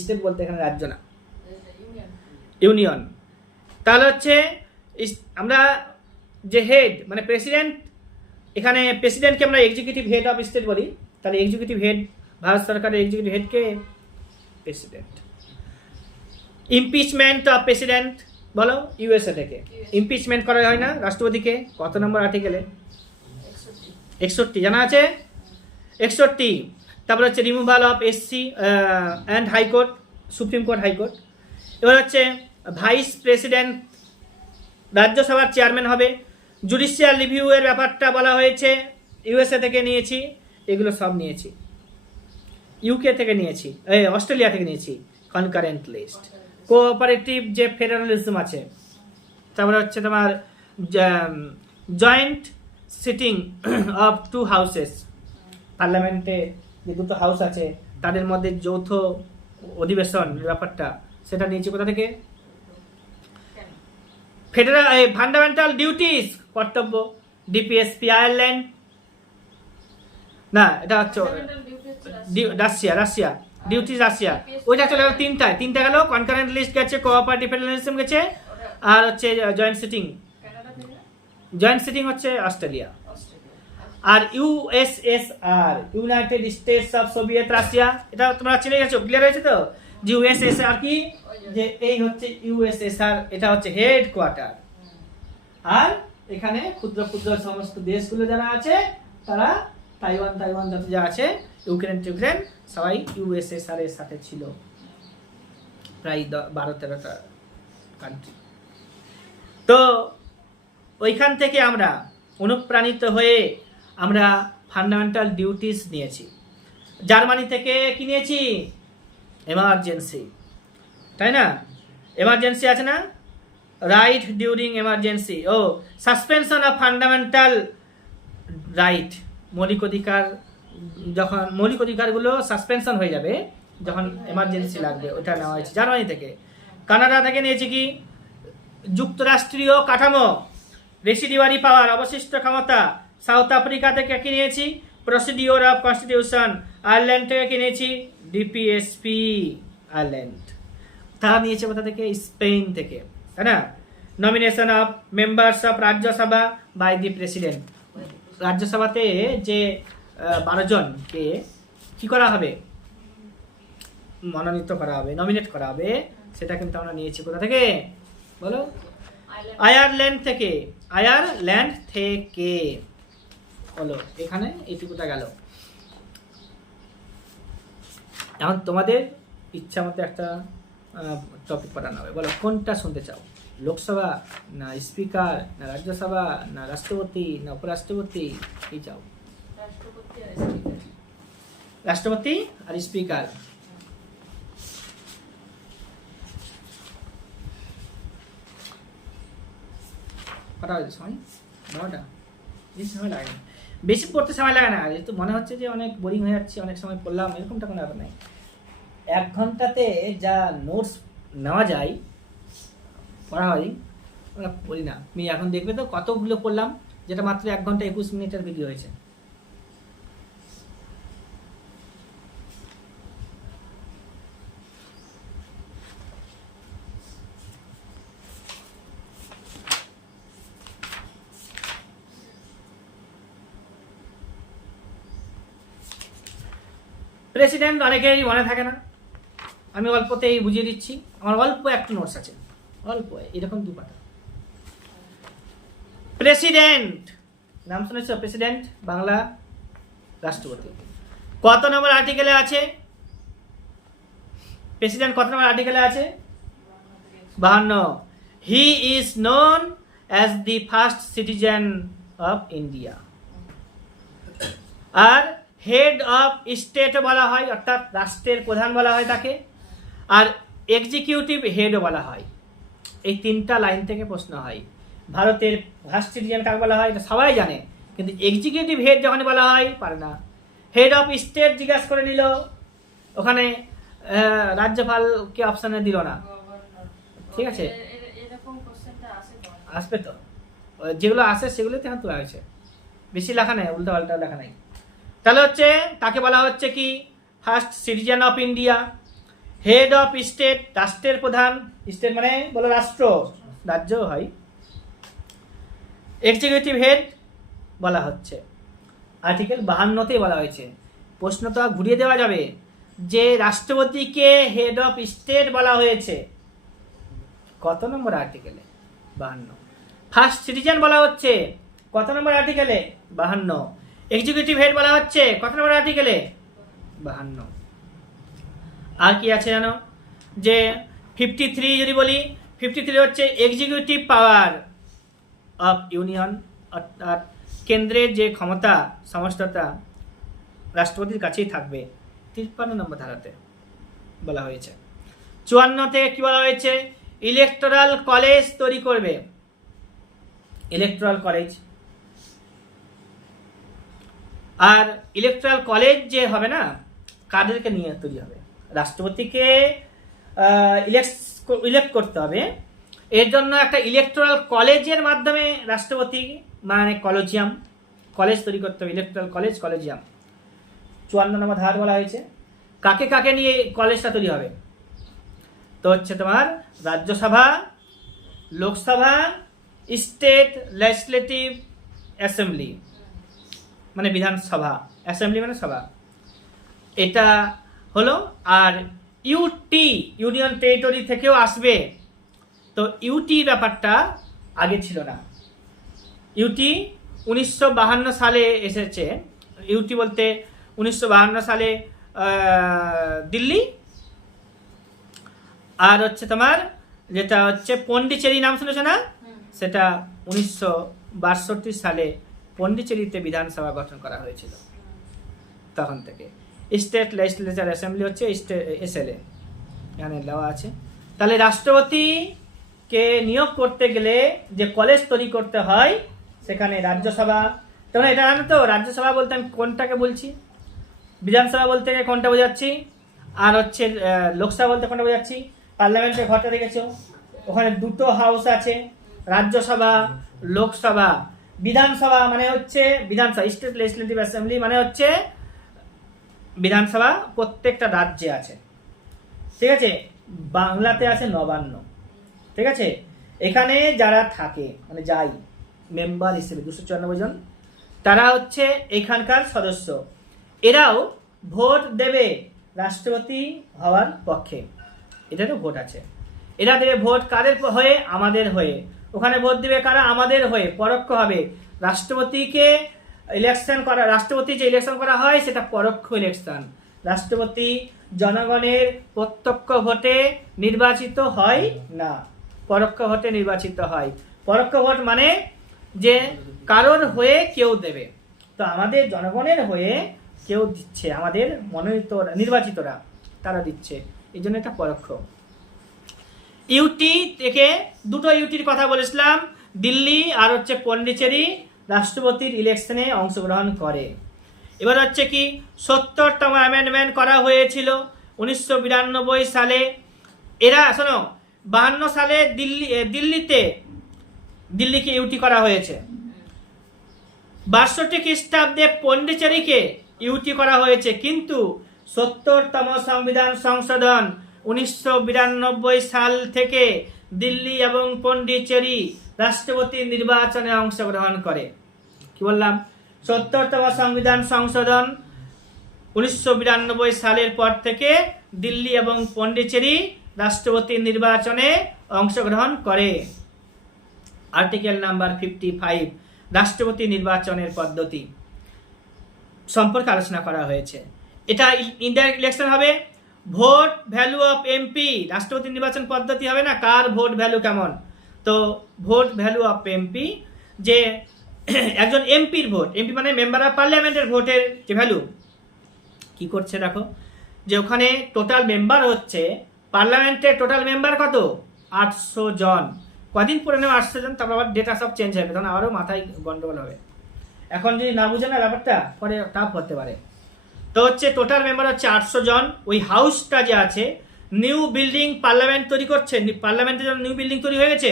state বলতে এখানে রাজ্য না, ইউনিয়ন। তাহলে হচ্ছে আমরা যে হেড, মানে প্রেসিডেন্ট, এখানে প্রেসিডেন্টকে আমরা এক্সিকিউটিভ হেড অফ স্টেট বলি, তাহলে এক্সিকিউটিভ হেড, ভারত সরকারের এক্সিকিউটিভ হেডকে প্রেসিডেন্ট। ইমপিচমেন্ট অফ প্রেসিডেন্ট বলো ইউএসএ থেকে। ইমপিচমেন্ট করা হয় না রাষ্ট্রপতিকে, কত নম্বর আর্টিকেলে? 61 জানা আছে, 61। তারপর হচ্ছে removal of SC and high court, supreme court, high court. এবার হচ্ছে ভাইস প্রেসিডেন্ট রাজ্যসভার চেয়ারম্যান হবে। জুডিশিয়াল রিভিউ এর ব্যাপারটা বলা হয়েছে, ইউএসএ থেকে নিয়েছি, এগুলো সব নিয়েছি। ইউকে থেকে নিয়েছি, অস্ট্রেলিয়া থেকে নিয়েছি কনকারেন্ট লিস্ট। কোঅপারেটিভ যে ফেডারালিজম আছে, তারপরে হচ্ছে তোমার জয়েন্ট সিটিং অফ 2 হাউসেস, পার্লামেন্টে যে 2টো হাউস আছে তাদের মধ্যে যৌথ অধিবেশন ব্যাপারটা, সেটা নিয়েছি কোথা থেকে? ফেডারাল ফান্ডামেন্টাল ডিউটিস, কর্তব্য, ডিপিএসপি আয়ারল্যান্ড, না এটা হচ্ছে রাশিয়া, ডিউটিস রাশিয়া, ওইটা চলে গেল তিনটা গেল। কনকারেন্ট লিস্ট গেছে, কোঅপারেটিভ ফেডারালিজম গেছে, আর হচ্ছে জয়েন্ট সিটিং হচ্ছে অস্ট্রেলিয়া। আর USSR, united states of Soviet Russia, এটা তোমরা চিনে গেছো, ক্লিয়ার হয়েছে তো? যে ইউএসএসআর কি, যে এই হচ্ছে ইউএসএসআর, এটা হচ্ছে হেডকোয়ার্টার। আর এখানে ক্ষুদ্র ক্ষুদ্র সমস্ত দেশগুলো যারা আছে, তারা তাইওয়ান যত যা আছে, ইউক্রেন সবাই ইউএসএসআর এর সাথে ছিল, প্রায় 12-13টা কান্ট্রি। তো ওইখান থেকে আমরা অনুপ্রাণিত হয়ে আমরা ফান্ডামেন্টাল ডিউটিস নিয়েছি। জার্মানি থেকে কি নিয়েছি? এমার্জেন্সি, তাই না? এমার্জেন্সি আছে না, রাইট ডিউরিং এমার্জেন্সি, ও সাসপেনশন অফ ফান্ডামেন্টাল রাইট, মৌলিক অধিকার, যখন মৌলিক অধিকারগুলো সাসপেনশন হয়ে যাবে যখন এমার্জেন্সি লাগবে, ওটা নেওয়া হয়েছে জার্মানি থেকে। কানাডা থেকে নিয়েছি কি? যুক্তরাষ্ট্রীয় কাঠামো, রেসিডিউয়ারি পাওয়ার, অবশিষ্ট ক্ষমতা। সাউথ আফ্রিকা থেকে কি নিয়েছি? Procedure of constitution. আয়ারল্যান্ড থেকে কি নিয়েছি? DPSP Ireland. তারা নিয়েছে কোথা থেকে? স্পেন থেকে, তাই না? Nomination of members of Rajya Sabha by the president. রাজ্যসভাতে যে 12 জনকে কি করা হবে? মনোনীত করা হবে, নমিনেট করা হবে। সেটা কিন্তু আমরা নিয়েছি কোথা থেকে? বলো। আয়ারল্যান্ড থেকে। আয়ারল্যান্ড থেকে বলো। এখানে এইটুকুটা গেল। এখন তোমাদের ইচ্ছা মতো একটা টপিক পড়ানো হবে। বলো কোনটা শুনতে চাও? লোকসভা না স্পিকার না রাজ্যসভা না রাষ্ট্রপতি না উপরাষ্ট্রপতি? কি চাও? রাষ্ট্রপতি আর স্পিকার। কটা হয়েছে সময়? 9টা। বেশি সময় লাগে না, বেশি পড়তে সময় লাগে না। যেহেতু মনে হচ্ছে যে অনেক বোরিং হয়ে যাচ্ছে, অনেক সময় পড়লাম, এরকমটা কোনো ব্যাপার নাই। 1 ঘন্টাতে যা নোটস নেওয়া যায় পড়া হয়, আমরা পড়ি না। তুমি এখন দেখবে তো কতগুলো পড়লাম, যেটা মাত্র 1 ঘন্টা 21 মিনিটের ভিডিও হয়েছে। প্রেসিডেন্ট অনেকেরই মনে থাকে না, আমি অল্পতেই বুঝিয়ে দিচ্ছি। আমার অল্প একটু নোটস আছে, অল্প এরকম 2 পাতা। প্রেসিডেন্ট নাম শুনেছো? প্রেসিডেন্ট বাংলা রাষ্ট্রপতি। কত নম্বর আর্টিকেলে আছে? প্রেসিডেন্ট কত নম্বর আর্টিকেলে আছে? 52। He is known as the first citizen of India. আর হেড অফ স্টেট বলা হয়, অর্থাৎ রাষ্ট্রের প্রধান বলা হয় তাকে। আর এক্সিকিউটিভ হেডও বলা হয়। এই 3টা লাইন থেকে প্রশ্ন হয়। ভারতের ফার্স্ট সিটিজেন কাকে বলা হয় এটা সবাই জানে, কিন্তু এক্সিকিউটিভ হেড যখন বলা হয় পারে না। হেড অফ স্টেট জিজ্ঞাসা করে নিল, ওখানে রাজ্যপালকে অপশানে দিল না। ঠিক আছে, আসবে তো, যেগুলো আসে সেগুলোতে এখন তোলা হয়েছে, বেশি লেখা নেই, উল্টা পাল্টা লেখা নেই। তাহলে হচ্ছে তাকে বলা হচ্ছে কি? First citizen of India. Head of state, রাষ্ট্রের প্রধান। স্টেট মানে বলো রাষ্ট্র, রাজ্য হয়। এক্সিকিউটিভ হেড বলা হচ্ছে। আর্টিকেল 52তেই বলা হয়েছে। প্রশ্ন তো ঘুরিয়ে দেওয়া যাবে যে রাষ্ট্রপতিকে হেড অফ স্টেট বলা হয়েছে কত নম্বর আর্টিকেলে? 52। ফার্স্ট সিটিজেন বলা হচ্ছে কত নম্বর আর্টিকেলে? 52। এক্সিকিউটিভ হেড বলা হচ্ছে কত নম্বর আর্টিকেলে? 52। আর কি আছে জানো? যে 53 যদি বলি, 53 হচ্ছে এক্সিকিউটিভ পাওয়ার অফ ইউনিয়ন, অর্থাৎ কেন্দ্রের যে ক্ষমতা সমস্তটা রাষ্ট্রপতির কাছেই থাকবে। 53 নম্বর ধারাতে বলা হয়েছে। 54 থেকে কি বলা হয়েছে? ইলেকটোরাল কলেজ তৈরি করবে। Electoral college. আর ইলেকটোরাল কলেজ যে হবে না, কাদেরকে নিয়ে তৈরি হবে? রাষ্ট্রপতিকে ইলেক্ট করতে হবে, এর জন্য একটা ইলেকটোরাল কলেজের মাধ্যমে রাষ্ট্রপতি মানে কলেজিয়াম, কলেজ তৈরি করতে হবে। Electoral college, collegium. 54 নম্বর ধারা বলা হয়েছে। কাকে কাকে নিয়ে কলেজটা তৈরি হবে? তো হচ্ছে তোমার Rajya Sabha, Lok Sabha, state legislative assembly মানে বিধানসভা, অ্যাসেম্বলি মানে সভা, এটা হলো। আর ইউটি ইউনিয়ন টেরিটরি থেকেও আসবে। তো ইউটি ব্যাপারটা আগে ছিল না। ইউটি 1952 সালে এসেছে। ইউটি বলতে 1952 সালে দিল্লি, আর হচ্ছে তোমার যেটা হচ্ছে পন্ডিচেরি, নাম শুনেছো না? সেটা 1962 সালে পন্ডিচেরিতে বিধানসভা গঠন করা হয়েছিল। তখন থেকে স্টেট লেজিসলেচার অ্যাসেম্বলি হচ্ছে এসএলএ, এখানে দেওয়া আছে। তাহলে রাষ্ট্রপতিকে নিয়োগ করতে গেলে যে কলেজ তৈরি করতে হয়, সেখানে রাজ্যসভা, তোমরা এটা জানো তো? রাজ্যসভা বলতে আমি কোনটাকে বলছি, বিধানসভা বলতে কোনটা বোঝাচ্ছি, আর হচ্ছে লোকসভা বলতে কোনটা বোঝাচ্ছি। পার্লামেন্টের ঘরটা দেখেছো, ওখানে দুটো হাউস আছে, রাজ্যসভা, লোকসভা। বিধানসভা মানে হচ্ছে বিধানসভা, স্টেট লেজিসলেটিভ অ্যাসেম্বলি মানে হচ্ছে বিধানসভা প্রত্যেকটা রাজ্যে আছে। ঠিক আছে, বাংলাতে আছে নবান্ন। ঠিক আছে, এখানে যারা থাকে মানে যাই মেম্বার হিসেবে 294 জন, তারা হচ্ছে এখানকার সদস্য। এরাও ভোট দেবে রাষ্ট্রপতি হওয়ার পক্ষে, এটারও ভোট আছে। এরা দেবে ভোট কাদের হয়ে? আমাদের হয়ে। ওখানে ভোট দেবে কারা? আমাদের হয়ে, পরোক্ষ হবে। রাষ্ট্রপতিকে ইলেকশন করা, রাষ্ট্রপতি যে ইলেকশন করা হয় সেটা পরোক্ষ ইলেকশন। রাষ্ট্রপতি জনগণের প্রত্যক্ষ ভোটে নির্বাচিত হয় না, পরোক্ষ ভোটে নির্বাচিত হয়। পরোক্ষ ভোট মানে যে কারোর হয়ে কেউ দেবে, তো আমাদের জনগণের হয়ে কেউ দিচ্ছে, আমাদের মনোনীত নির্বাচিতরা তারা দিচ্ছে, এই জন্য এটা পরোক্ষ। ইউটি থেকে দুটো ইউটির কথা বলেছিলাম, দিল্লি আর হচ্ছে পন্ডিচেরি রাষ্ট্রপতির ইলেকশনে অংশগ্রহণ করে। এবার হচ্ছে কি 70তম অ্যামেন্ডমেন্ট করা হয়েছিল 1992 সালে। এরা শোনো 52 সালে দিল্লিকে ইউটি করা হয়েছে। 62 খ্রিস্টাব্দে পন্ডিচেরিকে ইউটি করা হয়েছে, কিন্তু 70তম সংবিধান সংশোধন 1992 সাল থেকে দিল্লি এবং পন্ডিচেরি রাষ্ট্রপতি নির্বাচনে অংশগ্রহণ করে। কি বললাম? 70তম সংবিধান সংশোধন 1992 সালের পর থেকে দিল্লি এবং পন্ডিচেরি রাষ্ট্রপতি নির্বাচনে অংশগ্রহণ করে। আর্টিকেল নাম্বার 55 রাষ্ট্রপতি নির্বাচনের পদ্ধতি সম্পর্কে আলোচনা করা হয়েছে। এটা ইনডাইরেক্ট ইলেকশন হবে। ভোট ভ্যালু অফ এমপি, রাষ্ট্রপতি নির্বাচন পদ্ধতি হবে না, কার ভোট ভ্যালু কেমন। তো ভোট ভ্যালু অফ এমপি, যে একজন এমপির ভোট, এমপি মানে মেম্বার অফ পার্লামেন্টের ভোটের যে ভ্যালু কি করছে দেখো, যে ওখানে টোটাল মেম্বার হচ্ছে পার্লামেন্টের টোটাল মেম্বার কত? 800 জন। কদিন পরে নেব 800 জন, তারপর আবার ডেটা সব চেঞ্জ হবে, তখন আবারও মাথায় গন্ডগোল হবে। এখন যদি না বুঝে না ব্যাপারটা, পরে টাফ হতে পারে। তো হচ্ছে টোটাল মেম্বার হচ্ছে 800 জন। ওই হাউসটা যে আছে, নিউ বিল্ডিং পার্লামেন্ট তৈরি করছে, পার্লামেন্টের জন্য নিউ বিল্ডিং তৈরি হয়ে গেছে,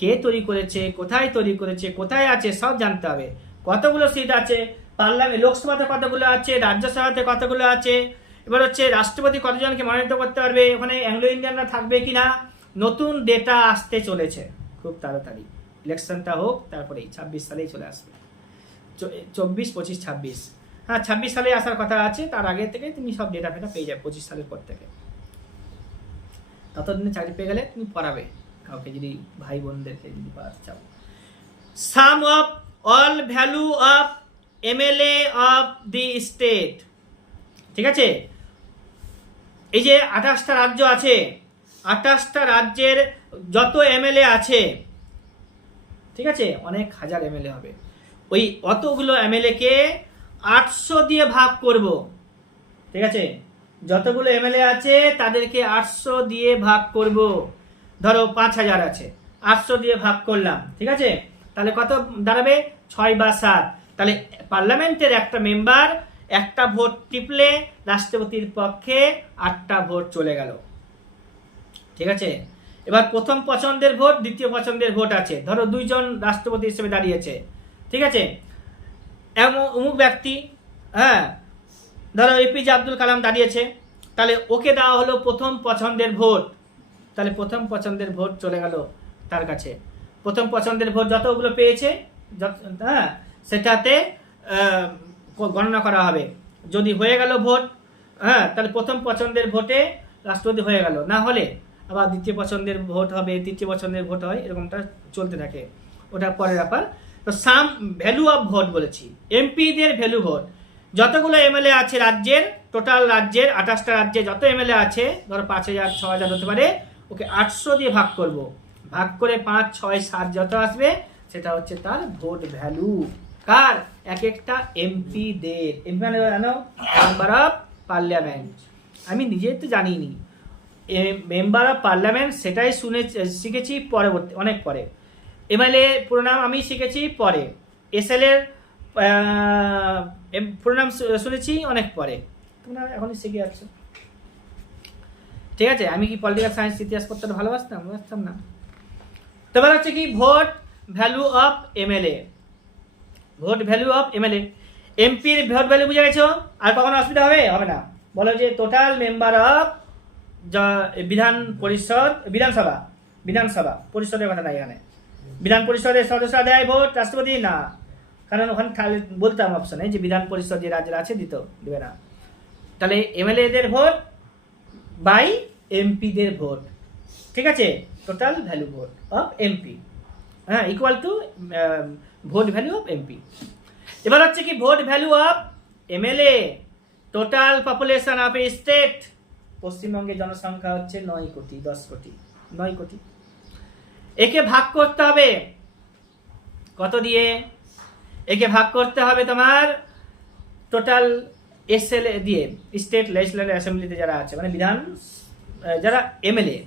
কে তৈরি করেছে, কোথায় তৈরি করেছে, কোথায় আছে সব জানতে হবে। কতগুলো সিট আছে পার্লামেন্ট, লোকসভাতে কতগুলো আছে, রাজ্যসভাতে কতগুলো আছে। এবার হচ্ছে রাষ্ট্রপতি কতজনকে মনোনীত করতে পারবে, ওখানে অ্যাংলো ইন্ডিয়ানরা থাকবে কিনা, নতুন ডেটা আসতে চলেছে খুব তাড়াতাড়ি। ইলেকশনটা হোক, তারপরেই 26 সালেই চলে আসবে। 24, 25, 26, হ্যাঁ 26 সালে আসার কথা আছে, তার আগে থেকে তুমি সব ডেটা ফেটা পেয়ে যাবে 25 সালের পর থেকে। ততদিনে চাকরি পেয়ে গেলে তুমি পড়াবে কাউকে, যদি ভাই বোনদেরকে যদি পড়াতে চাও। Sum of all value of MLA of the state. ঠিক আছে, এই যে 28টা রাজ্য আছে, 28টা রাজ্যের যত এমএলএ আছে, ঠিক আছে, অনেক হাজার এমএলএ হবে, ওই অতগুলো এমএলএ কে 800 দিয়ে ভাগ করব। ঠিক আছে, যতগুলো এমএলএ আছে তাদেরকে 800 দিয়ে ভাগ করব। ধরো 5000 আছে, 800 দিয়ে ভাগ করলাম। ঠিক আছে, তাহলে কত দাঁড়াবে? 6 বা 7। তাহলে পার্লামেন্টের একটা মেম্বার একটা ভোট টিপলে রাষ্ট্রপতির পক্ষে 8টা ভোট চলে গেল। ঠিক আছে, এবার প্রথম পছন্দের ভোট, দ্বিতীয় পছন্দের ভোট আছে। ধরো 2 জন রাষ্ট্রপতি হিসেবে দাঁড়িয়েছে। ঠিক আছে, অমুক ব্যক্তি, হ্যাঁ ধরো এপিজে আব্দুল কালাম দাঁড়িয়েছে, তাহলে ওকে দেওয়া হলো প্রথম পছন্দের ভোট। তাহলে প্রথম পছন্দের ভোট চলে গেল তার কাছে। প্রথম পছন্দের ভোট যতগুলো পেয়েছে, হ্যাঁ সেটাতে গণনা করা হবে। যদি হয়ে গেল ভোট, হ্যাঁ তাহলে প্রথম পছন্দের ভোটে রাষ্ট্রপতি হয়ে গেল, না হলে আবার দ্বিতীয় পছন্দের ভোট হবে, তৃতীয় পছন্দের ভোট হয়, এরকমটা চলতে থাকে, ওটা পরের ব্যাপার। তো সাম ভ্যালু অফ ভোট বলেছি, এমপিদের ভ্যালু ভোট। যতগুলো এমএলএ আছে রাজ্যের, টোটাল রাজ্যের 28টা রাজ্যে যত এমএলএ আছে, ধরো 5000, 6000 হতে পারে, ওকে 800 দিয়ে ভাগ করব। ভাগ করে 5, 6, 7 যত আসবে সেটা হচ্ছে তার ভোট ভ্যালু। কার? এক একটা এমপিদের। এমপি মানে জানো মেম্বার অফ পার্লামেন্ট। আমি নিজেই তো জানিনি মেম্বার অফ পার্লামেন্ট, সেটাই শিখেছি পরবর্তী অনেক পরে। এমএলএ পুরো নাম আমি শিখেছি পরে, এসএল এর পুরো নাম শুনেছি অনেক পরে, তোমরা এখনই শিখে যাচ্ছ। ঠিক আছে, আমি কি পলিটিক্যাল সায়েন্স ইতিহাস পড়তে ভালোবাসতাম না। তো এবার হচ্ছে কি vote value of MLA. Vote value of MLA, এমপির ভোট ভ্যালু বুঝে গেছো, আর কখনো অসুবিধা হবে না। বলো যে টোটাল মেম্বার অফ বিধানসভা পরিষদের কথা নাই এখানে। বিধান পরিষদের সদস্যরা দেয় ভোট, রাষ্ট্রপতি না, কারণ ওখানে বলতাম অপশনে যে বিধান পরিষদ যে রাজ্যের আছে দিবে না। তাহলে এমএলএদের ভোট বাই এমপিদের ভোট, ঠিক আছে, total value vote of MP, হ্যাঁ, equal to vote value of MP. এবার হচ্ছে কি vote value of MLA, total population of a state. পশ্চিমবঙ্গের জনসংখ্যা হচ্ছে 9 কোটি 10 কোটি 9 কোটি। একে ভাগ করতে হবে কত দিয়ে? একে ভাগ করতে হবে তোমার টোটাল এসএলএ দিয়ে, স্টেট লেজিসলেটিভ অ্যাসেম্বলিতে যারা আছে, মানে যারা এমএলএ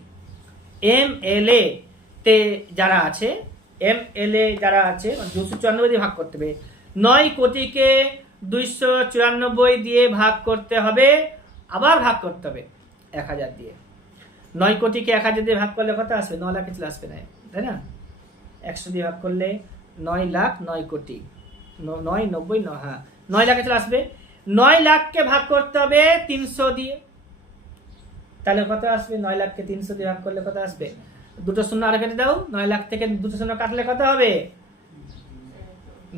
তে যারা আছে, এমএলএ যারা আছে 294 দিয়ে ভাগ করতে হবে। 9 কোটিকে 294 দিয়ে ভাগ করতে হবে, আবার ভাগ করতে হবে 1000 দিয়ে। 9 কোটিকে 1000 দিয়ে ভাগ করলে কত আসবে? 9 লাখে চলে আসবে না, তাই না? 100 দিয়ে ভাগ করলে 9 লাখ 9 কোটি 9 90 9, হ্যাঁ 9 লাখে চলে আসবে। 9 লাখকে ভাগ করতে হবে 300 দিয়ে, তাহলে কত আসবে? 9 লাখকে 300 দিয়ে ভাগ করলে কত আসবে? দুটো শূন্য আর কেটে দাও, 9 লাখ থেকে দুটো শূন্য কাটলে কত হবে?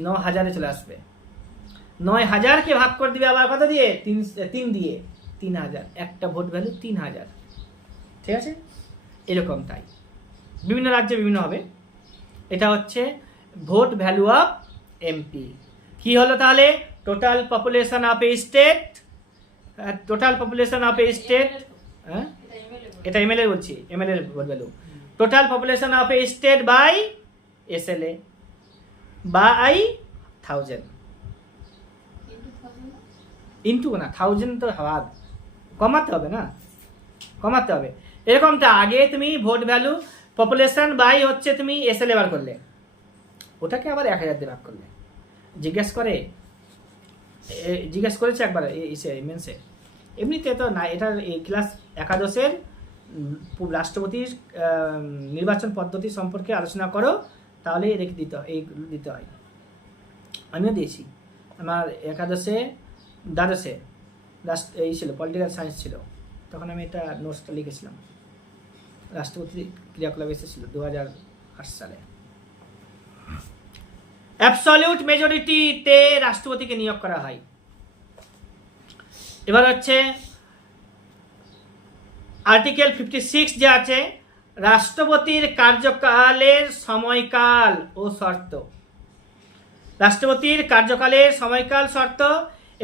9000-এ চলে আসবে। 9000-কে ভাগ করে দিবে আবার কত দিয়ে? 3 দিয়ে, 3000। একটা ভোট ভ্যালু 3000, ঠিক আছে, এরকম। তাই বিভিন্ন রাজ্যে বিভিন্ন হবে। এটা হচ্ছে ভোট ভ্যালু অফ এমপি। কি হলো তাহলে? Total population of a state, হ্যাঁ এটা এমএলএ বলছি, MLA vote value, total population of a state by SLA by 1000 into না 1000 তো হাওয়াদ কমাতে হবে এরকমটা। আগে তুমি ভোট ভ্যালু পপুলেশন বাই হচ্ছে তুমি এসএলএ বার করলে, ওটাকে আবার 1000 দিয়ে ভাগ করলে। জিজ্ঞেস করেছে একবার মেন্সে, এমনিতে তো না। এটা এই ক্লাস 11-এর রাষ্ট্রপতির নির্বাচন পদ্ধতি সম্পর্কে আলোচনা করো, তাহলে দিতে হয়। আমিও দিয়েছি, আমার 11-এ দ্বাদশে এই ছিল পলিটিক্যাল সায়েন্স ছিল, তখন আমি এটা নোটসটা লিখেছিলাম। রাষ্ট্রপতি ক্রিয়াকলাপ এসেছিল 2008 সালে। অ্যাবসলিউট মেজরিটিতে রাষ্ট্রপতিকে নিয়োগ করা হয়। এবার হচ্ছে আর্টিকেল 56 যে আছে, রাষ্ট্রপতির কার্যকালের সময়কাল ও শর্ত। রাষ্ট্রপতির কার্যকালের সময়কাল শর্ত,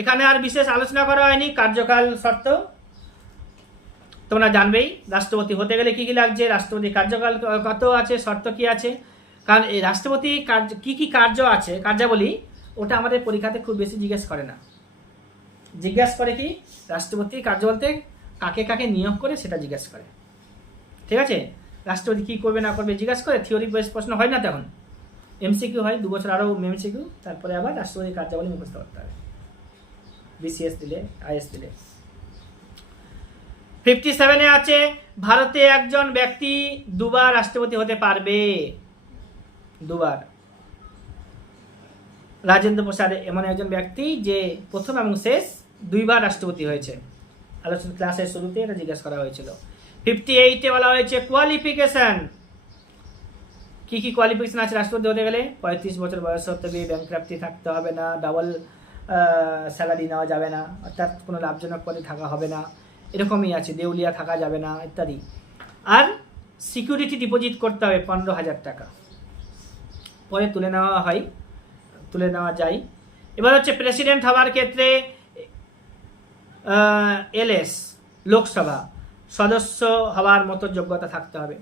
এখানে আর বিশেষ আলোচনা করা হয়নি। কার্যকাল শর্ত তোমরা জানবেই, রাষ্ট্রপতি হতে গেলে কি কি লাগছে, রাষ্ট্রপতি কার্যকাল কত আছে, শর্ত কি আছে। কারণ এই রাষ্ট্রপতি কি কার্য আছে, কার্যাবলী, ওটা আমাদের পরীক্ষাতে খুব বেশি জিজ্ঞেস করে না। জিজ্ঞেস করে কি রাষ্ট্রপতি কার্য বলতে কাকে কাকে নিয়োগ করে সেটা জিজ্ঞেস করে, ঠিক আছে। রাষ্ট্রপতি কি করবে না করবে জিজ্ঞেস করে, থিওরি বেস প্রশ্ন হয় না, তখন এমসিকিউ হয় 2 বছর আরও এমসিকিউ, তারপরে আবার রাষ্ট্রপতির কার্যাবলী মুখস্থ করতে হবে, বিসিএস দিলে আইএস দিলে। 57-এ আছে, ভারতে একজন ব্যক্তি 2 বার রাষ্ট্রপতি হতে পারবে, 2 বার। রাজেন্দ্র প্রসাদ এমন একজন ব্যক্তি যে প্রথম এবং শেষ 2 বার রাষ্ট্রপতি হয়েছে। আলোচনা ক্লাসের শুরুতে এটা জিজ্ঞেস করা হয়েছিল। 58-এ বলা হয়েছে কোয়ালিফিকেশন, কি কোয়ালিফিকেশন আছে রাষ্ট্রপতি হতে গেলে? 35 বছর বয়স হতে হবে, ব্যাংক্রাপ্টি থাকতে হবে না, ডাবল স্যালারি নেওয়া যাবে না, অর্থাৎ কোনো লাভজনক পদে থাকা হবে না, এরকমই আছে, দেউলিয়া থাকা যাবে না ইত্যাদি। আর সিকিউরিটি ডিপোজিট করতে হবে 15,000 টাকা, পরে তুলে নেওয়া যায়। এবার হচ্ছে প্রেসিডেন্ট হওয়ার ক্ষেত্রে এলএস লোকসভা সদস্য হওয়ার মতো যোগ্যতা থাকতে হবে।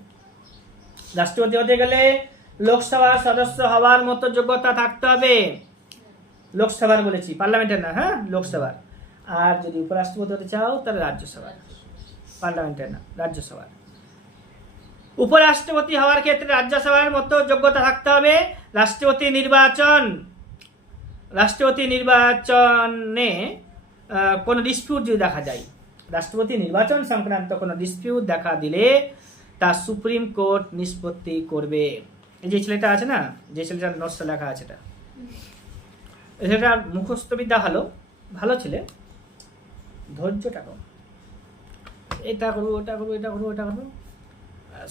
রাষ্ট্রপতি হতে গেলে লোকসভার সদস্য হওয়ার মতো যোগ্যতা থাকতে হবে। লোকসভার বলেছি, পার্লামেন্টের না, হ্যাঁ লোকসভার। আর যদি উপরাষ্ট্রপতি হতে চাও তাহলে রাজ্যসভার, পার্লামেন্টের না, রাজ্যসভার। উপরাষ্ট্রপতি হওয়ার ক্ষেত্রে রাজ্যসভার মতো যোগ্যতা থাকতে হবে। রাষ্ট্রপতি নির্বাচনে কোনো ডিসপিউট যদি দেখা যায়, রাষ্ট্রপতি নির্বাচন সংক্রান্ত কোনো ডিসপিউট দেখা দিলে তা সুপ্রিম কোর্ট নিষ্পত্তি করবে। এই যে ছেলেটা আছে না, যে ছেলেটার নোটসে লেখা আছে, এটা এই ছেলেটার মুখস্থ বিদ্যা ভালো ছেলে, ধৈর্যটা কম। এটা করবো, ওটা করবো, এটা করবো, ওটা করবো,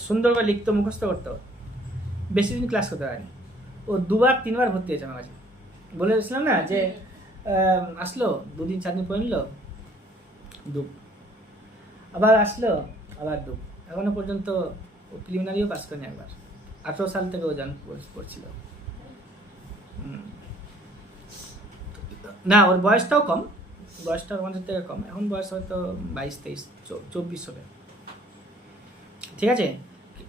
সুন্দর করে লিখতো, মুখস্থ করতো, বেশি দিন ক্লাস করতে পারেনি। ও 2-3বার ভর্তি হয়েছে আমার কাছে। বলেছিলাম না যে আসলো 2-4 দিন পরে নিল, ডুব, আবার আসলো, আবার ডুব। এখনো পর্যন্ত প্রিলিমিনারিও পাস করেনি একবার। 18 সাল থেকে ও পড়ছিল। না, ওর বয়সটাও কম, বয়সটা আমাদের থেকে কম। এখন বয়স হয়তো 22-23-24 হবে, ঠিক আছে।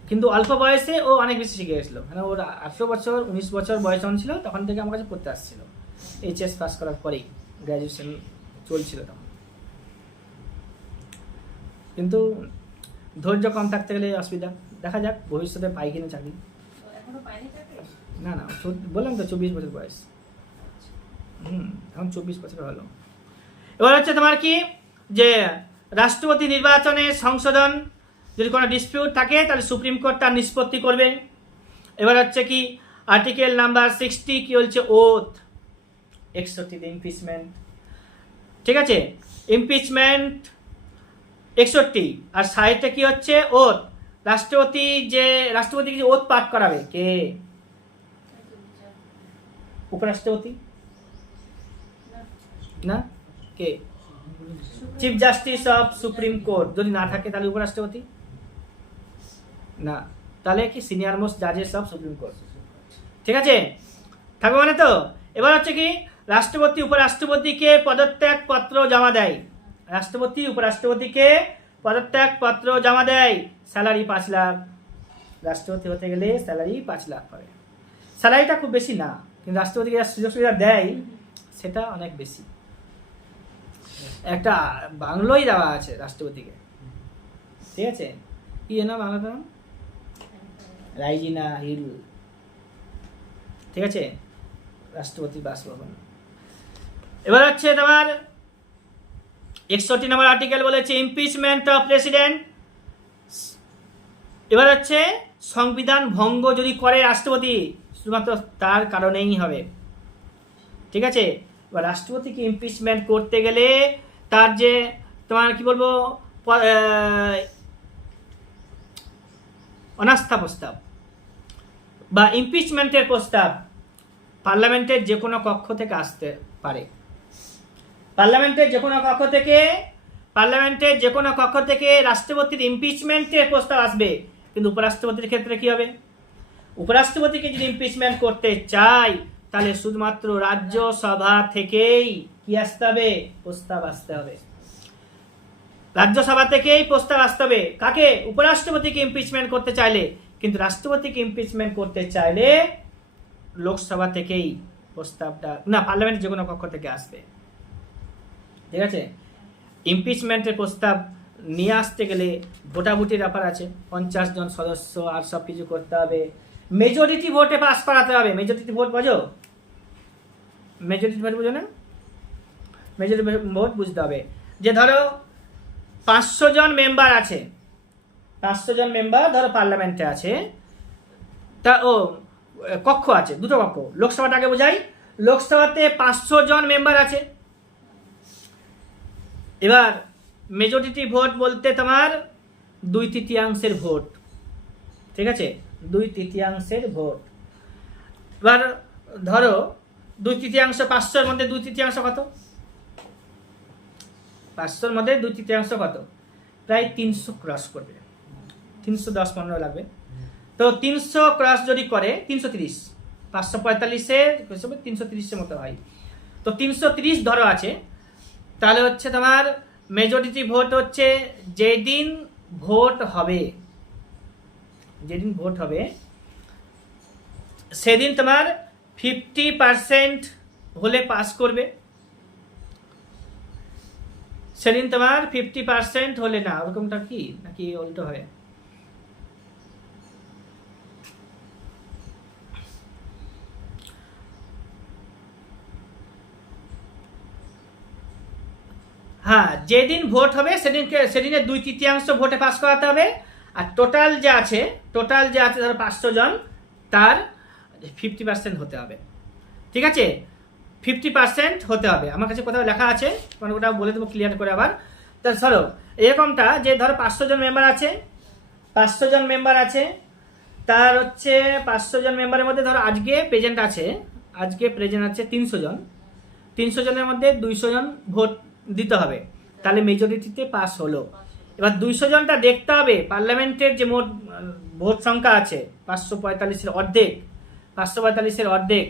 কিন্তু অল্প বয়সে ও অনেক বেশি শিখে গেছিলো। মানে ওর 18 বছর 19 বছর বয়স যখন ছিল তখন থেকে আমার কাছে পড়তে আসছিল। এইচএস পাস করার পরেই, গ্র্যাজুয়েশন চলছিল তখন। কিন্তু ধৈর্য কম থাকতে গেলে অসুবিধা। দেখা যাক ভবিষ্যতে পাই কিনা চাকরি। এখনো পাইনি চাকরি? না, বললাম তো 24 বছর বয়স। এখন 24 বছর হলো। এবার হচ্ছে তোমার কি, যে রাষ্ট্রপতি নির্বাচনের সংশোধন যদি কোনো ডিসপিউট থাকে তাহলে সুপ্রিম কোর্ট তার নিষ্পত্তি করবে। এবার হচ্ছে কি, আর্টিকেল নাম্বার 60 কি বলছে, ওথ। 61 ইমপিচমেন্ট, ঠিক আছে। ইমপিচমেন্ট 61, আর 60 কি হচ্ছে, ওথ। রাষ্ট্রপতিকে যে ওথ পাঠ করাবে, কে? উপরাষ্ট্রপতি না, কে? Chief justice of supreme court. যদি না থাকে তাহলে উপরাষ্ট্রপতি না, তাহলে কি সিনিয়র মোস্ট জাজেস অফ সুপ্রিম কোর্ট, ঠিক আছে, থাকবে মানে তো। এবার হচ্ছে কি, রাষ্ট্রপতি উপরাষ্ট্রপতিকে পদত্যাগ পত্র জমা দেয়। রাষ্ট্রপতি উপরাষ্ট্রপতিকে পদত্যাগ পত্র জমা দেয়। স্যালারি 5 লাখ, রাষ্ট্রপতি হতে গেলে স্যালারি 5 লাখ পাবে। স্যালারিটা খুব বেশি না, কিন্তু রাষ্ট্রপতিকে সুযোগ সুবিধা দেয় সেটা অনেক বেশি। একটা বাংলোই দেওয়া আছে রাষ্ট্রপতিকে, ঠিক আছে। কি না বাংলাটা, রাইজিনা হিল, ঠিক আছে, রাষ্ট্রপতি বাসভবন। এবার হচ্ছে তোমার 61 নম্বর আর্টিকেল বলেছে ইমপিচমেন্ট অফ প্রেসিডেন্ট। এবার হচ্ছে সংবিধান ভঙ্গ যদি করে রাষ্ট্রপতি, শুধুমাত্র তার কারণেই হবে, ঠিক আছে। এবার রাষ্ট্রপতিকে ইমপিচমেন্ট করতে গেলে তার যে তোমার কি বলবো, অনাস্থা প্রস্তাব বা ইমপিচমেন্টের প্রস্তাব পার্লামেন্টের যে কোনো কক্ষ থেকে আসতে পারে। পার্লামেন্টের যে কোনো কক্ষ থেকে রাষ্ট্রপতির ইমপিচমেন্টের প্রস্তাব আসবে। কিন্তু উপরাষ্ট্রপতির ক্ষেত্রে কি হবে? উপরাষ্ট্রপতিকে যদি ইমপিচমেন্ট করতে চাই তাহলে শুধুমাত্র রাজ্যসভা থেকেই কি আসতে হবে? প্রস্তাব আসতে হবে। রাজ্যসভা থেকেই প্রস্তাব আসতে হবে। কাকে? উপরাষ্ট্রপতিকে ইমপিচমেন্ট করতে চাইলে। কিন্তু রাষ্ট্রপতিকে ইমপিচমেন্ট করতে চাইলে লোকসভা থেকেই প্রস্তাবটা, না, পার্লামেন্টের যে কোনো কক্ষ থেকে আসবে, ঠিক আছে। ইমপিচমেন্টের প্রস্তাব নিয়ে আসতে গেলে ভোটাভুটির ব্যাপার আছে, 50 জন সদস্য, আর সব কিছু করতে হবে। মেজরিটি ভোটে পাস করাতে হবে। মেজরিটি ভোট বোঝো? মেজরিটি ভোট বুঝো না? মেজরিটি ভোট বুঝতে হবে যে ধরো 500 জন মেম্বার আছে, 500 জন মেম্বার ধরো পার্লামেন্টে আছে, তা কক্ষ আছে, দুটো কক্ষ। লোকসভাটাকে বোঝাই, লোকসভাতে 500 জন মেম্বার আছে। এবার মেজরিটি ভোট বলতে তোমার 2/3 ভোট, ঠিক আছে, 2/3 ভোট। এবার ধরো 2/3, 500-র মধ্যে 2/3 কত? 500-র মধ্যে 2/3 কত? প্রায় 300 ক্রস করবে, 310-15 লাগবে। তো 300 ক্রস যদি করে 330, 545-এর 330-এর মতো হয়। তো 330 ধরো আছে, তাহলে হচ্ছে তোমার মেজরিটি ভোট হচ্ছে যেদিন ভোট হবে সেদিন তোমার 50% হলে পাস করবে। সেদিন তোমার 50% হলে, না ওরকমটা কি, নাকি উল্টো হয়? হ্যাঁ, যেদিন ভোট হবে সেদিনের 2/3 ভোটে পাস করাতে হবে। আর টোটাল যে আছে ধরো 500 জন, তার 50% হতে হবে। ঠিক আছে, 50% হতে হবে। আমার কাছে কোথাও লেখা আছে, মানে ওটা বলে দেবো ক্লিয়ার করে আবার। তা ধরো এরকমটা যে ধরো 500 জন মেম্বার আছে, 500 জন মেম্বার আছে, তার হচ্ছে 500 জন মেম্বারের মধ্যে ধরো আজকে প্রেজেন্ট আছে 300 জন। 300 জনের মধ্যে 200 জন ভোট দিতে হবে, তাহলে মেজরিটিতে পাস হলো। এবার 200 জনটা দেখতে হবে পার্লামেন্টের যে মোট ভোট সংখ্যা আছে 545-এর অর্ধেক, 545-এর অর্ধেক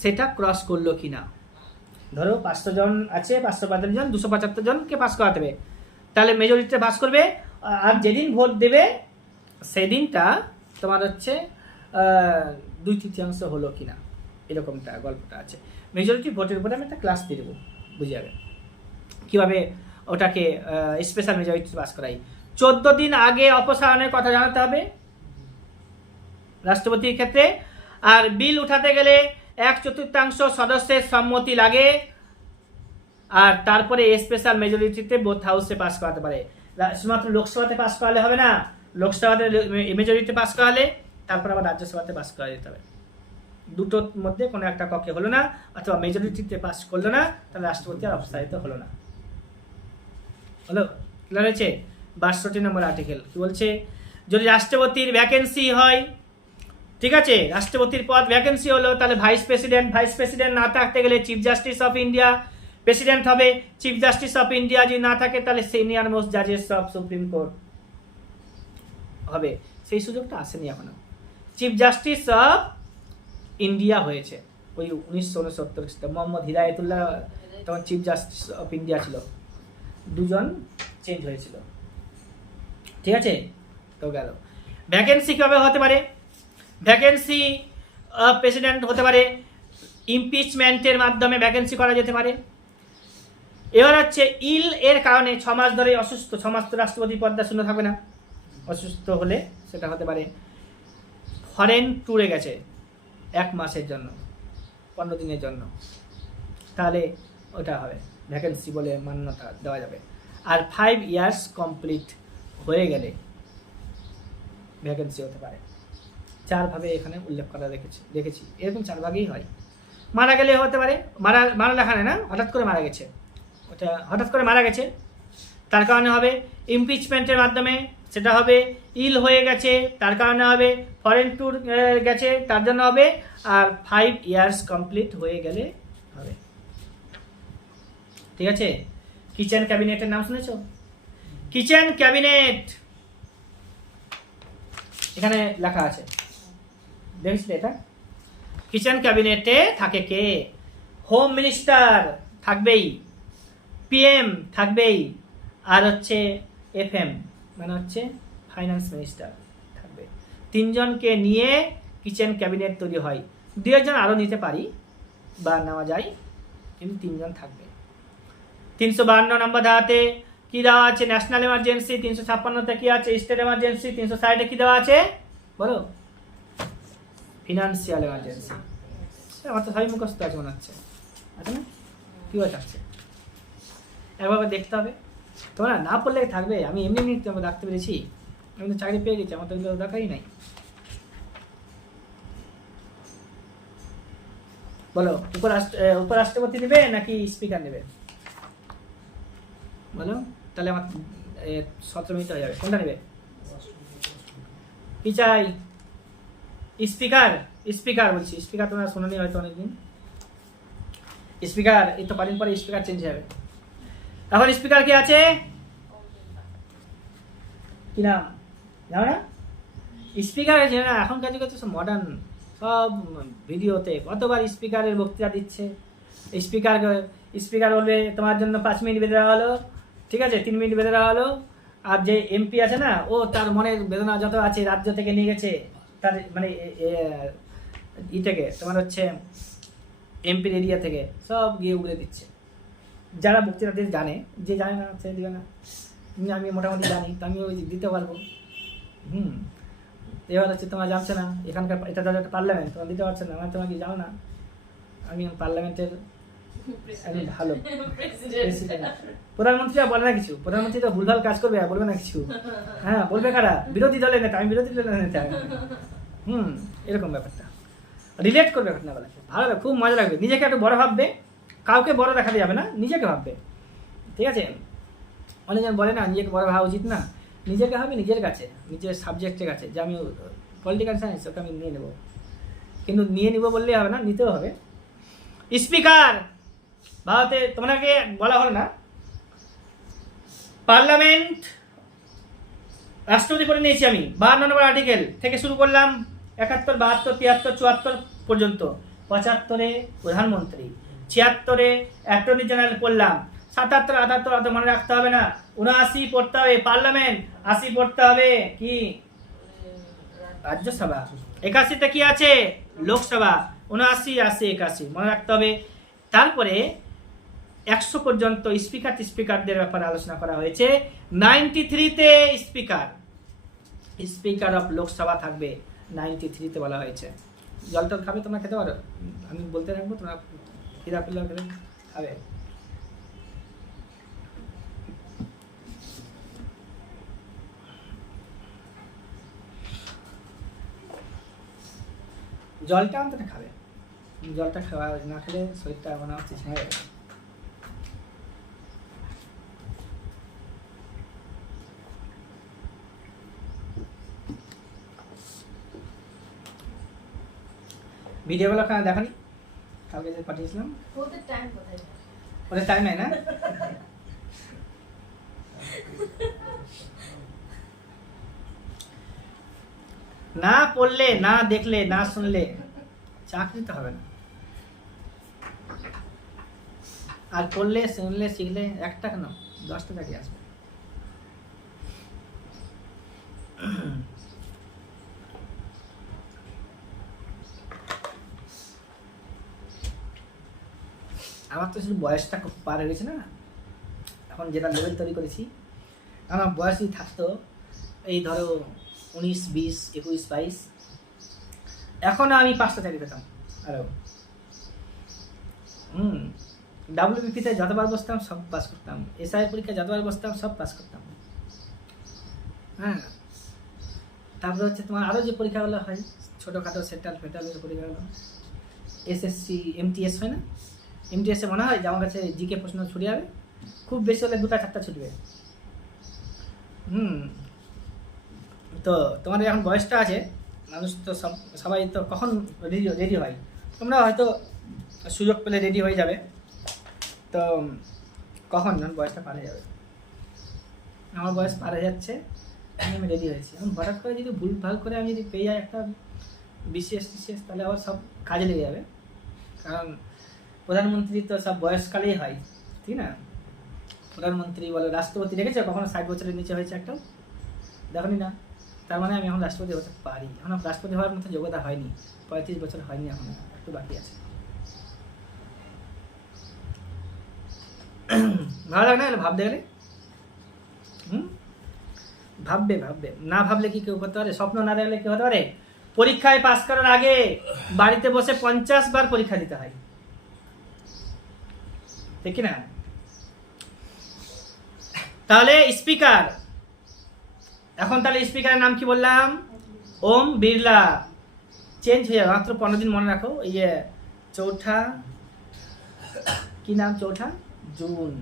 সেটা ক্রস করলো কিনা। ধরো 500 জন আছে, 545 জন, 275 জনকে পাস করাতে হবে, তাহলে মেজরিটিতে পাস করবে। আর যেদিন ভোট দেবে সেদিনটা তোমার হচ্ছে 2/3 হলো কিনা, এরকমটা গল্পটা আছে। মেজরিটি ভোটের উপরে আমি একটা ক্লাস দিয়ে দেবো, বুঝে যাবে কীভাবে ওটাকে স্পেশাল মেজরিটি পাস করাই। 14 দিন আগে অপসারণের কথা জানাতে হবে রাষ্ট্রপতির ক্ষেত্রে। আর বিল উঠাতে গেলে 1/4 সদস্যের সম্মতি লাগে, আর তারপরে স্পেশাল মেজরিটিতে বোথ হাউসে পাস করাতে পারে। শুধুমাত্র লোকসভাতে পাস করালে হবে না, লোকসভাতে মেজরিটি পাস করালে তারপর আবার রাজ্যসভাতে পাস করা যেতে হবে। দুটোর মধ্যে কোনো একটা কক্ষে হলো না, অথবা মেজরিটিতে পাস করলো না, তাহলে রাষ্ট্রপতি আর অপসারিত হলো না। হলো, ক্লিয়ার হয়েছে? 62 নম্বর আর্টিকেল কি বলছে, যদি রাষ্ট্রপতির ভ্যাকেন্সি হয়, ঠিক আছে, রাষ্ট্রপতির পদ ভ্যাকেন্সি হলো, তাহলে ভাইস প্রেসিডেন্ট না থাকতে গেলে chief justice of India president হবে। চিফ জাস্টিস অফ ইন্ডিয়া যদি না থাকে তাহলে সিনিয়র মোস্ট জাজেস অফ সুপ্রিম কোর্ট হবে। সেই সুযোগটা আসেনি এখনো। চিফ জাস্টিস অফ ইন্ডিয়া হয়েছে ওই 1969 মোহাম্মদ হিদায়তুল্লাহ তখন চিফ জাস্টিস অফ ইন্ডিয়া ছিল, দুজন চেঞ্জ হয়েছিল। ঠিক আছে, তো গেল। ভ্যাকেন্সি কবে হতে পারে? ভ্যাকেন্সি প্রেসিডেন্ট হতে পারে ইমপিচমেন্টের মাধ্যমে ভ্যাকেন্সি করা যেতে পারে। এবার হচ্ছে ইল এর কারণে 6 মাস ধরে অসুস্থ, 6 মাস তো রাষ্ট্রপতির পদটা শূন্য থাকবে না, অসুস্থ হলে সেটা হতে পারে। ফরেন ট্যুরে গেছে 1 মাসের জন্য, 15 দিনের জন্য, তাহলে ওটা হবে ভ্যাকেন্সি বলে মান্যতা দেওয়া যাবে। আর 5 ইয়ার্স কমপ্লিট হয়ে গেলে ভ্যাকেন্সি হতে পারে। 4 ভাবে এখানে উল্লেখ করা দেখেছি, এরকম 4 ভাগেই হয়। মারা গেলে হতে পারে, মারা লেখা নেই না, হঠাৎ করে মারা গেছে, ওটা হঠাৎ করে মারা গেছে, তার কারণে হবে ইমপিচমেন্টের মাধ্যমে, সেটা হবে ইল হয়ে গেছে তার কারণে হবে, ফরেন ট্যুর গেছে তার জন্য হবে, আর 5 ইয়ার্স কমপ্লিট হয়ে গেলে হবে। ঠিক আছে, কিচেন ক্যাবিনেটের নাম শুনেছো? কিচেন ক্যাবিনেট এখানে লেখা আছে, দেখেছিলে এটা? কিচেন ক্যাবিনেটে থাকে কে? হোম মিনিস্টার থাকবেই, পিএম থাকবেই, আর হচ্ছে এফএম মানে হচ্ছে ফাইন্যান্স মিনিস্টার থাকবে। 3 জনকে নিয়ে কিচেন ক্যাবিনেট তৈরি হয়। 2 জন আরও নিতে পারি বা নেওয়া যায়, কিন্তু 3 জন থাকবে। 352 নম্বর ধারাতে কি দেওয়া আছে? National emergency. 356তে কি আছে? State emergency. 360-এ কি দেওয়া আছে বলো? Financial emergency. আমার তো সবই মুখস্থ আছে মনে হচ্ছে, আছে না? কি হয়ে থাকছে একবার দেখতে হবে, তোমরা না পড়লে থাকবে। আমি এমনি রাখতে পেরেছি, আমি তো চাকরি পেয়ে গেছি, আমার তো এগুলো দরকারই নাই। বলো, উপরাষ্ট্রপতি নেবে নাকি স্পিকার নেবে বলো? তাহলে আমার 17 মিনিট হয়ে যাবে। কোনটা নেবে? কি চাই? স্পিকার বলছি। স্পিকার তোমরা শোনোনি হয়তো অনেকদিন। স্পিকার এই তো কদিন পরে স্পিকার চেঞ্জ হয়ে যাবে। এখন স্পিকার কি আছে? কি নাম জানো না? স্পিকার আছে না, এখনকার যুগে তো সব মডার্ন, সব ভিডিওতে কতবার স্পিকারের বক্তৃতা দিচ্ছে। স্পিকার বলবে তোমার জন্য 5 মিনিট বেঁধে দেওয়া হলো, ঠিক আছে, 3 মিনিট বেঁধে দেওয়া হলো। আর যে এমপি আছে না, ও তার মনের বেদনা যত আছে রাজ্য থেকে নিয়ে গেছে, তার মানে থেকে তোমার হচ্ছে এমপির এরিয়া থেকে সব গিয়ে উগড়ে দিচ্ছে। যারা বক্তৃতা দিতে জানে, যে জানে না সে দিবে না। আমি মোটামুটি জানি, তো আমি ওই দিতে পারবো। এবার হচ্ছে তোমরা জানছে না, এখানকার এটা ধরো একটা পার্লামেন্ট, তোমরা দিতে পারছো না, আমার তোমরা কি জানো না আমি পার্লামেন্টের একদম ভালো প্রেসিডেন্ট। প্রেসিডেন্ট। প্রধানমন্ত্রীরা বলে না কিছু, প্রধানমন্ত্রী তো ভুলভাল কাজ করবে আর বলবে না কিছু। হ্যাঁ, বলবে কারা? বিরোধী দলের নেতা, আমি বিরোধী দলের নেতা। এরকম ব্যাপারটা রিলেট করবে ঘটনাগুলোকে, ভালো লাগবে, খুব মজা লাগবে। নিজেকে একটু বড় ভাববে, কাউকে বড় দেখাতে যাবে না, নিজেকে ভাববে, ঠিক আছে? অনেকজন বলে না নিজেকে বড় ভাবা উচিত না, নিজেকে হবে নিজের কাছে, নিজের সাবজেক্টের কাছে, যে আমি পলিটিক্যাল সায়েন্স, ওকে আমি নিয়ে নেবো। কিন্তু নিয়ে নিব বললেই হবে না, নিতেও হবে। স্পিকার ভারতে, তোমাকে বলা হলো না, পার্লামেন্ট, রাষ্ট্রপতি করে নিয়েছি আমি 52 নম্বর আর্টিকেল থেকে শুরু করলাম, 71, 72, 73, 74 পর্যন্ত। 75-এ প্রধানমন্ত্রী, 76-এ অ্যাটর্নি জেনারেল পড়লাম, 77, 78 মনে রাখতে হবে না, 79 পড়তে হবে পার্লামেন্ট, 80 পড়তে হবে কি রাজ্যসভা, 81-তে কি আছে লোকসভা, 79, 80, 81 মনে রাখতে হবে। তারপরে 100 পর্যন্ত স্পিকারদের ব্যাপারে আলোচনা করা হয়েছে। 93-তে স্পিকার অফ লোকসভা থাকবে, 93-তে বলা হয়েছে। জলটা খাবে, তোমরা খেতে পারো, আমি বলতে থাকবো, তোমরা খিদা পেলে খাবে। জলটা অন্তত খাবে, জলটা খাওয়া না খেলে শরীরটা মনে হচ্ছে ঝেড়ে যাবে। ভিডিওগুলো দেখানি কালকে যে পাঠিয়েছিলাম, ওদের টাইম কোথায়? ওদের টাইম নেই না। না পড়লে, না দেখলে, না শুনলে চাকরি তো হবে না। আর পড়লে, শুনলে, শিখলে একটা কেন 10টা চাকরি আসবে। আমার তো শুধু বয়সটা খুব পার হয়ে গেছে না, এখন যেটা লেভেল তৈরি করেছি, আমার বয়স যদি থাকতো এই ধরো 19, 20, 21, 22, এখন আমি 5টা চাকরি পেতাম আরো। WBPতে যতবার বসতাম সব পাস করতাম, SI পরীক্ষায় যতবার বসতাম সব পাস করতাম। হ্যাঁ, তারপরে হচ্ছে তোমার আরও যে পরীক্ষাগুলো হয় ছোটোখাটো সেন্ট্রাল ফেডারেল পরীক্ষাগুলো, SSC, MTS হয় না, MTS-এ মনে হয় যে আমার কাছে জিকে প্রশ্ন ছুটে যাবে, খুব বেশি হলে 2টা 4টা ছুটবে। তো তোমাদের এখন বয়সটা আছে, মানুষ তো সবাই তো কখন রেডি হয়, তোমরা হয়তো সুযোগ পেলে রেডি হয়ে যাবে। তো কখন যখন বয়সটা পার হয়ে যাবে, আমার বয়স পার হয়ে যাচ্ছে, আমি রেডি হয়েছি। এখন হঠাৎ করে যদি ভুল করে আমি যদি পেয়ে যাই একটা BCS TCS, তাহলে আবার সব কাজে লেগে যাবে। কারণ প্রধানমন্ত্রী তো সব বয়সকালেই হয়, ঠিক না? প্রধানমন্ত্রী বলে, রাষ্ট্রপতি দেখেছো কখনো 60 বছরের নিচে হয়েছে একটা? দেখনি না? তার মানে আমি এখন রাষ্ট্রপতি হতে পারি, এখন রাষ্ট্রপতি হওয়ার মতো যোগ্যতা হয়নি, 35 বছর হয়নি, এখন একটু বাকি আছে। ভালো লাগে না ভাবতে গেলে? ভাববে, না ভাবলে কি কেউ করতে পারে? স্বপ্ন না দেখলে কি হতে পারে? পরীক্ষায় পাস করার আগে বাড়িতে বসে 50 বার পরীক্ষা দিতে হয়, ঠিক না? তাহলে স্পিকার, এখন তাহলে স্পিকারের নাম কি বললাম? ওম বিড়লা। চেঞ্জ হয়ে যাবে, মাত্র 15 দিন মনে রাখো। ইয়ে 4 কি নাম, 4 জুন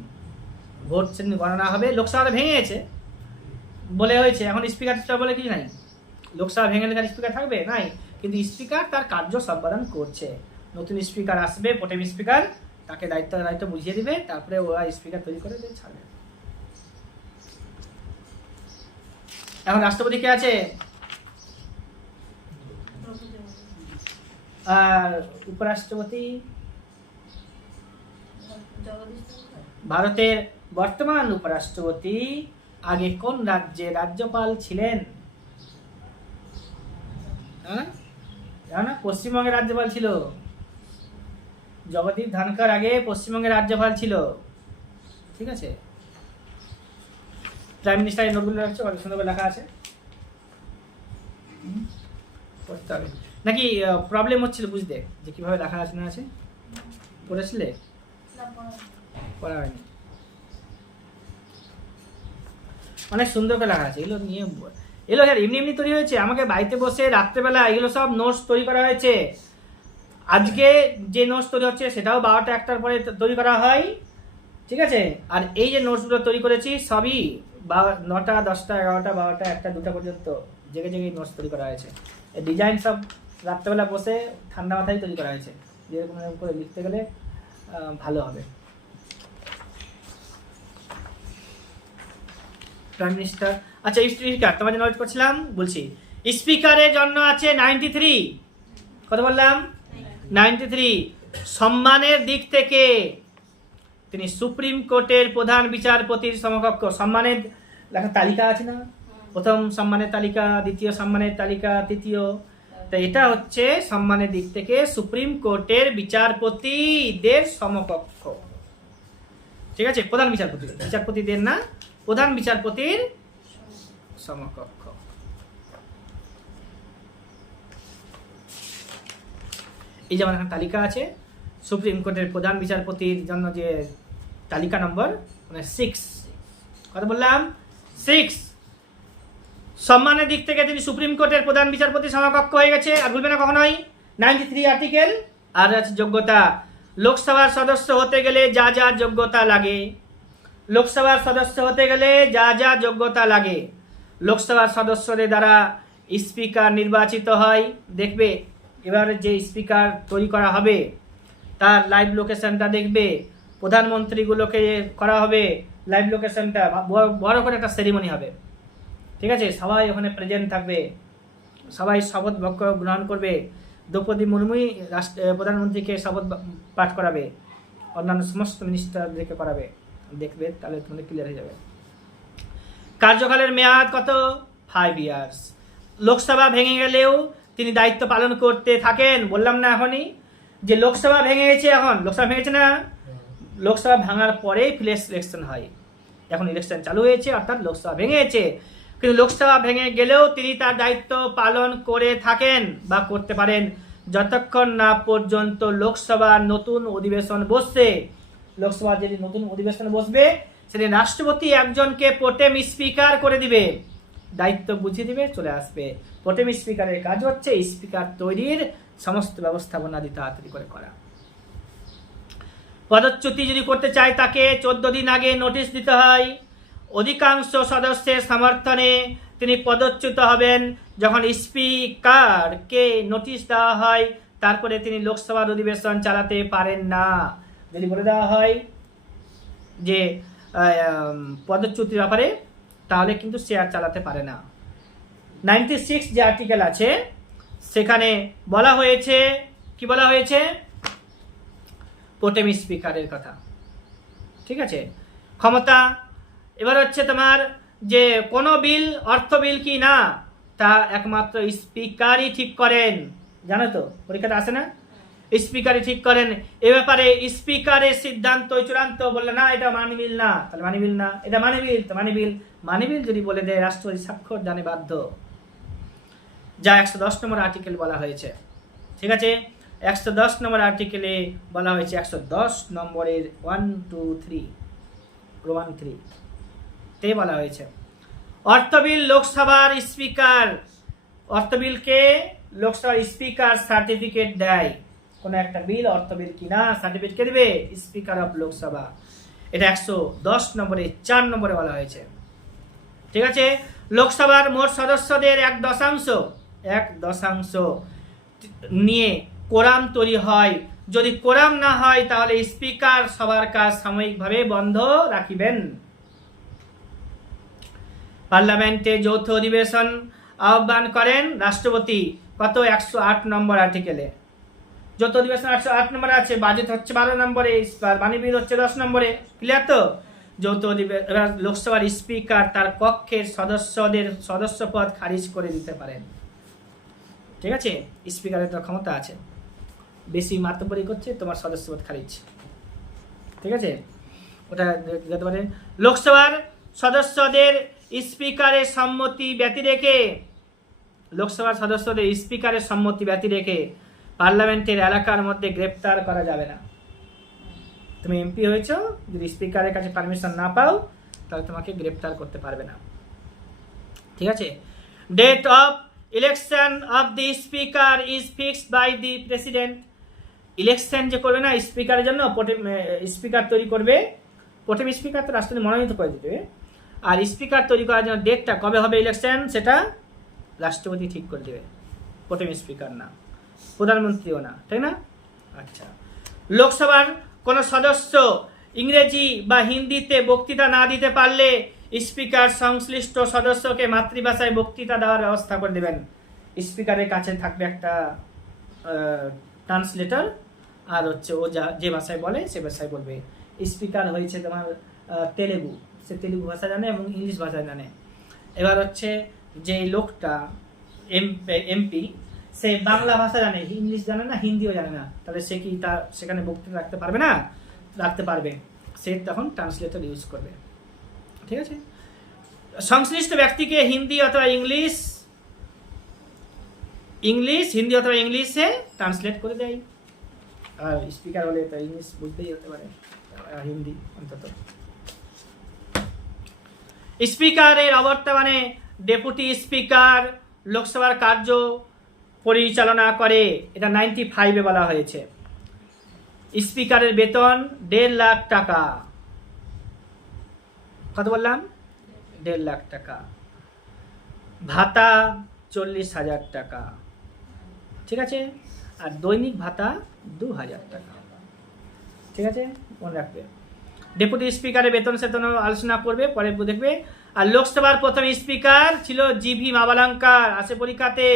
ভোট গণনা হবে। লোকসভাটা ভেঙে গেছে বলে হয়েছে, এখন স্পিকারটা বলে কিছু নাই। লোকসভা ভেঙে গেলে স্পিকার থাকবে নাই, কিন্তু স্পিকার তার কার্য সম্পাদন করছে। নতুন স্পিকার আসবে, প্রোটেম স্পিকার, তাকে দায়িত্ব বুঝিয়ে দিবে, তারপরে ওরা স্পিকার তৈরি করে দিয়ে ছাড়বে। এখন রাষ্ট্রপতি কে আছে? আর উপরাষ্ট্রপতি ভারতের বর্তমান উপরাষ্ট্রপতি আগে কোন রাজ্যে রাজ্যপাল ছিলেন? জানো না? পশ্চিমবঙ্গের রাজ্যপাল ছিল জগদীপ ধনখড়, আগে পশ্চিমবঙ্গের রাজ্যপাল ছিল, ঠিক আছে? প্রাইম মিনিস্টারের নোটগুলো রাখছে, অনেক সুন্দর করে লেখা আছে, পড়তে হবে নাকি? প্রবলেম হচ্ছিল বুঝতে যে কিভাবে লেখা আছে না আছে, পড়েছিলে? না পড়া হয়নি। অনেক সুন্দর করে লেখা আছে, এগুলো নিয়ে এগুলো এমনি এমনি তৈরি হয়েছে। আমাকে বাড়িতে বসে রাত্রেবেলা এগুলো সব নোটস তৈরি করা হয়েছে। আজকে যে নোটস তৈরি হচ্ছে সেটাও 12টা 1টার পরে তৈরি করা হয়, ঠিক আছে। আর এই যে নোটসগুলো তৈরি করেছি সবই 9টা 10টা 11টা 12টা 1টা 2টা পর্যন্ত জেগে জেগে নোটস তৈরি করা হয়েছে। এই ডিজাইন সব রাত্রেবেলা বসে ঠান্ডা মাথায় তৈরি করা হয়েছে, যেরকম এরকম করে লিখতে গেলে ভালো হবে। প্রাইম মিনিস্টার, আচ্ছা স্পিকার তোমার জন্য নোট করছিলাম, বলছি স্পিকারের জন্য আছে 93। কত বললাম? 93। সম্মানের দিক থেকে তিনি সুপ্রিম কোর্টের প্রধান বিচারপতির সমকক্ষ। সম্মানের একটা তালিকা আছে না, প্রথম সম্মানের তালিকা, দ্বিতীয় সম্মানের তালিকা, তৃতীয়। তো এটা হচ্ছে সম্মানের দিক থেকে সুপ্রিম কোর্টের বিচারপতিদের সমকক্ষ, ঠিক আছে। প্রধান বিচারপতি, বিচারপতিদের না, প্রধান বিচারপতির সমকক্ষ। এই যেমন একটা তালিকা আছে সুপ্রিম কোর্টের প্রধান বিচারপতির জন্য, যে তালিকা নম্বর মানে 6। কত বললাম? 6। সম্মানের দিক থেকে তিনি সুপ্রিম কোর্টের প্রধান বিচারপতি সমকক্ষ হয়ে গেছে, আর ভুলবে না কখনোই। 93 আর্টিকেল। আর আছে যোগ্যতা। লোকসভার সদস্য হতে গেলে যা যা যোগ্যতা লাগে, লোকসভার সদস্য হতে গেলে যা যা যোগ্যতা লাগে। লোকসভার সদস্যদের দ্বারা স্পিকার নির্বাচিত হয়। দেখবে এবার যে স্পিকার তৈরি করা হবে তার লাইভ লোকেশনটা দেখবে, প্রধানমন্ত্রীগুলোকে করা হবে লাইভ লোকেশনটা, বড় করে একটা সেরিমনি হবে, ঠিক আছে। সবাই ওখানে প্রেজেন্ট থাকবে, সবাই শপথ বাক্য গ্রহণ করবে। দ্রৌপদী মুর্মুই প্রধানমন্ত্রীকে শপথ পাঠ করাবে, অন্যান্য সমস্ত মিনিস্টারদেরকে করাবে, দেখবে তাহলে তোমাদের ক্লিয়ার হয়ে যাবে। কার্যকালের মেয়াদ কত? 5 ইয়ার্স। লোকসভা ভেঙে গেলেও তিনি দায়িত্ব পালন করতে থাকেন। বললাম না এখনই যে লোকসভা ভেঙে গেছে, এখন লোকসভা ভেঙেছে না, লোকসভা ভাঙার পরেই ফ্রেশ ইলেকশন হয়। এখন ইলেকশন চালু হয়েছে, অর্থাৎ লোকসভা ভেঙে গেছে, কিন্তু লোকসভা ভেঙে গেলেও তিনি তার দায়িত্ব পালন করে থাকেন বা করতে পারেন যতক্ষণ না পর্যন্ত লোকসভার নতুন অধিবেশন বসছে। লোকসভা যদি নতুন অধিবেশন বসবে সেদিন রাষ্ট্রপতি একজনকে প্রোটেম স্পিকার করে দিবে, দায়িত্ব বুঝিয়ে দিবে, চলে আসবে। প্রোটেম স্পিকারের কাজ হচ্ছে স্পিকার তৈরির সমস্ত ব্যবস্থাপনা তাড়াতাড়ি করে করা। পদচ্যুতি যদি করতে চায় তাকে 14 দিন আগে নোটিশ দিতে হয়। অধিকাংশ সদস্যের সমর্থনে তিনি পদচ্যুত হবেন যখন স্পিকারকে নোটিশ দেওয়া হয়, তারপরে তিনি লোকসভার অধিবেশন চালাতে পারেন না। যদি বলে দেওয়া হয় যে পদচ্যুতির ব্যাপারে, তাহলে কিন্তু সে আর চালাতে পারে না। 96 যে আর্টিকেল আছে সেখানে বলা হয়েছে, কি বলা হয়েছে? প্রোটেম স্পিকারের কথা, ঠিক আছে। ক্ষমতা এবার হচ্ছে তোমার যে কোনো বিল অর্থ বিল কি না তা একমাত্র স্পিকারই ঠিক করেন, জানো তো, পরীক্ষাটা আসে না, স্পিকারই ঠিক করেন। এ ব্যাপারে স্পিকারের সিদ্ধান্ত চূড়ান্ত। বললে না এটা মানি বিল না, তাহলে মানি বিল না, এটা মানি বিল, তো মানি বিল। মানি বিল যদি বলে দেয় রাষ্ট্রপতি স্বাক্ষর দানে বাধ্য, যা 110 নম্বর আর্টিকেল বলা হয়েছে, ঠিক আছে। 110 নম্বর আর্টিকেলে বলা হয়েছে, 110 নম্বরের 1, 2, 3 রোমান 3 তে বলা হয়েছে অর্থ বিল লোকসভার স্পিকার, অর্থ বিলকে লোকসভার স্পিকার সার্টিফিকেট দেয়। কোনো একটা বিল অর্থ বিল কিনা সার্টিফিকেট কে দেবে? Speaker of Lok Sabha. এটা 110 নম্বরে 4 নম্বরে বলা হয়েছে, ঠিক আছে। লোকসভার মোট সদস্যদের 1/10 নিয়ে কোরাম তৈরি হয়। যদি কোরাম না হয় তাহলে স্পিকার সবার কাজ সাময়িকভাবে বন্ধ রাখিবেন। পার্লামেন্টে যৌথ অধিবেশন আহ্বান করেন রাষ্ট্রপতি। কত? 108 নম্বর আর্টিকেলে যৌথ অধিবেশন 108 নম্বরে আছে। বাজেট হচ্ছে 12 নম্বরে, মানি বিল হচ্ছে 10 নম্বরে। ক্লিয়ার তো? যৌথ অধিবেশন লোকসভার স্পিকার তার কক্ষের সদস্যদের সদস্য পদ খারিজ করে দিতে পারেন, ঠিক আছে। স্পিকারের তো ক্ষমতা আছে, বেশি মাতব্বরি করছে তোমার সদস্য পদ খারিজ, ঠিক আছে, ওটা যেতে পারে। লোকসভার সদস্যদের স্পিকারের সম্মতি ব্যতি রেখে, লোকসভার সদস্যদের স্পিকারের সম্মতি ব্যতি রেখে পার্লামেন্টের এলাকার মধ্যে গ্রেপ্তার করা যাবে না, তুমি এমপি হয়েছো, যদি স্পিকারের কাছে পারমিশন না পাও তাহলে তোমাকে গ্রেপ্তার করতে পারবে না। ঠিক আছে। Date of election of the speaker is fixed by the president. Election যে করবে না স্পিকারের জন্য, স্পিকার তৈরি করবে, প্রথম স্পিকার তো রাষ্ট্রপতি মনোনীত করে দিতে, আর স্পিকার তৈরি করার জন্য ডেটটা কবে হবে ইলেকশন সেটা রাষ্ট্রপতি ঠিক করে দেবে, প্রথম স্পিকার না, প্রধানমন্ত্রীও না, তাই না? আচ্ছা, লোকসভার কোনো সদস্য ইংরেজি বা হিন্দিতে বক্তৃতা না দিতে পারলে স্পিকার সংশ্লিষ্ট সদস্যকে মাতৃভাষায় বক্তৃতা দেওয়ার ব্যবস্থা করে দেবেন। স্পিকারের কাছে থাকবে একটা ট্রান্সলেটর, আর হচ্ছে ও যে ভাষায় বলে সে ভাষায় বলবে। স্পিকার হয়েছে তোমার তেলেগু, সে তেলেগু ভাষা জানে এবং ইংলিশ ভাষা জানে। এবার হচ্ছে যে লোকটা এমপি, সে বাংলা ভাষা জানে, ইংলিশ জানে না, হিন্দিও জানে না, তাহলে সে কি তার সেখানে বক্তৃতা রাখতে পারবে না? রাখতে পারবে, সে তখন ট্রান্সলেটর ইউজ করবে। ঠিক আছে। সংশ্লিষ্ট ব্যক্তিকে হিন্দি অথবা হিন্দি অথবা ইংলিশে ট্রান্সলেট করে দেয়। আর স্পিকার হলে তো ইংলিশ বুঝতেই হতে পারে, হিন্দি অন্তত। স্পিকারের অবর্তমানে ডেপুটি স্পিকার লোকসভার কার্য পরিচালনা করে, এটা 95-এ বলা হয়েছে। স্পিকারের বেতন 1.5 লাখ টাকা। কত বললাম? 1.5 লাখ টাকা। ভাতা 40,000 টাকা। ঠিক আছে। আর দৈনিক ভাতা 2,000 টাকা। ঠিক আছে, মনে রাখবে। ডেপুটি স্পিকারের বেতন সেতন আলোচনা করবে, পরে দেখবে। আর লোকসভার প্রথম স্পিকার ছিল জিভি মাভালাঙ্কার, আসে পরীক্ষাতে।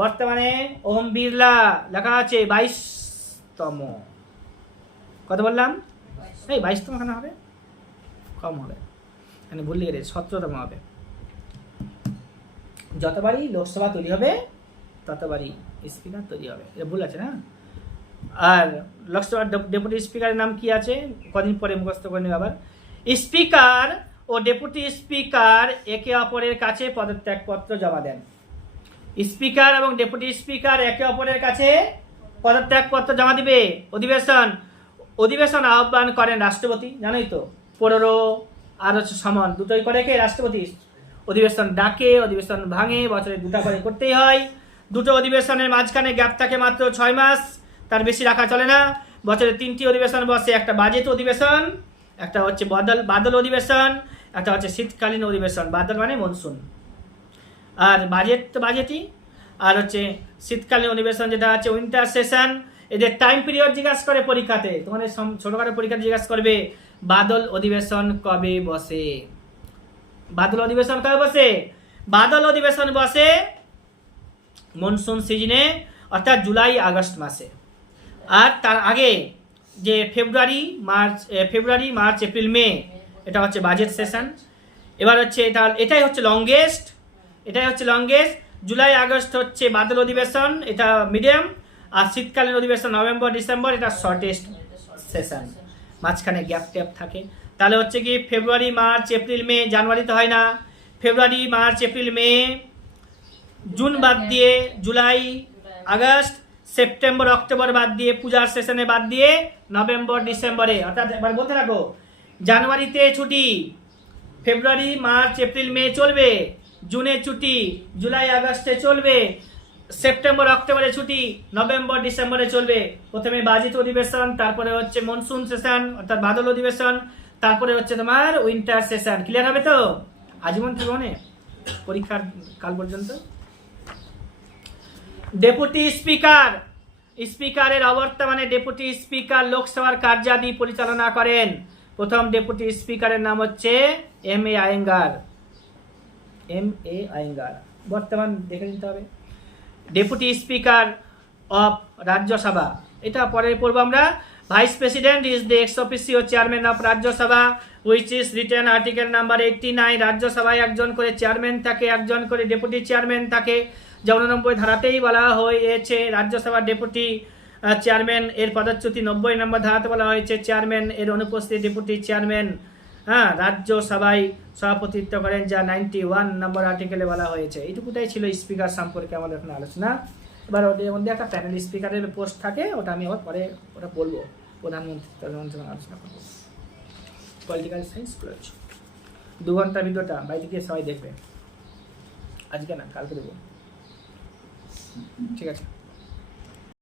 বর্তমানে ওম বিড়লা, লেখা আছে 22তম। কত বললাম? এই 22তম কেন হবে? কম হবে, মানে ভুল লিখে 17তম হবে। যতবারই লোকসভা তৈরি হবে ততবারই স্পিকার তৈরি হবে, এটা ভুল আছে না? আর লোকসভার ডেপুটি স্পিকারের নাম কি আছে? কদিন পরে মুখস্থ করে নেবে আবার। স্পিকার ও ডেপুটি স্পিকার একে অপরের কাছে পদত্যাগপত্র জমা দেন। স্পিকার এবং ডেপুটি স্পিকার একে অপরের কাছে পদত্যাগপত্র জমা দিবে। অধিবেশন আহ্বান করেন রাষ্ট্রপতি, জানোই তো। 15 আর হচ্ছে সমন দুটোই করে কে? রাষ্ট্রপতি। অধিবেশন ডাকে, অধিবেশন ভাঙে, বছরে 2টা করে করতেই হয়। দুটো অধিবেশনের মাঝখানে গ্যাপ থাকে মাত্র 6 মাস, তার বেশি রাখা চলে না। বছরে 3টি অধিবেশন বসে, একটা বাজেট অধিবেশন, একটা হচ্ছে বাদল অধিবেশন, একটা হচ্ছে শীতকালীন অধিবেশন। বাদল মানে মনসুন, আর বাজেট তো বাজেটই। আর হচ্ছে শীতকালীন অধিবেশন যেটা আছে উইন্টার সেশন। এদের টাইম পিরিয়ড জিজ্ঞাসা করে পরীক্ষাতে, তোমাদের ছোটখাটো পরীক্ষা জিজ্ঞাসা করবে বাদল অধিবেশন কবে বসে। বাদল অধিবেশন কবে বসে? বাদল অধিবেশন বসে মনসুন সিজনে, অর্থাৎ জুলাই আগস্ট মাসে। আর তার আগে যে ফেব্রুয়ারি মার্চ এপ্রিল মে, এটা হচ্ছে বাজেট সেশন। এবার হচ্ছে এটাই হচ্ছে লংগেস্ট। জুলাই আগস্ট হচ্ছে বাদল অধিবেশন, এটা মিডিয়াম। আর শীতকালীন অধিবেশন নভেম্বর ডিসেম্বর, এটা শর্টেস্ট সেশন, মাঝখানে গ্যাপ ট্যাপ থাকে। তাহলে হচ্ছে কি ফেব্রুয়ারি মার্চ এপ্রিল মে, জানুয়ারিতে হয় না। February March April May, June বাদ দিয়ে জুলাই আগস্ট, সেপ্টেম্বর অক্টোবর বাদ দিয়ে, পূজার সেশনে বাদ দিয়ে নভেম্বর ডিসেম্বরে। অর্থাৎ এবার বলতে থাকো, জানুয়ারিতে ছুটি, ফেব্রুয়ারি মার্চ এপ্রিল মে চলবে, জুনে ছুটি, জুলাই আগস্টে চলবে, সেপ্টেম্বর অক্টোবরে ছুটি, নভেম্বর ডিসেম্বরে চলবে। প্রথমে বাজেট অধিবেশন, তারপরে হচ্ছে মনসুন সেশন অর্থাৎ বাদল অধিবেশন, তারপরে হচ্ছে তোমার উইন্টার সেশন। ক্লিয়ার হবে তো? আজীবন থাকবে মনে পরীক্ষার কাল পর্যন্ত। ডেপুটি স্পিকারের অবর্তমানে ডেপুটি স্পিকার লোকসভার কার্যাদি পরিচালনা করেন। প্রথম ডেপুটি স্পিকারের নাম হচ্ছে M.A. আয়েঙ্গার। বর্তমান দেখে নিতে হবে। ডেপুটি স্পিকার অফ রাজ্যসভা, এটা পরে পড়বো আমরা। Vice president is the x officio chairman of Rajya Sabha which is written article number 89। রাজ্যসভায় একজন করে চেয়ারম্যান থাকে, একজন করে ডেপুটি চেয়ারম্যান থাকে। 89 ধারাতেই বলা হয়েছে রাজ্যসভার ডেপুটি চেয়ারম্যান এর পদচ্যুতি। 90 নম্বর ধারাতে বলা হয়েছে চেয়ারম্যান এর অনুপস্থিত ডেপুটি চেয়ারম্যান রাজ্যসভায় সভাপতিত্ব করেন, যা 91 নম্বর আর্টিকেলে বলা হয়েছে। এইটুকুটাই ছিল স্পিকার সম্পর্কে আমাদের এখানে আলোচনা। এবার ওদের মধ্যে একটা প্যানেল স্পিকারের পোস্ট থাকে, ওটা আমি আবার পরে ওটা বলবো। প্রধানমন্ত্রী আলোচনা করবো। Political science close. 2 ঘন্টার ভিডিওটা বাইরে গিয়ে সবাই দেখবে, আজকে না কালকে দেবো, ঠিক আছে।